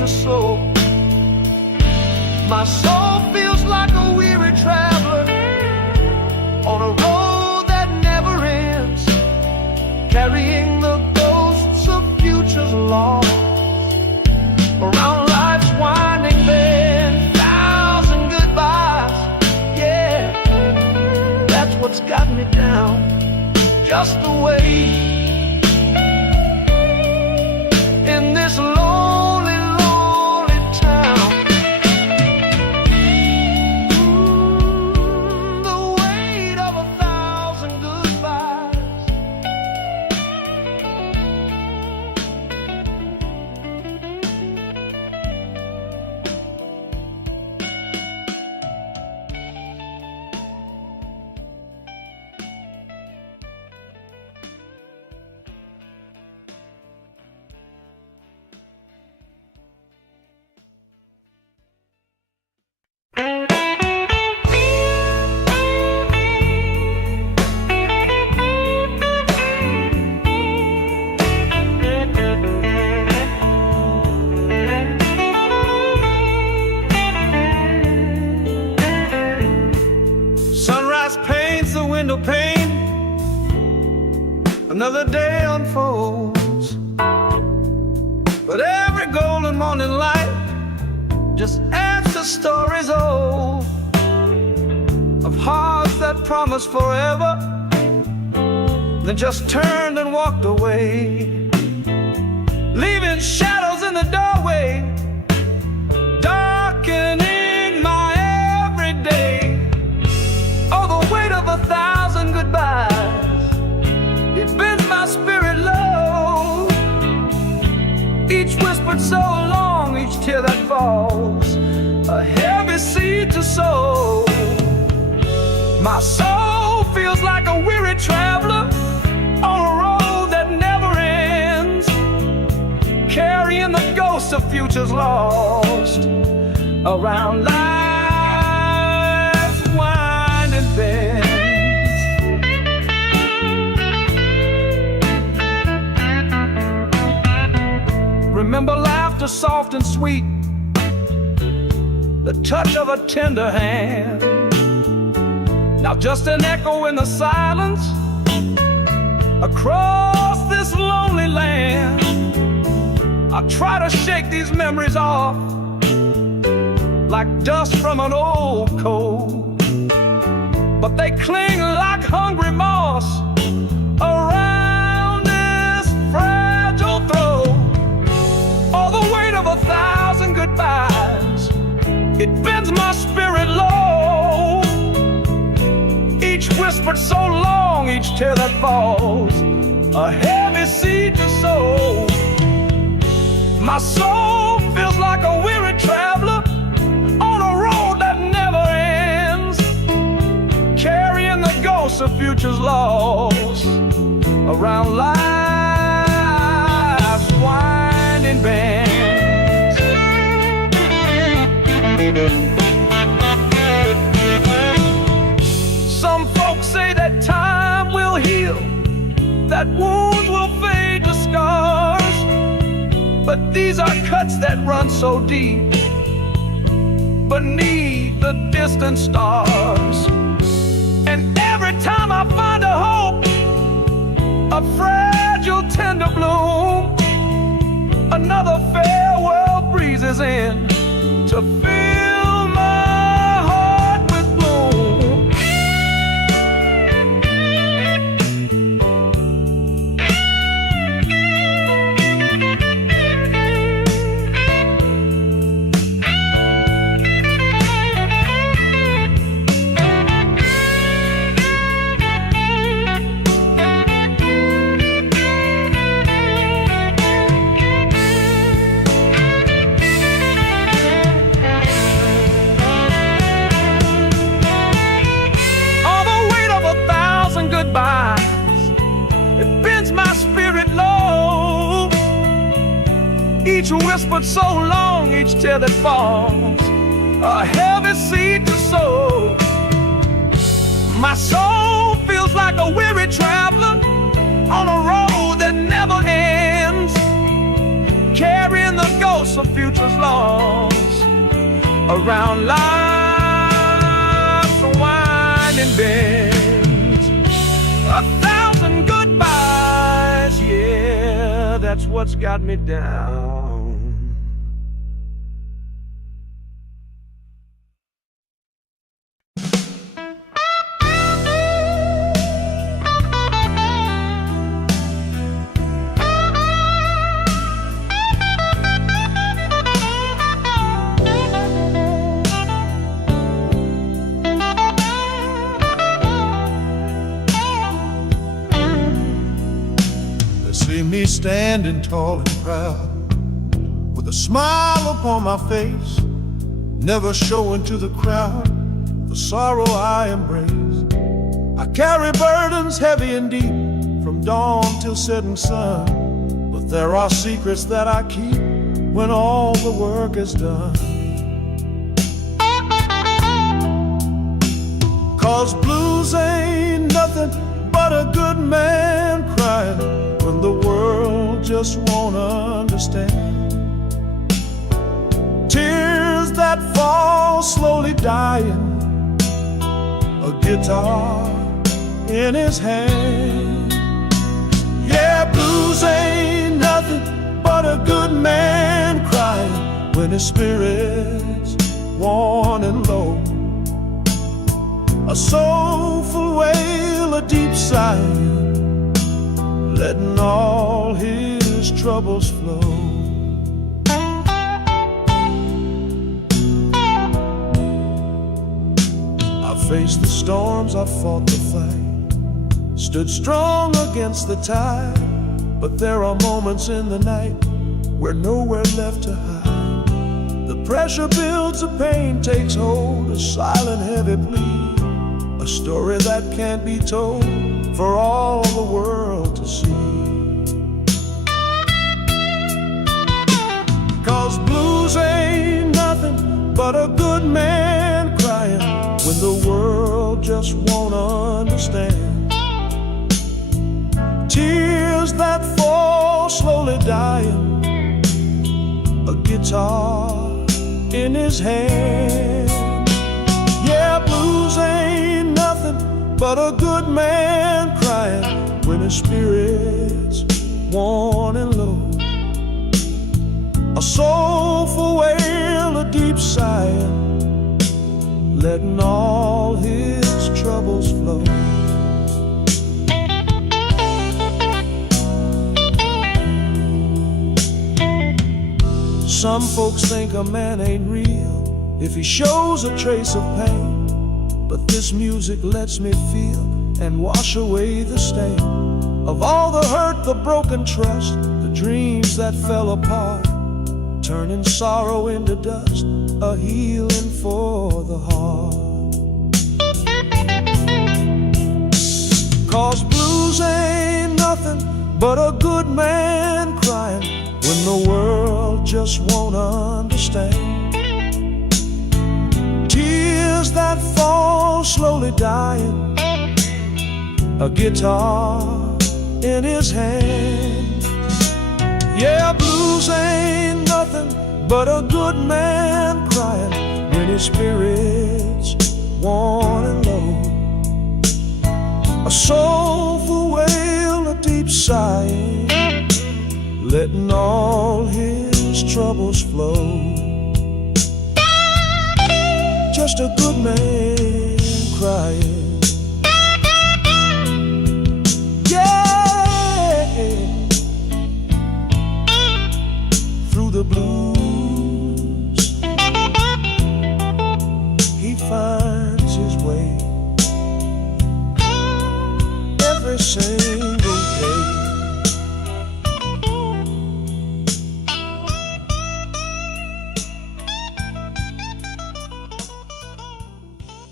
to soul. My soul feels like a weary traveler on a road that never ends, carrying the ghosts of futures lost around life's winding bend. Thousand goodbyes, yeah, that's what's got me down. Just the way in this lonely, lonely town. The weight of 1,000 goodbyes. Sunrise paints the window pane, another day unfolds, but every golden morning light just adds to stories old of hearts that promised forever, then just turned and walked away, leaving shadows in the doorway, darkening my everyday. Oh, the weight of 1,000 goodbyes, it bends my spirit low. Each whispered so long, each tear that falls, a heavy seed to sow. My soul feels like a weary traveler on a road that never ends, carrying the ghosts of futures lost around life's winding bends. Remember laughter soft and sweet, the touch of a tender hand. Now just an echo in the silence across this lonely land. I try to shake these memories off like dust from an old coat, but they cling like hungry moss around this fragile throat. All the weight of 1,000 goodbyes, it bends my spirit low. Each whispered so long, each tear that falls, a heavy seed to sow. My soul feels like a weary traveler on a road that never ends, carrying the ghosts of futures lost around life's winding bends. Some folks say that time will heal, that wounds will fade to scars, but these are cuts that run so deep beneath the distant stars. And every time I find a hope, a fragile tender bloom, another farewell breezes in to fill my heart with gloom. It bends my spirit low. Each whispered so long, each tear that falls, a heavy seed to sow. My soul feels like a weary traveler on a road that never ends, carrying the ghost promise of futures lost around life's winding bends. 1,000 goodbyes, yeah, that's what's got me down. See me standing tall and proud, with a smile upon my face, never showing to the crowd the sorrow I embrace. I carry burdens heavy and deep, from dawn till setting sun, but there are secrets that I keep when all the work is done. 'Cause blues ain't nothing but a good man crying when the world just won't understand. Tears that fall slowly dying, a guitar in his hand. Yeah, blues ain't nothing but a good man crying when his spirit's worn and low. A soulful wail, a deep sigh, letting all his troubles flow. I faced the storms, I fought the fight, stood strong against the tide, but there are moments in the night where nowhere left to hide. The pressure builds, the pain takes hold, a silent heavy plea, a story that can't be told for all the world to see. 'Cause blues ain't nothing but a good man crying when the world just won't understand. Tears that fall slowly dying, a guitar in his hand. Yeah, blues ain't nothing but a good man crying when his spirit's worn and low. A soulful wail, a deep sigh, letting all his troubles flow. Some folks think a man ain't real if he shows a trace of pain, but this music lets me feel and wash away the stain of all the hurt, the broken trust, the dreams that fell apart, turning sorrow into dust, a healing for the heart. 'Cause blues ain't nothing but a good man crying when the world just won't understand. Tears that fall slowly dying, a guitar in his hand. Yeah, blues ain't nothing but a good man crying when his spirit's worn and low. A soulful wail, a deep sigh, letting all his troubles flow. Just a good man crying. Yeah, through the blues he finds his way every single day.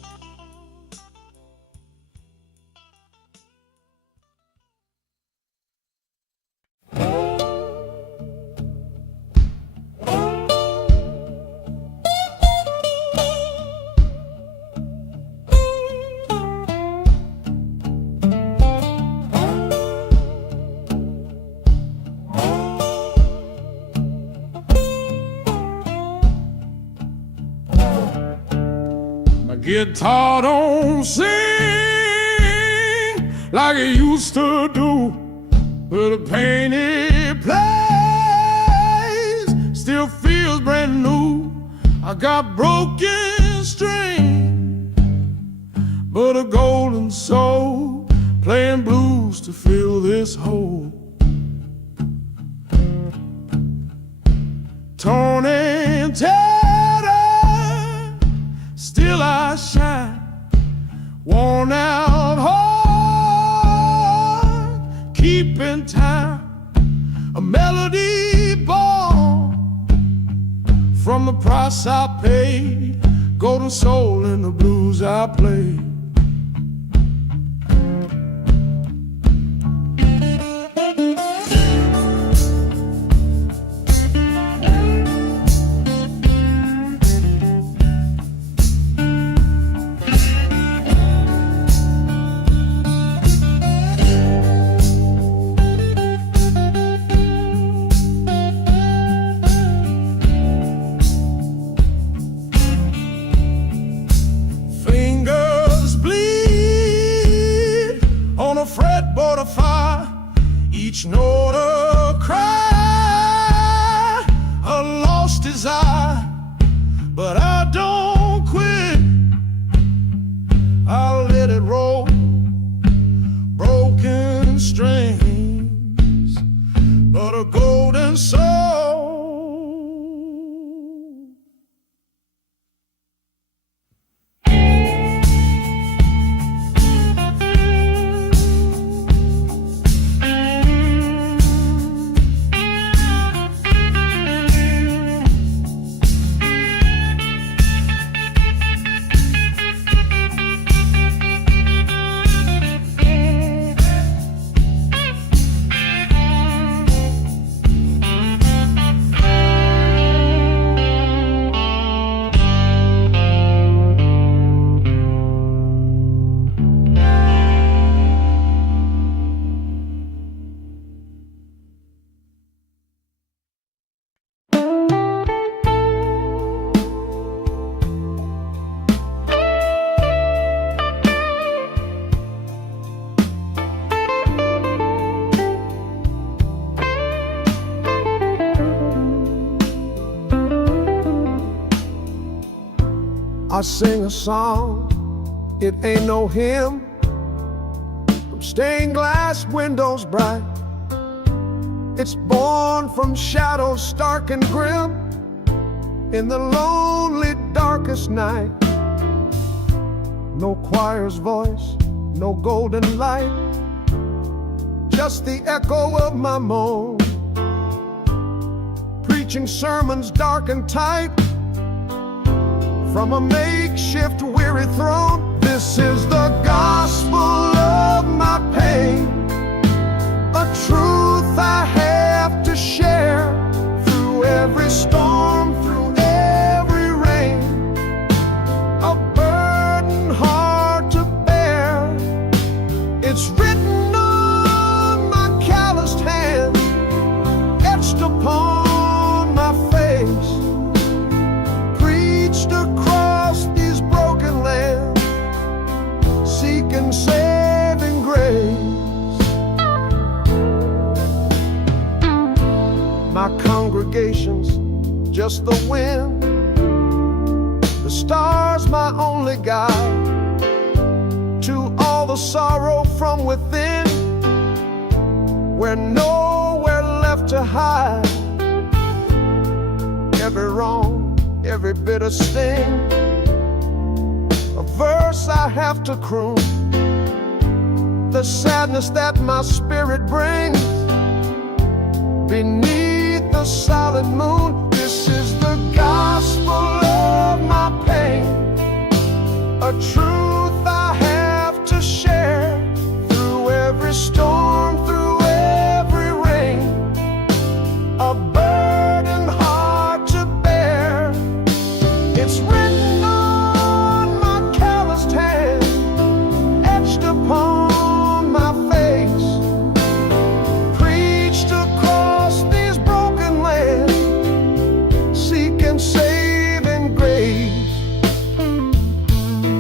guitar don't sing like it used to do, but the pain it plays still feels brand new. I got broken strings, but a golden soul playing blues to fill this hole. Torn and tattered, still I shine. Worn out heart, keeping time. A melody born from the price I paid. Golden soul in the blues I played. Fretboard of fire, each note a cry, a lost desire, but I don't quit. I'll let it roll, broken strings, but a golden soul. I sing a song, it ain't no hymn, from stained glass windows bright. It's born from shadows stark and grim, in the lonely darkest night. No choir's voice, no golden light, just the echo of my moan, preaching sermons dark and tight from a makeshift weary throne. This is the gospel of my pain, a truth I have to share through every storm, through every rain, a burden hard to bear. It's written on my calloused hand, etched upon my face, preached across these broken lands, seeking saving grace. My congregation's just the wind, the stars my only guide, to all the sorrow from within, we're nowhere left to hide. Every wrong, every bitter sting, a verse I have to croon, the sadness that my spirit brings beneath the solid moon. This is the gospel of my pain, a truth I have to share through every storm, through every rain, a burden hard to bear. It's written on my calloused hand, etched upon my face, preached across these broken lands, seeking saving grace.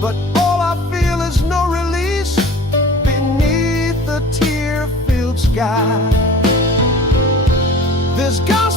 but all I feel is no release beneath the tear-filled sky. This gospel